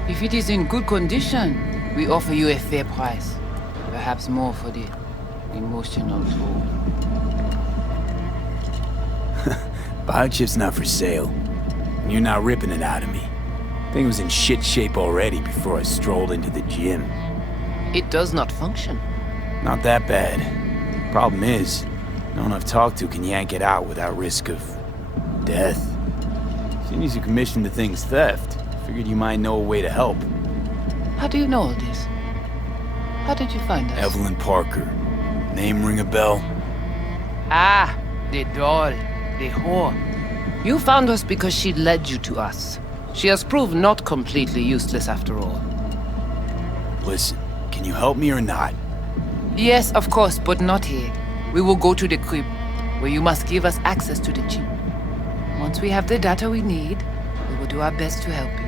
If it is in good condition, we offer you a fair price. Perhaps more for the emotional toll. Biochip's not for sale. And you're not ripping it out of me. Thing was in shit shape already before I strolled into the gym. It does not function. Not that bad. Problem is, no one I've talked to can yank it out without risk of death. Seeing as you commissioned the thing's theft, figured you might know a way to help. How do you know all this? How did you find us? Evelyn Parker. Name ring a bell? Ah, the doll. The whore. You found us because she led you to us. She has proved not completely useless after all. Listen, can you help me or not? Yes, of course, but not here. We will go to the crib, where you must give us access to the chip. Once we have the data we need, we will do our best to help you.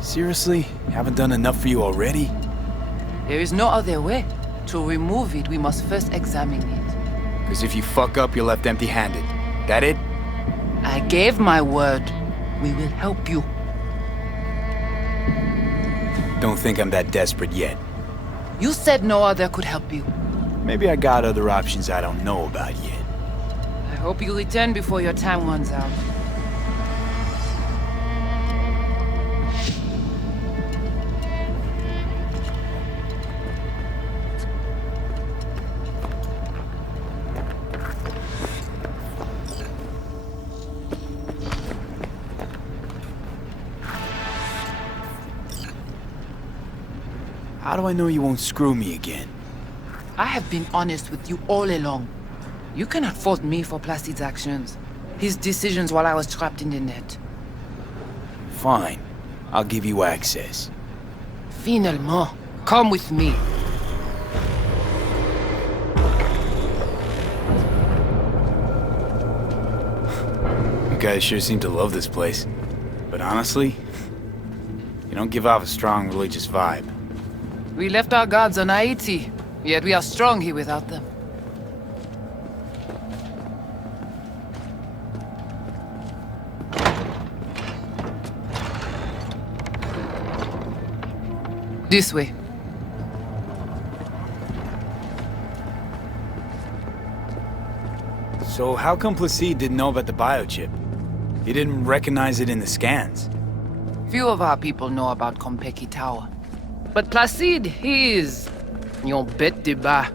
Seriously? Haven't done enough for you already? There is no other way. To remove it, we must first examine it. Because if you fuck up, you're left empty-handed. That it? I gave my word. We will help you. Don't think I'm that desperate yet. You said no other could help you. Maybe I got other options I don't know about yet. I hope you return before your time runs out. How do I know you won't screw me again? I have been honest with you all along. You cannot fault me for Placide's actions. His decisions while I was trapped in the net. Fine. I'll give you access. Finalement, come with me. You guys sure seem to love this place. But honestly, you don't give off a strong religious vibe. We left our gods on Haiti, yet we are strong here without them. This way. So how come Placide didn't know about the biochip? He didn't recognize it in the scans. Few of our people know about Kompeki Tower. But Placide, he is your bête de bas.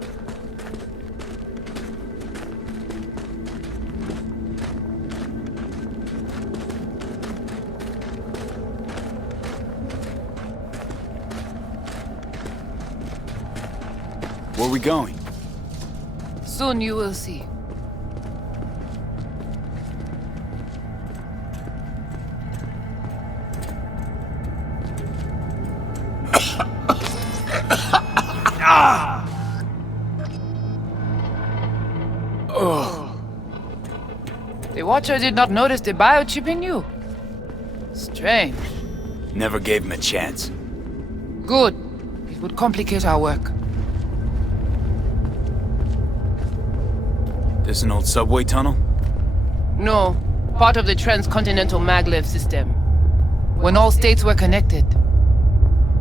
Where are we going? Soon you will see. The Watcher did not notice the biochip in you. Strange. Never gave him a chance. Good. It would complicate our work. This an old subway tunnel? No. Part of the transcontinental maglev system. When all states were connected.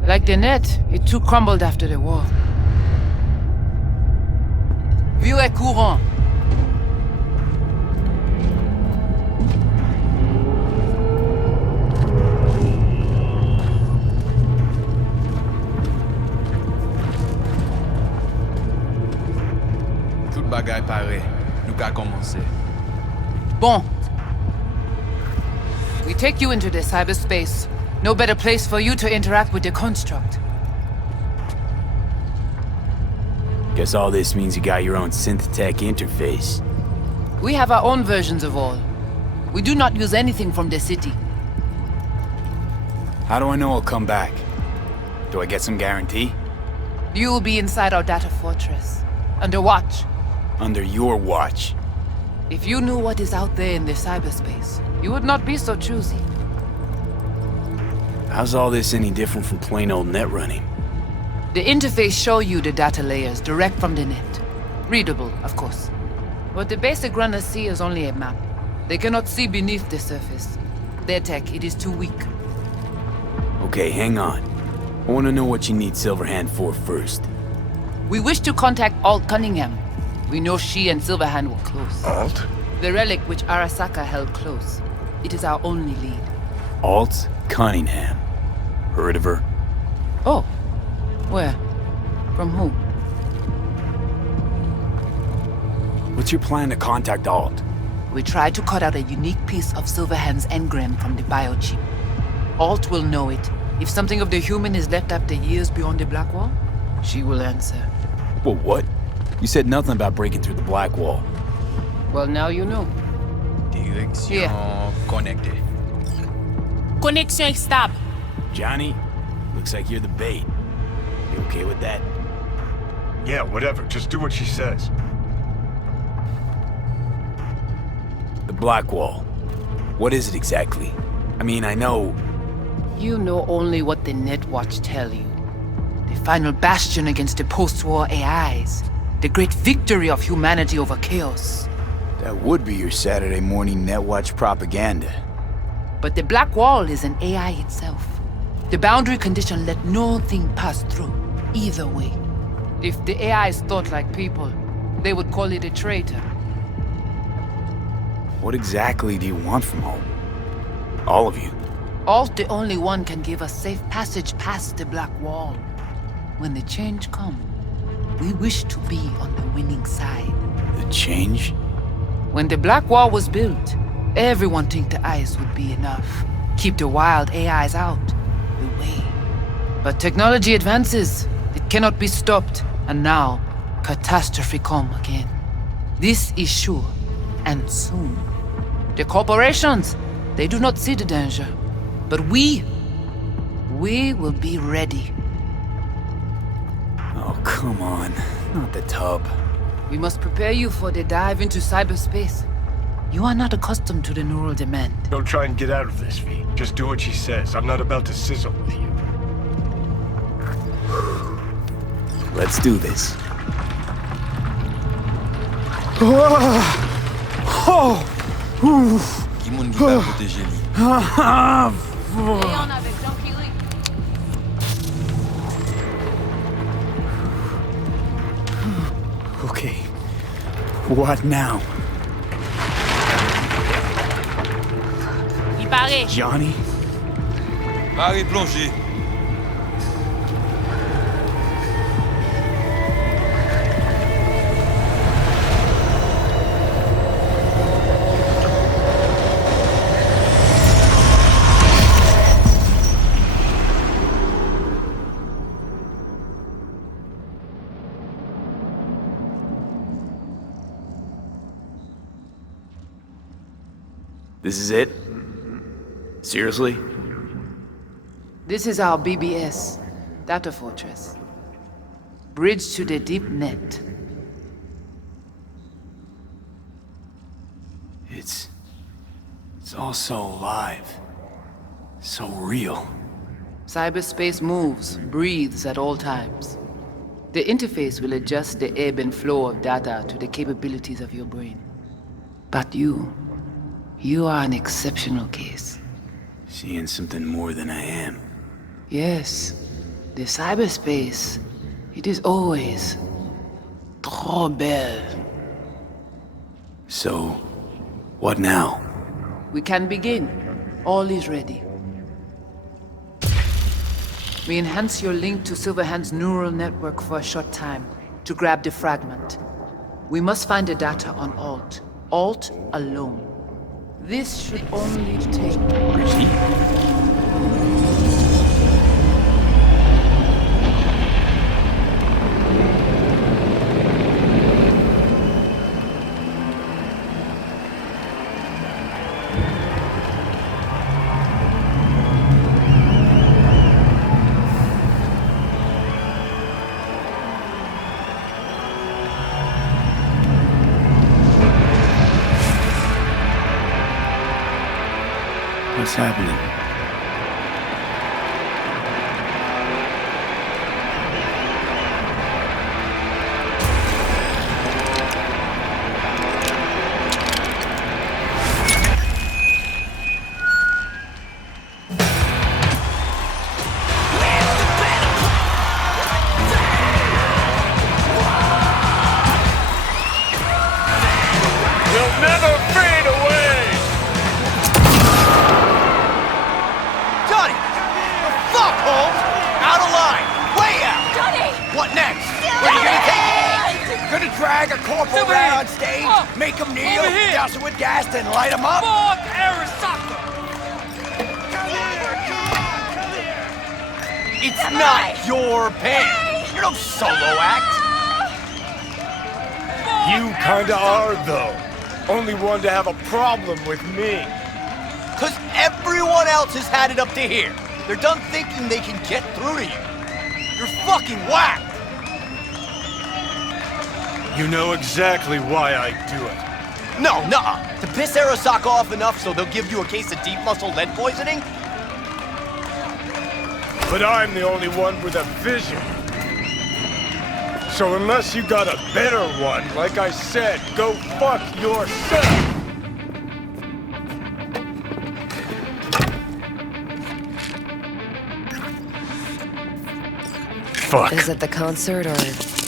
Like the net, it too crumbled after the war. Vieux et courant. Tout bagay pare. Nou ka komanse. Bon. We take you into the cyberspace. No better place for you to interact with the construct. Guess all this means you got your own synth-tech interface. We have our own versions of all. We do not use anything from the city. How do I know I'll come back? Do I get some guarantee? You'll be inside our data fortress, under watch. Under your watch. If you knew what is out there in the cyberspace, you would not be so choosy. How's all this any different from plain old net running? The interface show you the data layers direct from the net. Readable, of course. What the basic runners see is only a map. They cannot see beneath the surface. Their tech, it is too weak. Okay, hang on. I want to know what you need Silverhand for first. We wish to contact Alt Cunningham. We know she and Silverhand were close. Alt? The relic which Arasaka held close. It is our only lead. Alt Cunningham. Heard of her? Oh. Where? From who? What's your plan to contact Alt? We tried to cut out a unique piece of Silverhand's engram from the biochip. Alt will know it. If something of the human is left after years beyond the Black Wall, she will answer. Well, what? You said nothing about breaking through the Black Wall. Well, now you know. Direction connectée. Connexion stable. Johnny, looks like you're the bait. You okay with that? Yeah, whatever. Just do what she says. The Black Wall. What is it exactly? I mean, I know... You know only what the Netwatch tell you. The final bastion against the post-war AIs. The great victory of humanity over chaos. That would be your Saturday morning Netwatch propaganda. But the Black Wall is an AI itself. The boundary condition let no thing pass through, either way. If the AIs thought like people, they would call it a traitor. What exactly do you want from Alt? All of you? Alt the only one can give us safe passage past the Black Wall. When the change comes, we wish to be on the winning side. The change? When the Black Wall was built, everyone think the ice would be enough. Keep the wild AIs out, away. But technology advances. It cannot be stopped. And now, catastrophe come again. This is sure, and soon. The corporations, they do not see the danger. But we will be ready. Oh, come on. Not the tub. We must prepare you for the dive into cyberspace. You are not accustomed to the neural demand. Don't try and get out of this, V. Just do what she says. I'm not about to sizzle with you. Let's do this. Qui moun ki pa proteje li? Okay. What now? Il paraît. Johnny? Pare plongé. This is it? Seriously? This is our BBS, Data Fortress. Bridge to the deep net. It's all so alive. So real. Cyberspace moves, breathes at all times. The interface will adjust the ebb and flow of data to the capabilities of your brain. But you are an exceptional case. Seeing something more than I am. Yes, the cyberspace, it is always trop belle. So, what now? We can begin. All is ready. We enhance your link to Silverhand's neural network for a short time to grab the fragment. We must find the data on Alt. Alt alone. This should only take... What's happening? And light them up? Fuck Arasaka! It's not your band. You're no solo act. You kinda are, though. Only one to have a problem with me. Cause everyone else has had it up to here. They're done thinking they can get through to you. You're fucking whack. You know exactly why I do it. No, nuh-uh. To piss Arasaka off enough so they'll give you a case of deep muscle lead poisoning? But I'm the only one with a vision. So unless you got a better one, like I said, go fuck yourself! Fuck. Is it the concert or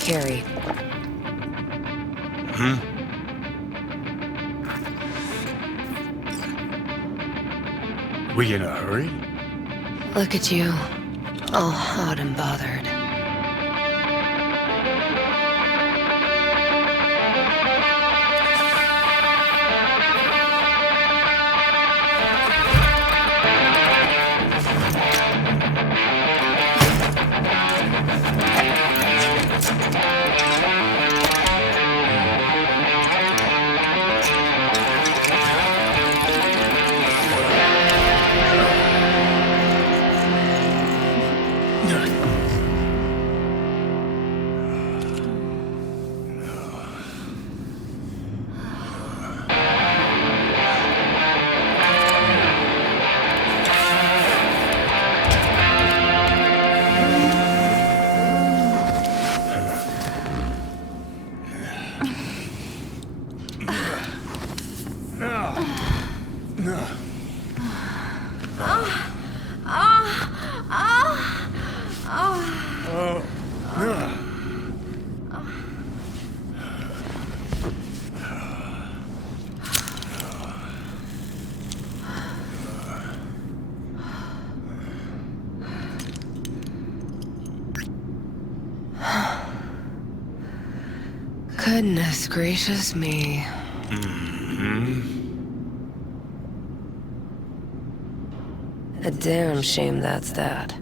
Carrie? We in a hurry? Look at you, all hot and bothered. Goodness gracious me. A damn shame that's that.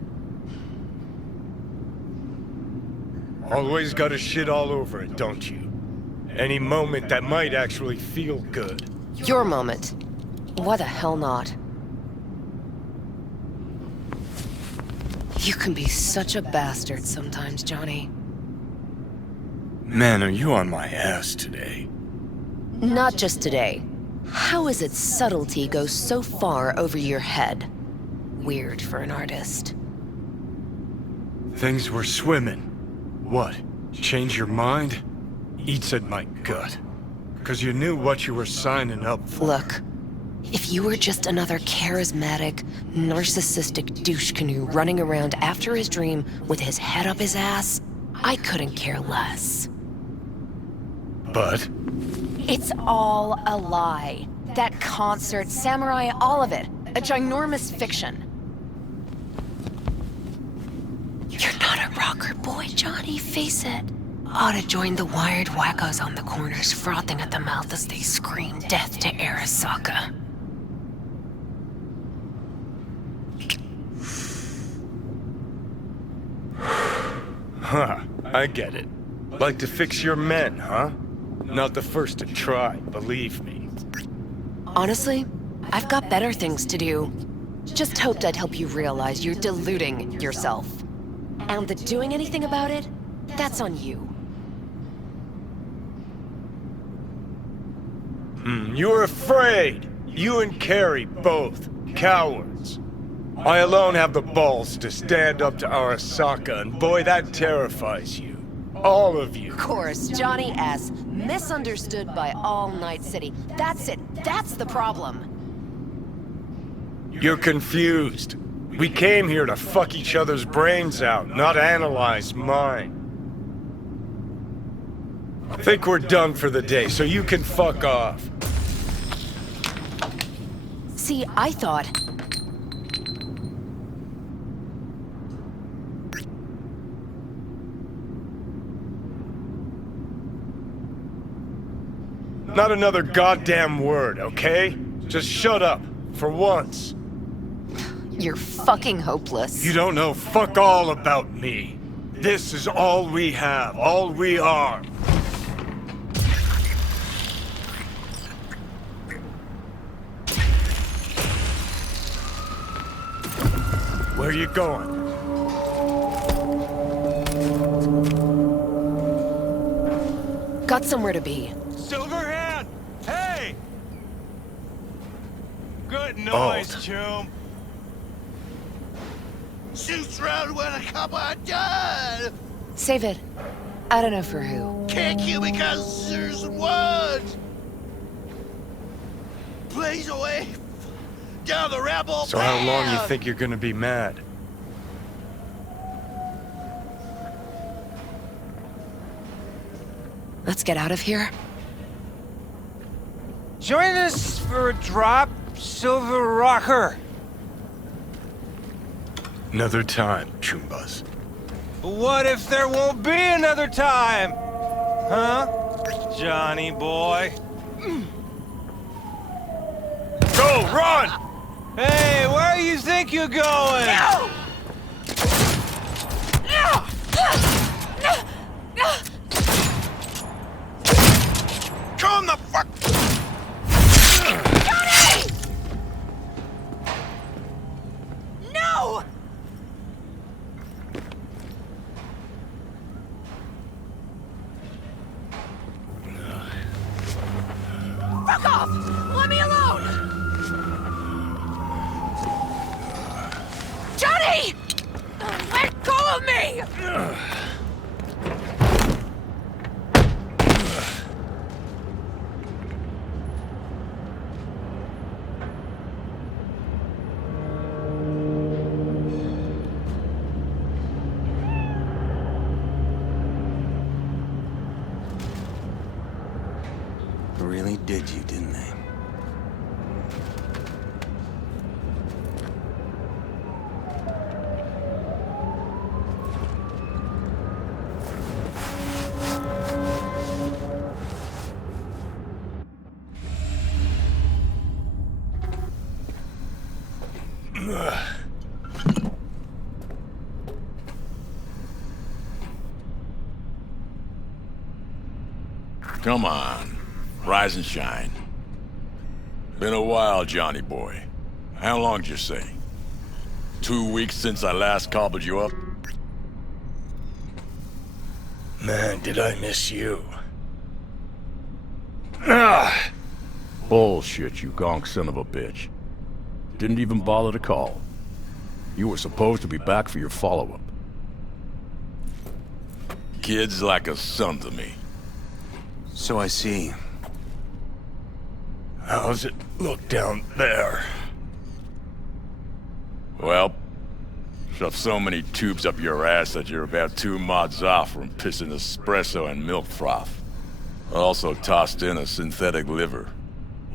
Always gotta shit all over it, don't you? Any moment that might actually feel good. Your moment. Why the hell not? You can be such a bastard sometimes, Johnny. Man, are you on my ass today? Not just today. How is it subtlety goes so far over your head? Weird for an artist. Things were swimming. What? Change your mind? Eats at my gut. 'Cause you knew what you were signing up for. Look, if you were just another charismatic, narcissistic douche canoe running around after his dream with his head up his ass, I couldn't care less. But? It's all a lie. That concert, Samurai, all of it. A ginormous fiction. You're not a rocker boy, Johnny, face it. Ought to join the wired wackos on the corners, frothing at the mouth as they scream death to Arasaka. Huh, I get it. Like to fix your men, huh? Not the first to try, believe me. Honestly, I've got better things to do. Just hoped I'd help you realize you're deluding yourself. And the doing anything about it, that's on you. You were afraid. You and Carrie both. cowards. I alone have the balls to stand up to Arasaka, and boy, that terrifies you. All of you. Of course, Johnny S. Misunderstood by all Night City. That's it. That's the problem. You're confused. We came here to fuck each other's brains out, not analyze mine. I think we're done for the day, so you can fuck off. See, I thought... Not another goddamn word, okay? Just shut up, for once. You're fucking hopeless. You don't know fuck all about me. This is all we have, all we are. Where you going? Got somewhere to be. Silverhand! Hey! Good noise, chum. Shoots round when I come undone! Save it. I don't know for who. Can't kill me cause there's words! Blaze away! Down the rebel So how long you think you're gonna be mad? Let's get out of here. Join us for a drop, Silver Rocker. Another time, Chumbas. What if there won't be another time? Huh? Johnny boy? Go, run! Hey, where do you think you're going? No! Come the fuck! Johnny! No! Fuck off! Let me alone! Johnny! Let go of me! Really did you, didn't they? Come on. Rise and shine. Been a while, Johnny boy. How long did you say? 2 weeks since I last cobbled you up? Man, did I miss you. Bullshit, you gonk son of a bitch. Didn't even bother to call. You were supposed to be back for your follow-up. Kid's like a son to me. So I see. How's it look down there? Well, shoved so many tubes up your ass that you're about 2 mods off from pissing espresso and milk froth. Also tossed in a synthetic liver.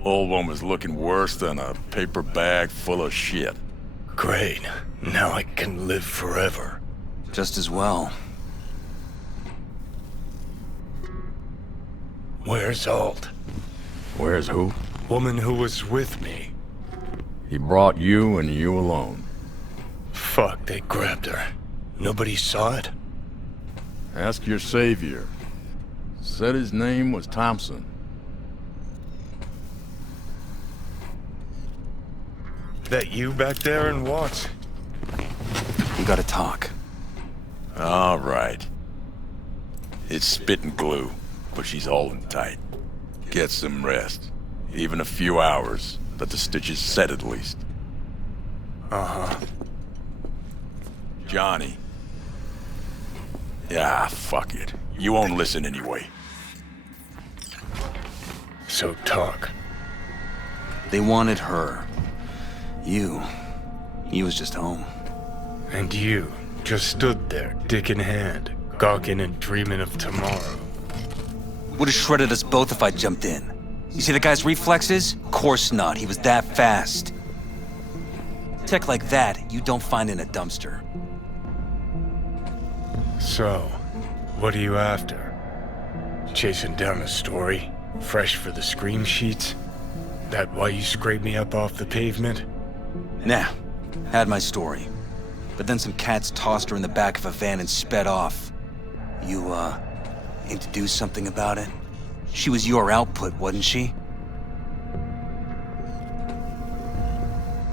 Old one was looking worse than a paper bag full of shit. Great. Now I can live forever. Just as well. Where's Alt? Where's who? Woman who was with me. He brought you and you alone. Fuck, they grabbed her. Nobody saw it? Ask your savior. Said his name was Thompson. That you back there and what? We gotta talk. All right. It's spit and glue, but she's holding tight. Get some rest. Even a few hours, but the stitches set at least. Uh-huh. Johnny. Yeah, fuck it. You won't listen anyway. So talk. They wanted her. You was just home. And you just stood there, dick in hand, gawking and dreaming of tomorrow. Would've shredded us both if I jumped in. You see the guy's reflexes? Course not, he was that fast. Tech like that, you don't find in a dumpster. So, what are you after? Chasing down a story? Fresh for the scream sheets? That why you scraped me up off the pavement? Nah, had my story. But then some cats tossed her in the back of a van and sped off. You, aim to do something about it? She was your output, wasn't she?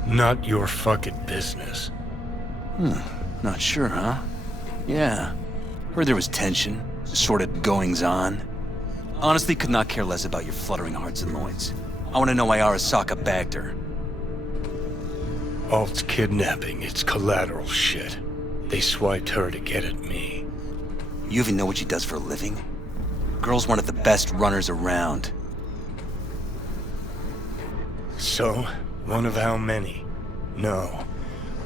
Not your fucking business. Not sure, huh? Yeah. Heard there was tension, sort of goings-on. Honestly, could not care less about your fluttering hearts and loins. I want to know why Arasaka bagged her. Alt's kidnapping, it's collateral shit. They swiped her to get at me. You even know what she does for a living? Girl's one of the best runners around. So, one of how many? No.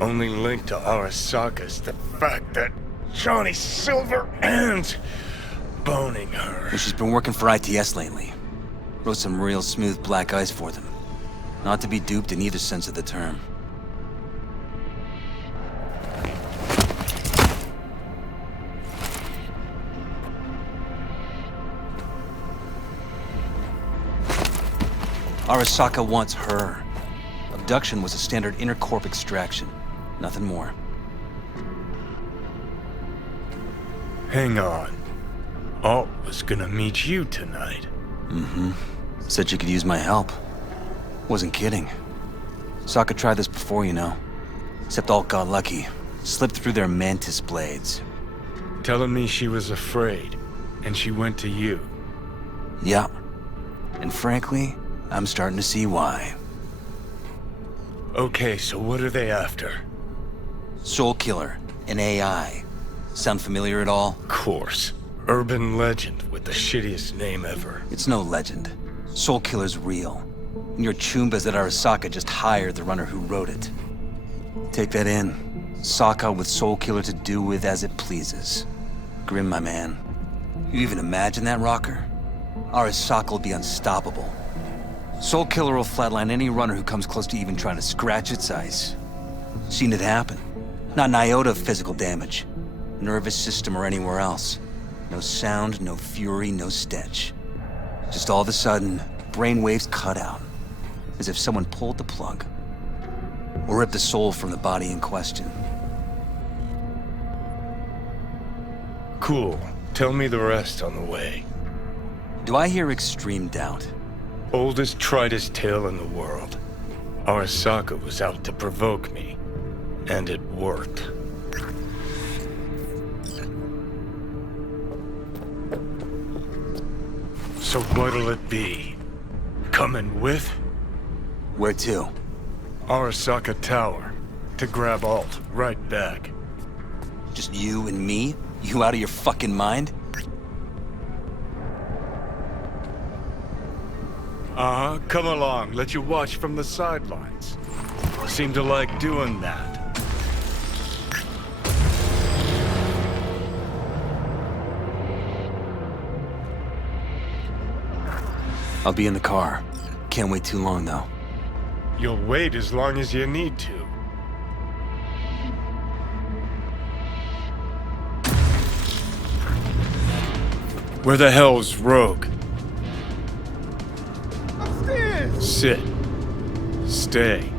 Only linked to Arasaka's the fact that Johnny Silverhand's boning her. Well, she's been working for ITS lately. Wrote some real smooth black ice for them. Not to be duped in either sense of the term. Arasaka wants her. Abduction was a standard intercorp extraction. Nothing more. Hang on. Alt was gonna meet you tonight. Mm-hmm. Said you could use my help. Wasn't kidding. Sokka tried this before, you know. Except Alt got lucky. Slipped through their mantis blades. Telling me she was afraid, and she went to you. Yeah. And frankly, I'm starting to see why. Okay, so what are they after? Soul Killer, an AI. Sound familiar at all? Of course. Urban legend with the shittiest name ever. It's no legend. Soul Killer's real. And your Chumbas at Arasaka just hired the runner who wrote it. Take that in. Sokka with Soul Killer to do with as it pleases. Grim, my man. You even imagine that, Rocker? Arasaka will be unstoppable. Soul Killer will flatline any runner who comes close to even trying to scratch its ice. Seen it happen. Not an iota of physical damage. Nervous system or anywhere else. No sound, no fury, no stench. Just all of a sudden, brainwaves cut out. As if someone pulled the plug. Or ripped the soul from the body in question. Cool. Tell me the rest on the way. Do I hear extreme doubt? Oldest, tritest tale in the world. Arasaka was out to provoke me. And it worked. So what'll it be? Coming with? Where to? Arasaka Tower. To grab Alt right back. Just you and me? You out of your fucking mind? Come along. Let you watch from the sidelines. Seem to like doing that. I'll be in the car. Can't wait too long, though. You'll wait as long as you need to. Where the hell's Rogue? Upstairs! Sit. Stay.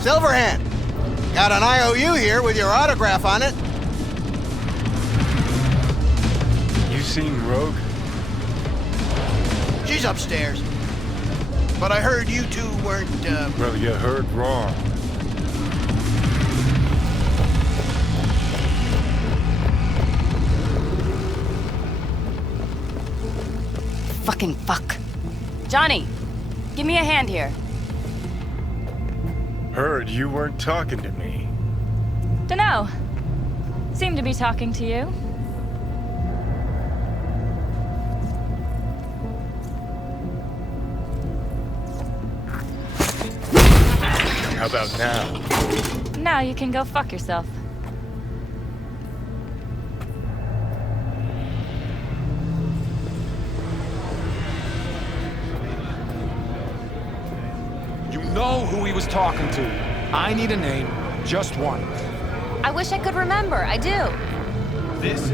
Silverhand! Got an IOU here with your autograph on it. You seen Rogue? She's upstairs. But I heard you two weren't, Well, you heard wrong. fucking fuck. Johnny, give me a hand here. Heard you weren't talking to me. Dunno. Seem to be talking to you. How about now? Now you can go fuck yourself. You know who he was talking to. I need a name, just one. I wish I could remember, I do. This?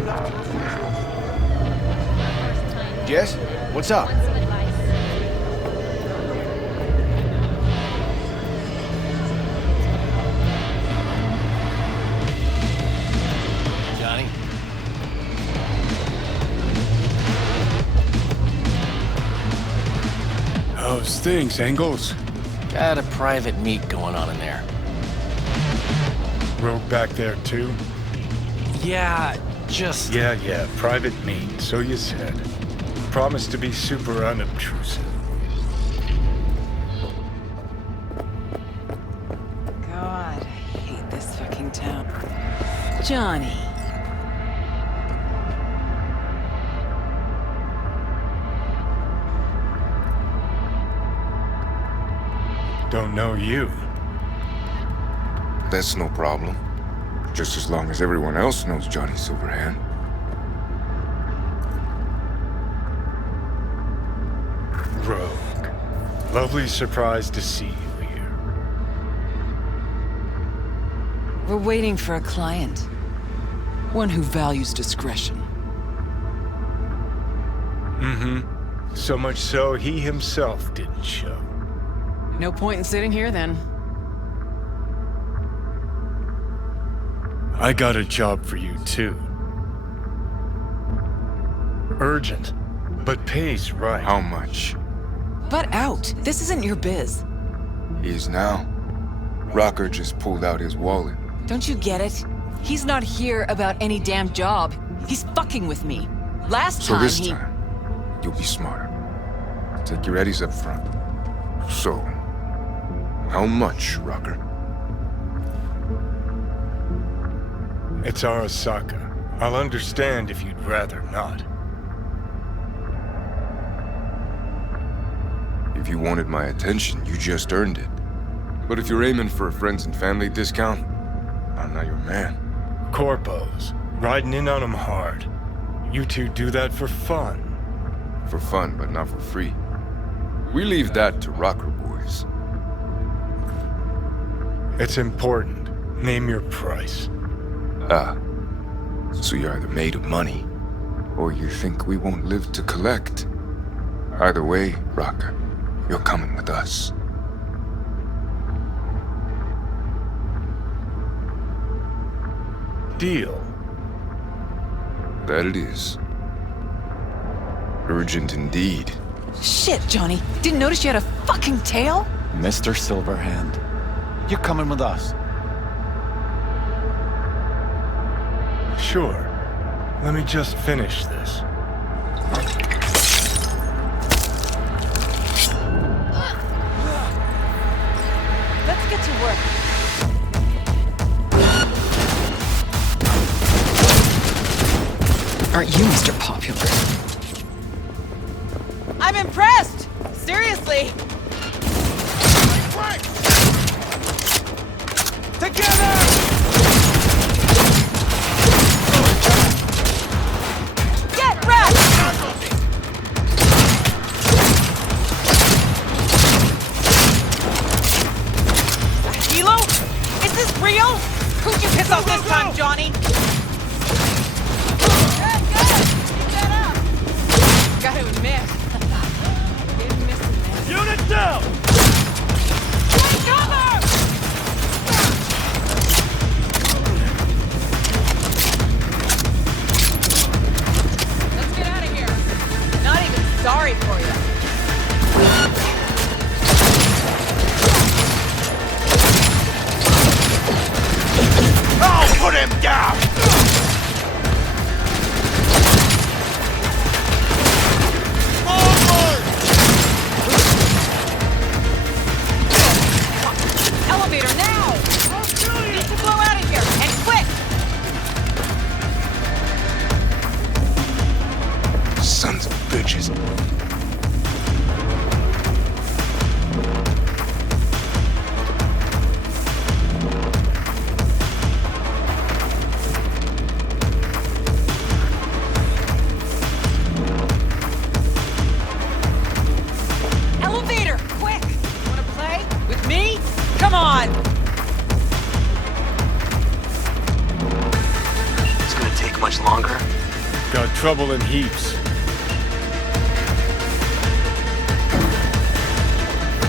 Jess, what's up? Johnny? How's things, Engels? Got a private meet going on in there. Rogue back there too? Yeah, just... Yeah, private meet, so you said. Promised to be super unobtrusive. God, I hate this fucking town. Johnny. Don't know you. That's no problem. Just as long as everyone else knows Johnny Silverhand. Rogue. Lovely surprise to see you here. We're waiting for a client. One who values discretion. Mm-hmm. So much so, he himself didn't show. No point in sitting here, then. I got a job for you, too. Urgent, but pays right. How much? Butt out. This isn't your biz. He is now. Rocker just pulled out his wallet. Don't you get it? He's not here about any damn job. He's fucking with me. Last So time this he... time, you'll be smarter. Take your eddies up front. So, how much, Rocker? It's Arasaka. I'll understand if you'd rather not. If you wanted my attention, you just earned it. But if you're aiming for a friends and family discount, I'm not your man. Corpos. Riding in on them hard. You two do that for fun. For fun, but not for free. We leave that to Rocker boys. It's important. Name your price. Ah. So you're either made of money, or you think we won't live to collect. Either way, Rocker, you're coming with us. Deal. That it is. Urgent indeed. Shit, Johnny. Didn't notice you had a fucking tail? Mr. Silverhand, you're coming with us. Sure. Let me just finish this. Let's get to work. Aren't you Mr. Popular? I'm impressed! Seriously! Together! Get wrecked! Hilo? Is this real? Who'd you piss off this time, Johnny? Gotta admit, didn't miss him, man. Unit down! Take cover! Let's get out of here. Not even sorry for you. I'll put him down! longer? Got trouble in heaps.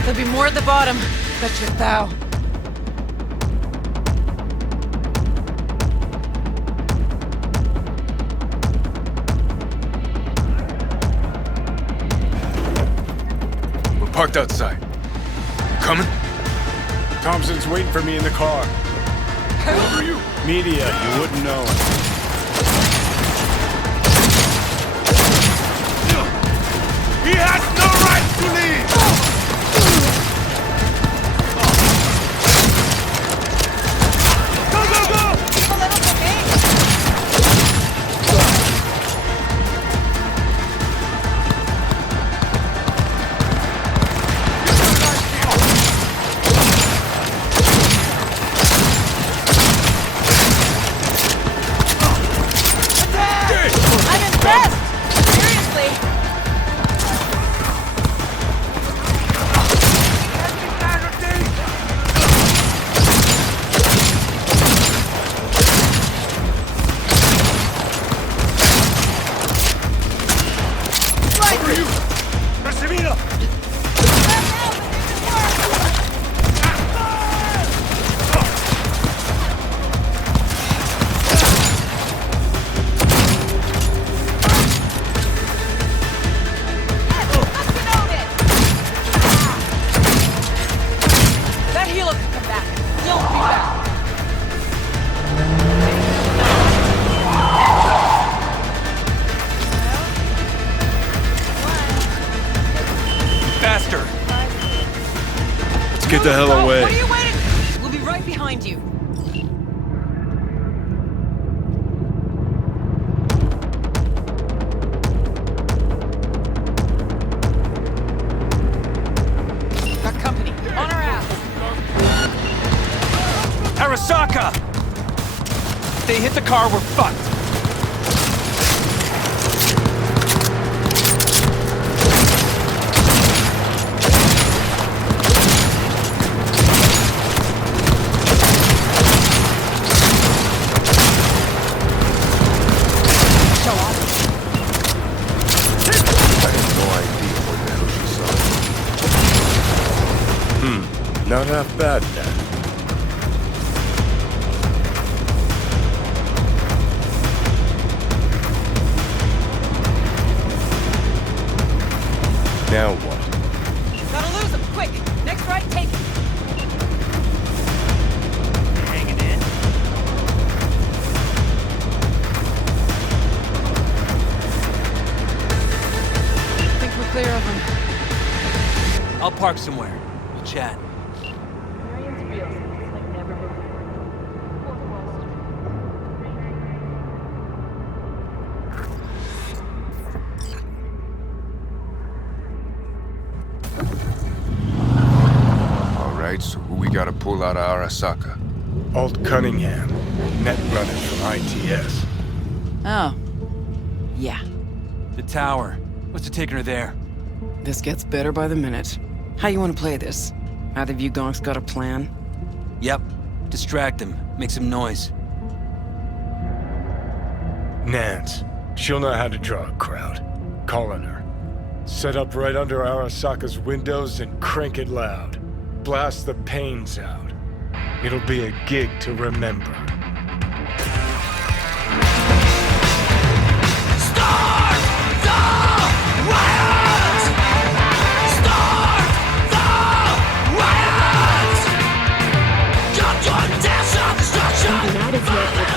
There'll be more at the bottom. Bet you thou. We're parked outside. Coming? Thompson's waiting for me in the car. Who are you? Media, you wouldn't know it. He has no right to leave! Go, go, go! I'm impressed! Seriously! That healer can come back. You'll be back. Faster! Let's get the hell away. What are you waiting for? We'll be right behind you. Got company. On our ass. Arasaka! If they hit the car, we're fucked. Not half bad then. Now what? Gotta lose him, quick! Next right, take it! Hanging in. I think we're clear of him. I'll park somewhere. We'll chat. Alright, so who we gotta pull out of Arasaka? Alt Cunningham, net runner from ITS. Oh. Yeah. The tower. What's it taking her there? This gets better by the minute. How you want to play this? Either of you gonks got a plan? Yep. Distract him. Make some noise. Nance. She'll know how to draw a crowd. Calling her. Set up right under Arasaka's windows and crank it loud. Blast the pains out. It'll be a gig to remember.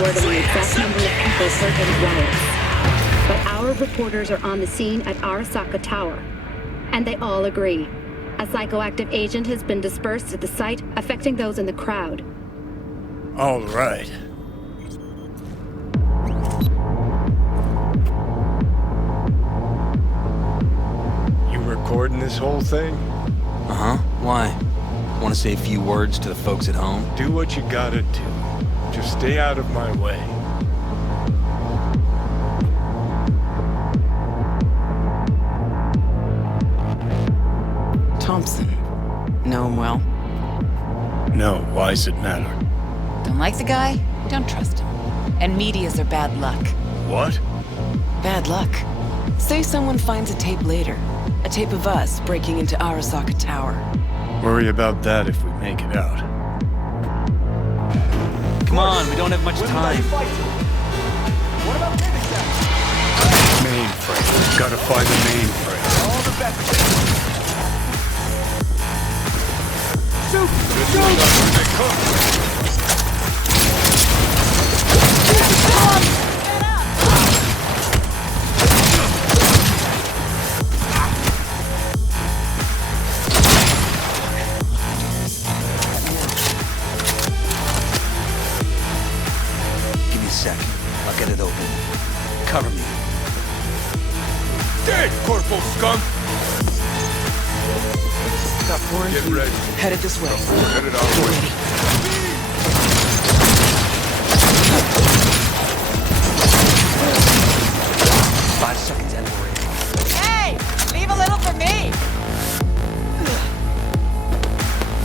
Word on the exact number of people hurt in riots. But our reporters are on the scene at Arasaka Tower, and they all agree. A psychoactive agent has been dispersed at the site, affecting those in the crowd. All right. You recording this whole thing? Uh-huh. Why? Want to say a few words to the folks at home? Do what you gotta do. Just stay out of my way. Thompson. Know him well? No, why's it matter? Don't like the guy? Don't trust him. And medias are bad luck. What? Bad luck. Say someone finds a tape later. A tape of us breaking into Arasaka Tower. Worry about that if we make it out. Come on, we don't have much time. What about Mainframe. Gotta find the mainframe. all the best? Shoot! Give me a sec. I'll get it open. Cover me. Dead, Corporal Skunk! Got four and Get three. ready. Headed this way. Headed our way. Ready. 5 seconds and we're in. Hey! Leave a little for me!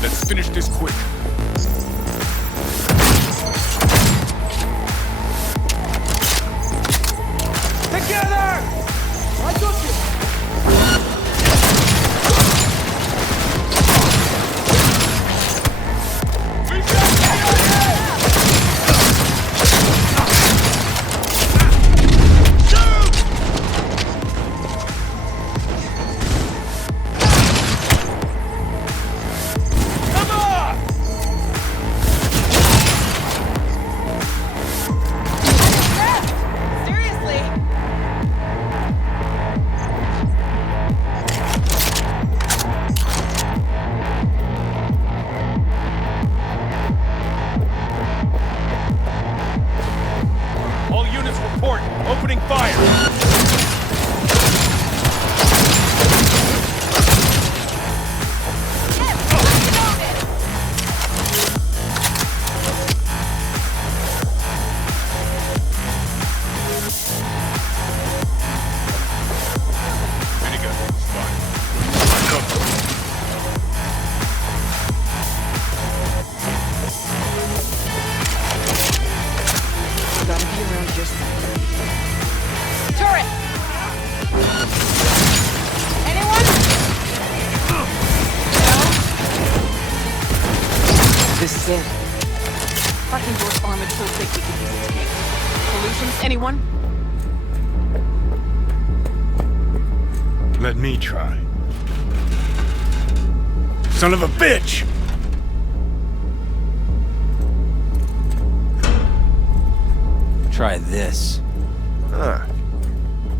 Let's finish this quick. Together! I got you! All units report. Opening fire. Gotta be around here somewhere. Turret! Anyone? This is it. Parking door's armored so thick we could use a tank. Solutions, anyone? Let me try. Son of a bitch! Try this. Ah.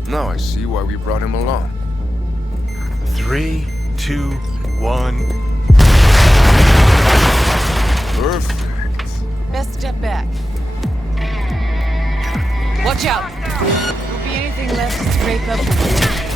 Now I see why we brought him along. 3, 2, 1. Perfect. Best step back. Watch out! Won't be anything left to scrape up from here.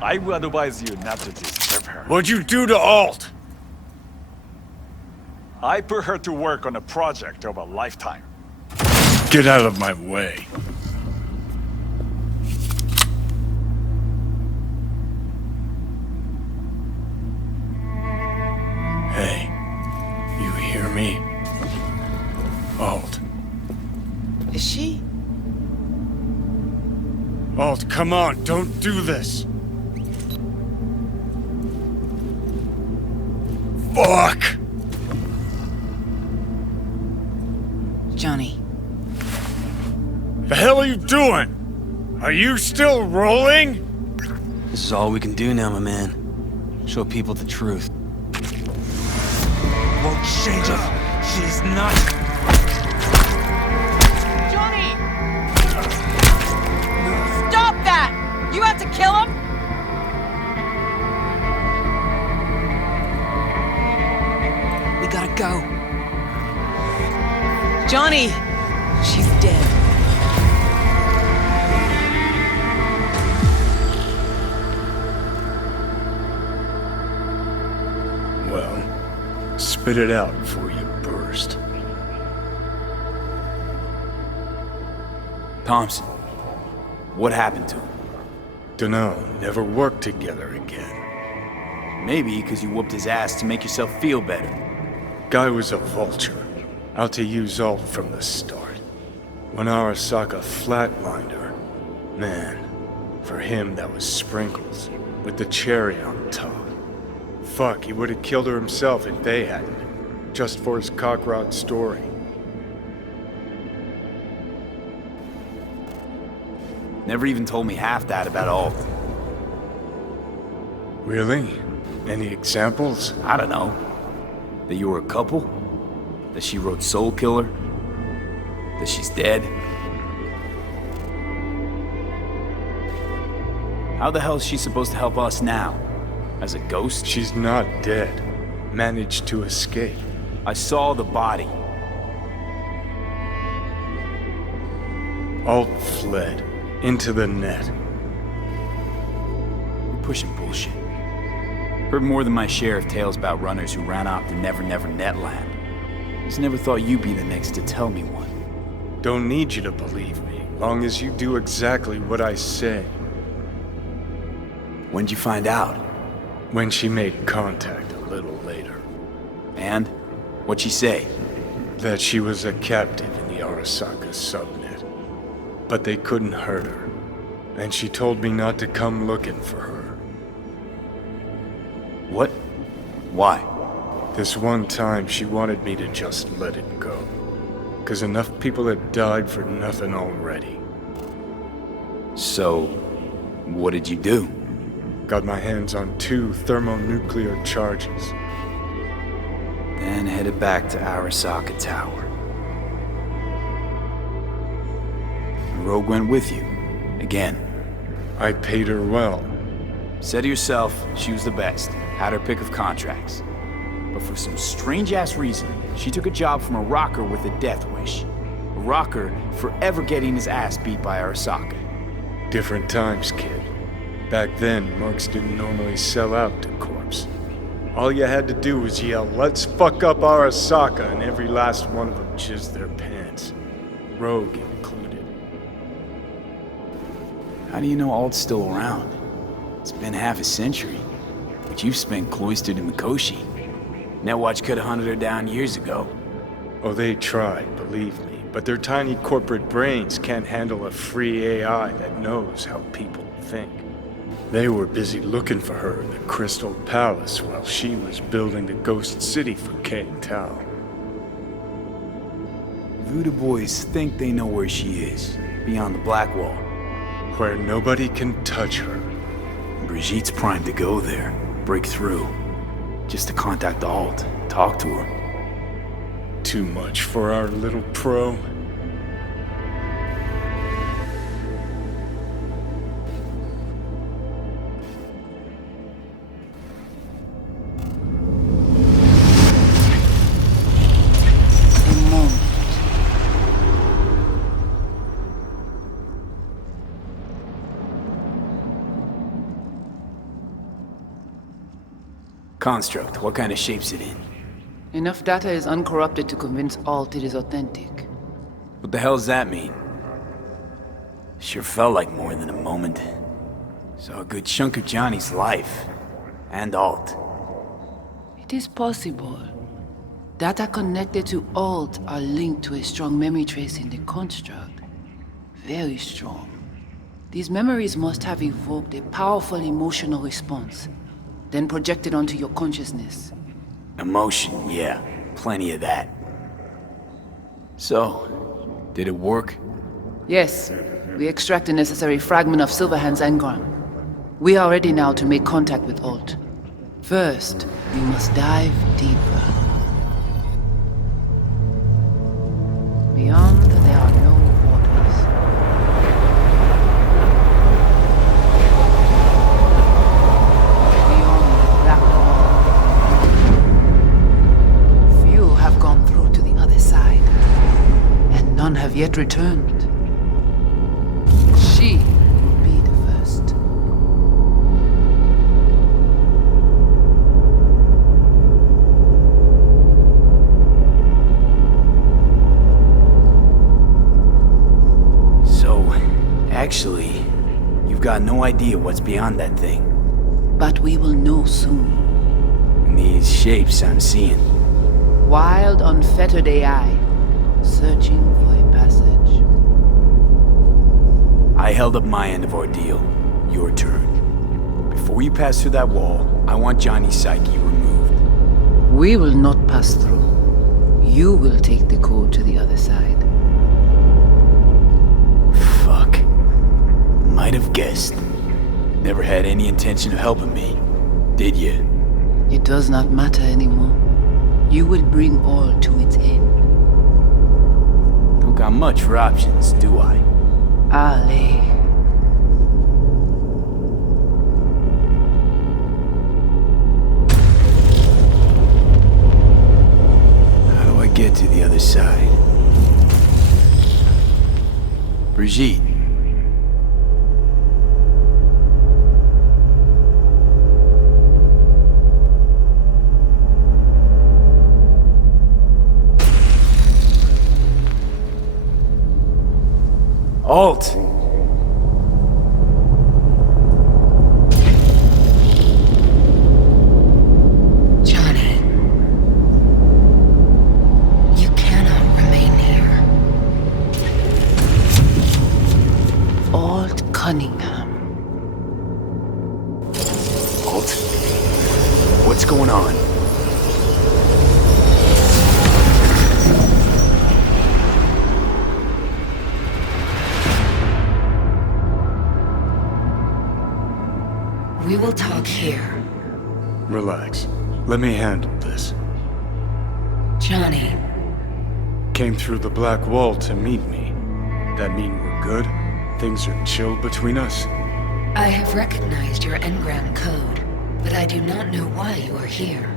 I would advise you not to disturb her. What'd you do to Alt? I put her to work on a project of a lifetime. Get out of my way. Hey, you hear me? Alt. Is she? Alt, come on, don't do this. Fuck! Johnny. The hell are you doing? Are you still rolling? This is all we can do now, my man. Show people the truth. Won't change it. She's not. Johnny! Stop that! You have to kill him? go. Johnny! She's dead. Well, spit it out before you burst. Thompson, what happened to him? Dunno, never worked together again. Maybe because you whooped his ass to make yourself feel better. Guy was a vulture, out to use Alt from the start. When Arasaka flatlined her, man, for him that was sprinkles, with the cherry on top. Fuck, he would have killed her himself if they hadn't, just for his cockrod story. Never even told me half that about Alt. Really? Any examples? I don't know. That you were a couple? That she wrote Soul Killer? That she's dead? How the hell is she supposed to help us now? As a ghost? She's not dead. Managed to escape. I saw the body. Alt fled. Into the net. You're pushing bullshit. Heard more than my share of tales about runners who ran off to Never Never Netland. Just never thought you'd be the next to tell me one. Don't need you to believe me, long as you do exactly what I say. When'd you find out? When she made contact a little later. And? What'd she say? That she was a captive in the Arasaka subnet. But they couldn't hurt her. And she told me not to come looking for her. What? Why? This one time she wanted me to just let it go. 'Cause enough people had died for nothing already. So, what did you do? Got my hands on 2 thermonuclear charges. Then headed back to Arasaka Tower. Rogue went with you. Again. I paid her well. Said herself she was the best. Had her pick of contracts. But for some strange-ass reason, she took a job from a rocker with a death wish. A rocker forever getting his ass beat by Arasaka. Different times, kid. Back then, mercs didn't normally sell out to corpse. All you had to do was yell, "Let's fuck up Arasaka," and every last one of them jizzed their pants. Rogue included. How do you know Alt's still around? It's been half a century. But you've spent cloistered in Mikoshi. Netwatch could have hunted her down years ago. Oh, they tried, believe me. But their tiny corporate brains can't handle a free AI that knows how people think. They were busy looking for her in the Crystal Palace while she was building the Ghost City for Kang Tao. Voodoo boys think they know where she is, beyond the Black Wall. Where nobody can touch her. Brigitte's primed to go there, break through. Just to contact Alt, talk to her. Too much for our little pro. Construct, what kind of shape's it in? Enough data is uncorrupted to convince Alt it is authentic. What the hell does that mean? Sure felt like more than a moment. Saw a good chunk of Johnny's life. And Alt. It is possible. Data connected to Alt are linked to a strong memory trace in the construct. Very strong. These memories must have evoked a powerful emotional response, then projected onto your consciousness. Emotion, yeah. Plenty of that. So, did it work? Yes. We extract the necessary fragment of Silverhand's engram. We are ready now to make contact with Alt. First, we must dive deeper. Beyond, there are no borders. Beyond the black wall, few none have yet returned. She will be the first. So, actually, you've got no idea what's beyond that thing. But we will know soon. And these shapes I'm seeing. Wild, unfettered AI, searching for a passage. I held up my end of our deal. Your turn. Before you pass through that wall, I want Johnny's psyche removed. We will not pass through. You will take the code to the other side. Fuck. Might have guessed. Never had any intention of helping me, did you? It does not matter anymore. You will bring all to its end. Don't got much for options, do I? Ale. How do I get to the other side? Brigitte. Alt! Johnny, you cannot remain here. Alt Cunningham. Alt? What's going on? We will talk here. Relax. Let me handle this. Johnny. Came through the black wall to meet me. That mean we're good? Things are chill between us? I have recognized your engram code, but I do not know why you are here.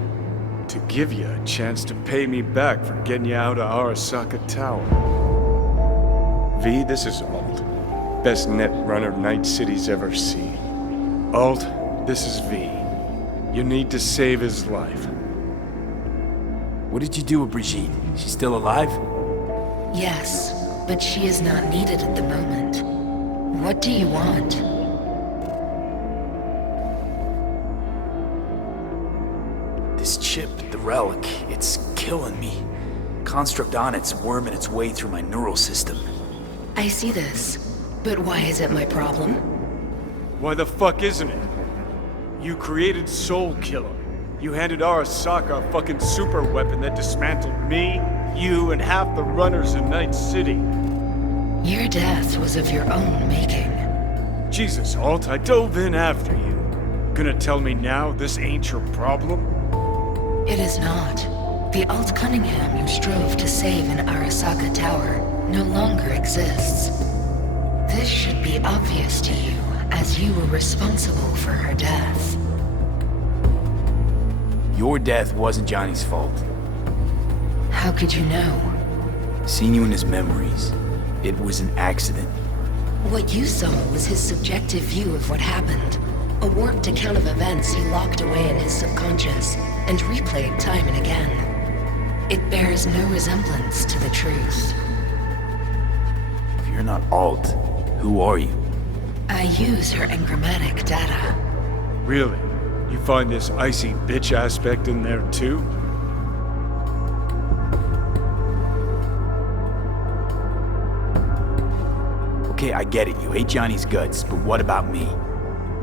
To give you a chance to pay me back for getting you out of Arasaka Tower. V, this is Alt. Best net runner Night City's ever seen. Alt, this is V. You need to save his life. What did you do with Brigitte? She's still alive? Yes, but she is not needed at the moment. What do you want? This chip, the relic, it's killing me. Construct on it's worming its way through my neural system. I see this, but why is it my problem? Why the fuck isn't it? You created Soul Killer. You handed Arasaka a fucking super weapon that dismantled me, you, and half the runners in Night City. Your death was of your own making. Jesus, Alt, I dove in after you. Gonna tell me now this ain't your problem? It is not. The Alt Cunningham you strove to save in Arasaka Tower no longer exists. This should be obvious to you, as you were responsible for her death. Your death wasn't Johnny's fault. How could you know? Seen you in his memories. It was an accident. What you saw was his subjective view of what happened. A warped account of events he locked away in his subconscious and replayed time and again. It bears no resemblance to the truth. If you're not Alt, who are you? I use her engrammatic data. Really? You find this icy bitch aspect in there too? Okay, I get it. You hate Johnny's guts, but what about me?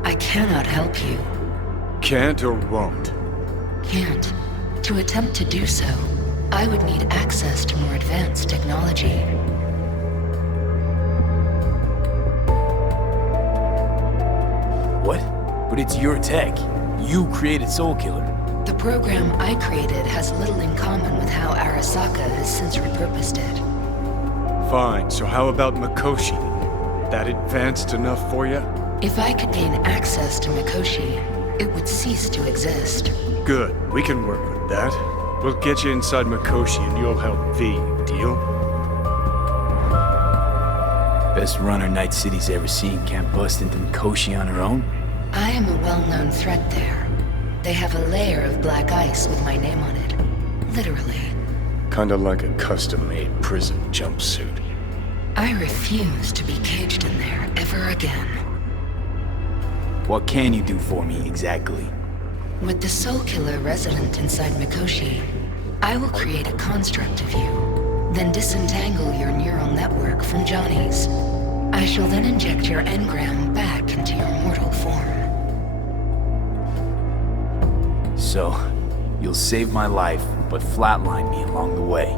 I cannot help you. Can't or won't? Can't. To attempt to do so, I would need access to more advanced technology. What? But it's your tech. You created Soul Killer. The program I created has little in common with how Arasaka has since repurposed it. Fine, so how about Mikoshi? That advanced enough for you? If I could gain access to Mikoshi, it would cease to exist. Good, we can work with that. We'll get you inside Mikoshi and you'll help V, deal? Best runner Night City's ever seen can't bust into Mikoshi on her own? I am a well-known threat there. They have a layer of black ice with my name on it. Literally. Kinda like a custom-made prison jumpsuit. I refuse to be caged in there ever again. What can you do for me, exactly? With the Soul Killer resident inside Mikoshi, I will create a construct of you, then disentangle your neural network from Johnny's. I shall then inject your engram back into your mortal form. So, you'll save my life, but flatline me along the way.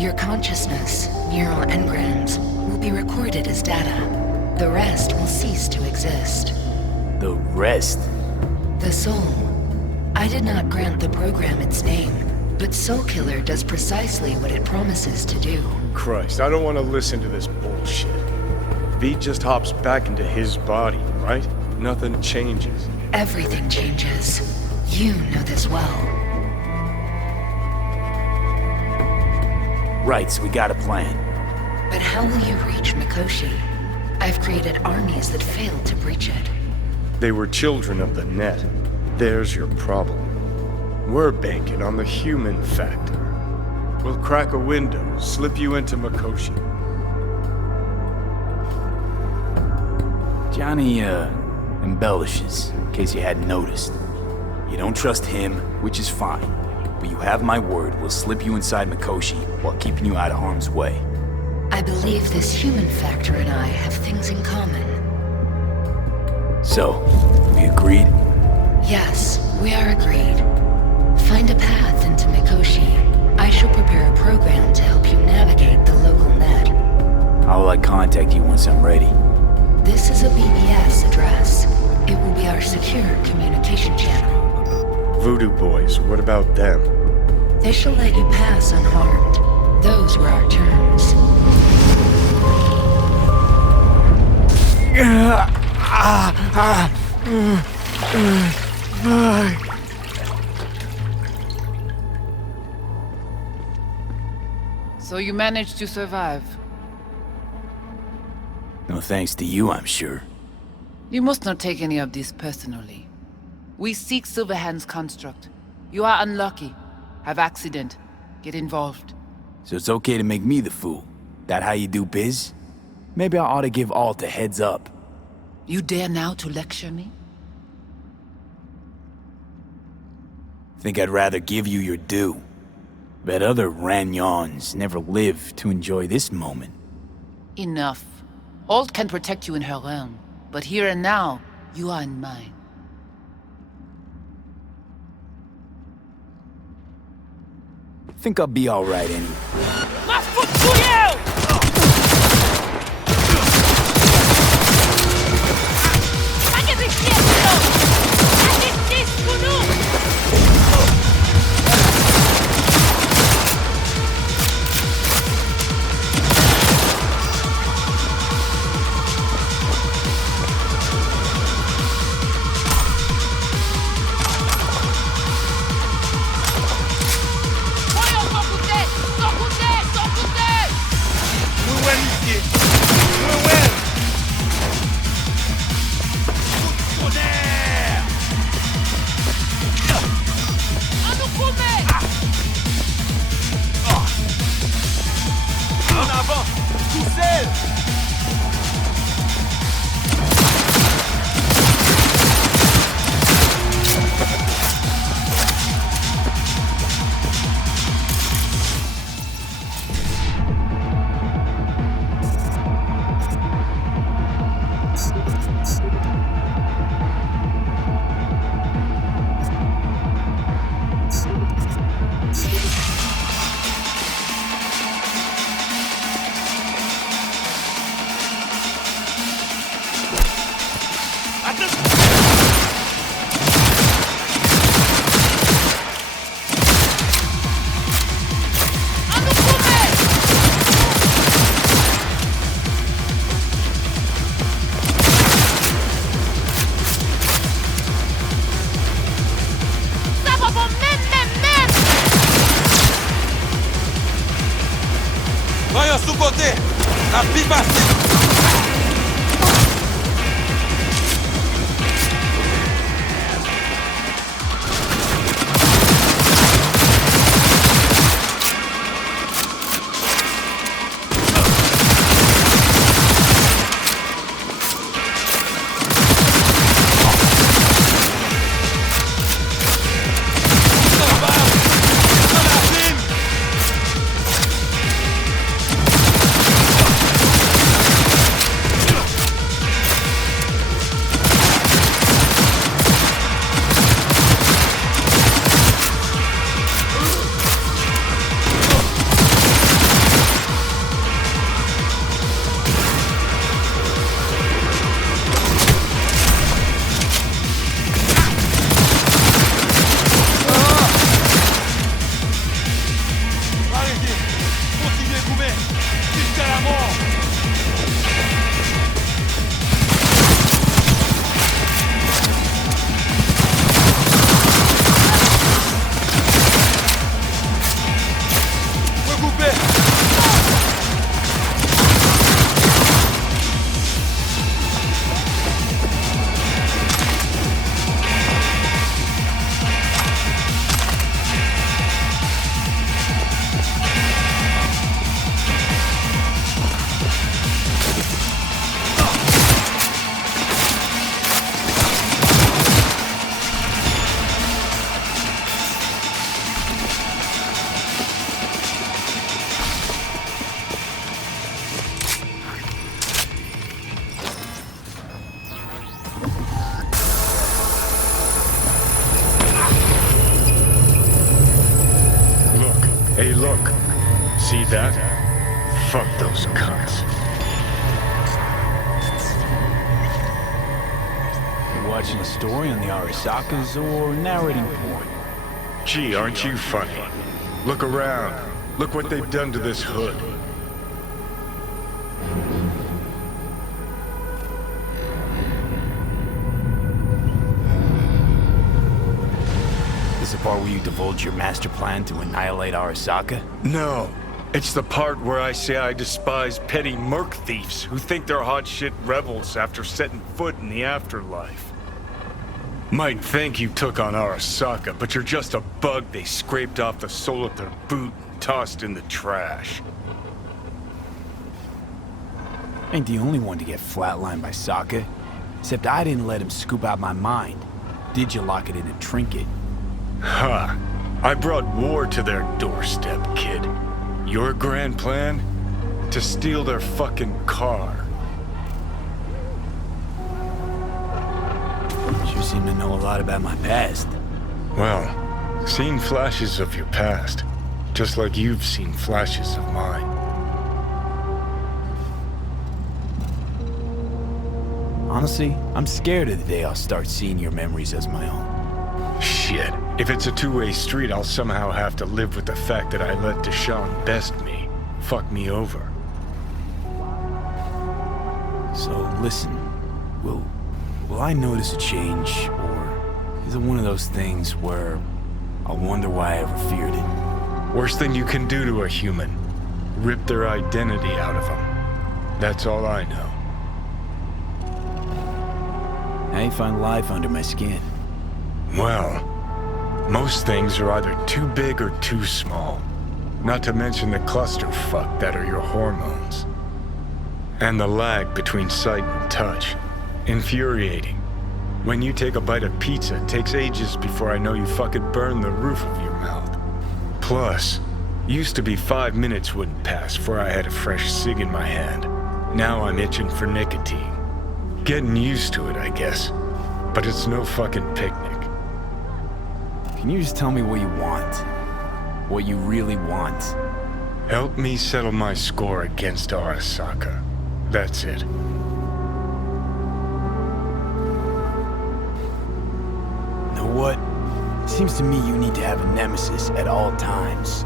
Your consciousness, neural engrams, will be recorded as data. The rest will cease to exist. The rest? The soul. I did not grant the program its name, but Soul Killer does precisely what it promises to do. Christ, I don't want to listen to this bullshit. V just hops back into his body, right? Nothing changes. Everything changes. You know this well. Right, so we got a plan. But how will you reach Mikoshi? I've created armies that failed to breach it. They were children of the net. There's your problem. We're banking on the human factor. We'll crack a window, slip you into Mikoshi. Johnny, embellishes, in case you hadn't noticed. You don't trust him, which is fine. But you have my word, we'll slip you inside Mikoshi while keeping you out of harm's way. I believe this human factor and I have things in common. So, we agreed? Yes, we are agreed. Find a path into Mikoshi. I shall prepare a program to help you navigate the local net. How will I contact you once I'm ready? This is a BBS address. It will be our secure communication channel. Voodoo boys, what about them? They shall let you pass unharmed. Those were our terms. So you managed to survive? No thanks to you, I'm sure. You must not take any of this personally. We seek Silverhand's construct. You are unlucky. Have accident. Get involved. So it's okay to make me the fool? That how you do biz? Maybe I ought to give Alt a heads up. You dare now to lecture me? Think I'd rather give you your due. Bet other Ranyons never live to enjoy this moment. Enough. Alt can protect you in her realm, but here and now, you are in mine. Think I'll be alright anyway. Voyons sous-côté! La pipe passe! Jusqu'à la mort. Hey, look. See that? Fuck those cunts. You watching a story on the Arasakas or narrating porn? Gee, aren't you funny? Look around. Look what they've done to this hood. This is the part where you divulge your master plan to annihilate Arasaka? No. It's the part where I say I despise petty merc thieves who think they're hot shit rebels after setting foot in the afterlife. Might think you took on Arasaka, but you're just a bug they scraped off the sole of their boot and tossed in the trash. Ain't the only one to get flatlined by Sokka. Except I didn't let him scoop out my mind. Did you lock it in a trinket? Ha! I brought war to their doorstep, kid. Your grand plan? To steal their fucking car. Sure seem to know a lot about my past. Well, seen flashes of your past. Just like you've seen flashes of mine. Honestly, I'm scared of the day I'll start seeing your memories as my own. Shit. If it's a two-way street, I'll somehow have to live with the fact that I let Deshaun best me. Fuck me over. So, listen. Will I notice a change, or is it one of those things where I'll wonder why I ever feared it? Worst thing you can do to a human. Rip their identity out of them. That's all I know. How you find life under my skin? Well, most things are either too big or too small. Not to mention the clusterfuck that are your hormones. And the lag between sight and touch. Infuriating. When you take a bite of pizza, it takes ages before I know you fucking burn the roof of your mouth. Plus, used to be 5 minutes wouldn't pass before I had a fresh cig in my hand. Now I'm itching for nicotine. Getting used to it, I guess. But it's no fucking picnic. Can you just tell me what you want? What you really want? Help me settle my score against Arasaka. That's it. Know what? Seems to me you need to have a nemesis at all times.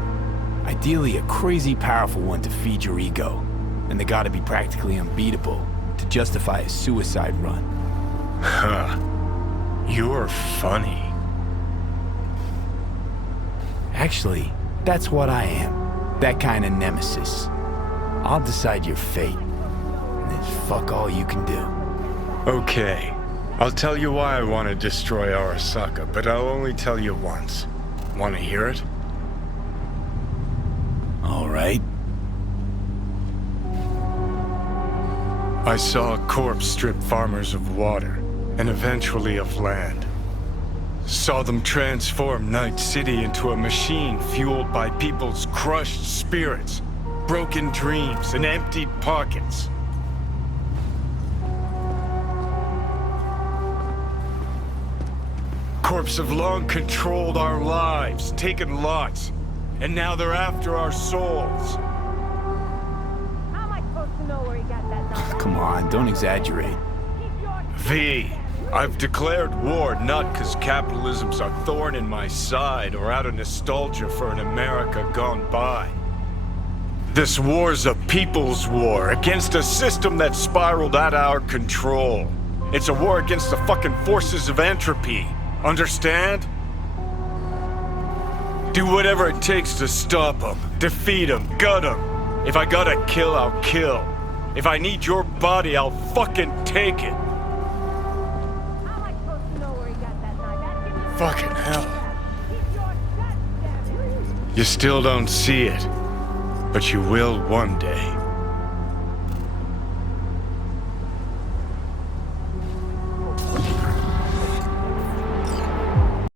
Ideally, a crazy powerful one to feed your ego. And they gotta be practically unbeatable to justify a suicide run. Huh. You're funny. Actually, that's what I am. That kind of nemesis. I'll decide your fate. And there's fuck all you can do. Okay. I'll tell you why I want to destroy Arasaka, but I'll only tell you once. Want to hear it? All right. I saw a corpse strip farmers of water, and eventually of land. Saw them transform Night City into a machine fueled by people's crushed spirits, broken dreams, and emptied pockets. Corps have long controlled our lives, taken lots, and now they're after our souls. How am I supposed to know where he got that number? Come on, don't exaggerate. V, I've declared war not because capitalism's a thorn in my side or out of nostalgia for an America gone by. This war's a people's war against a system that spiraled out of our control. It's a war against the fucking forces of entropy. Understand? Do whatever it takes to stop them, defeat them, gut them. If I gotta kill, I'll kill. If I need your body, I'll fucking take it. Fucking hell. You still don't see it, but you will one day.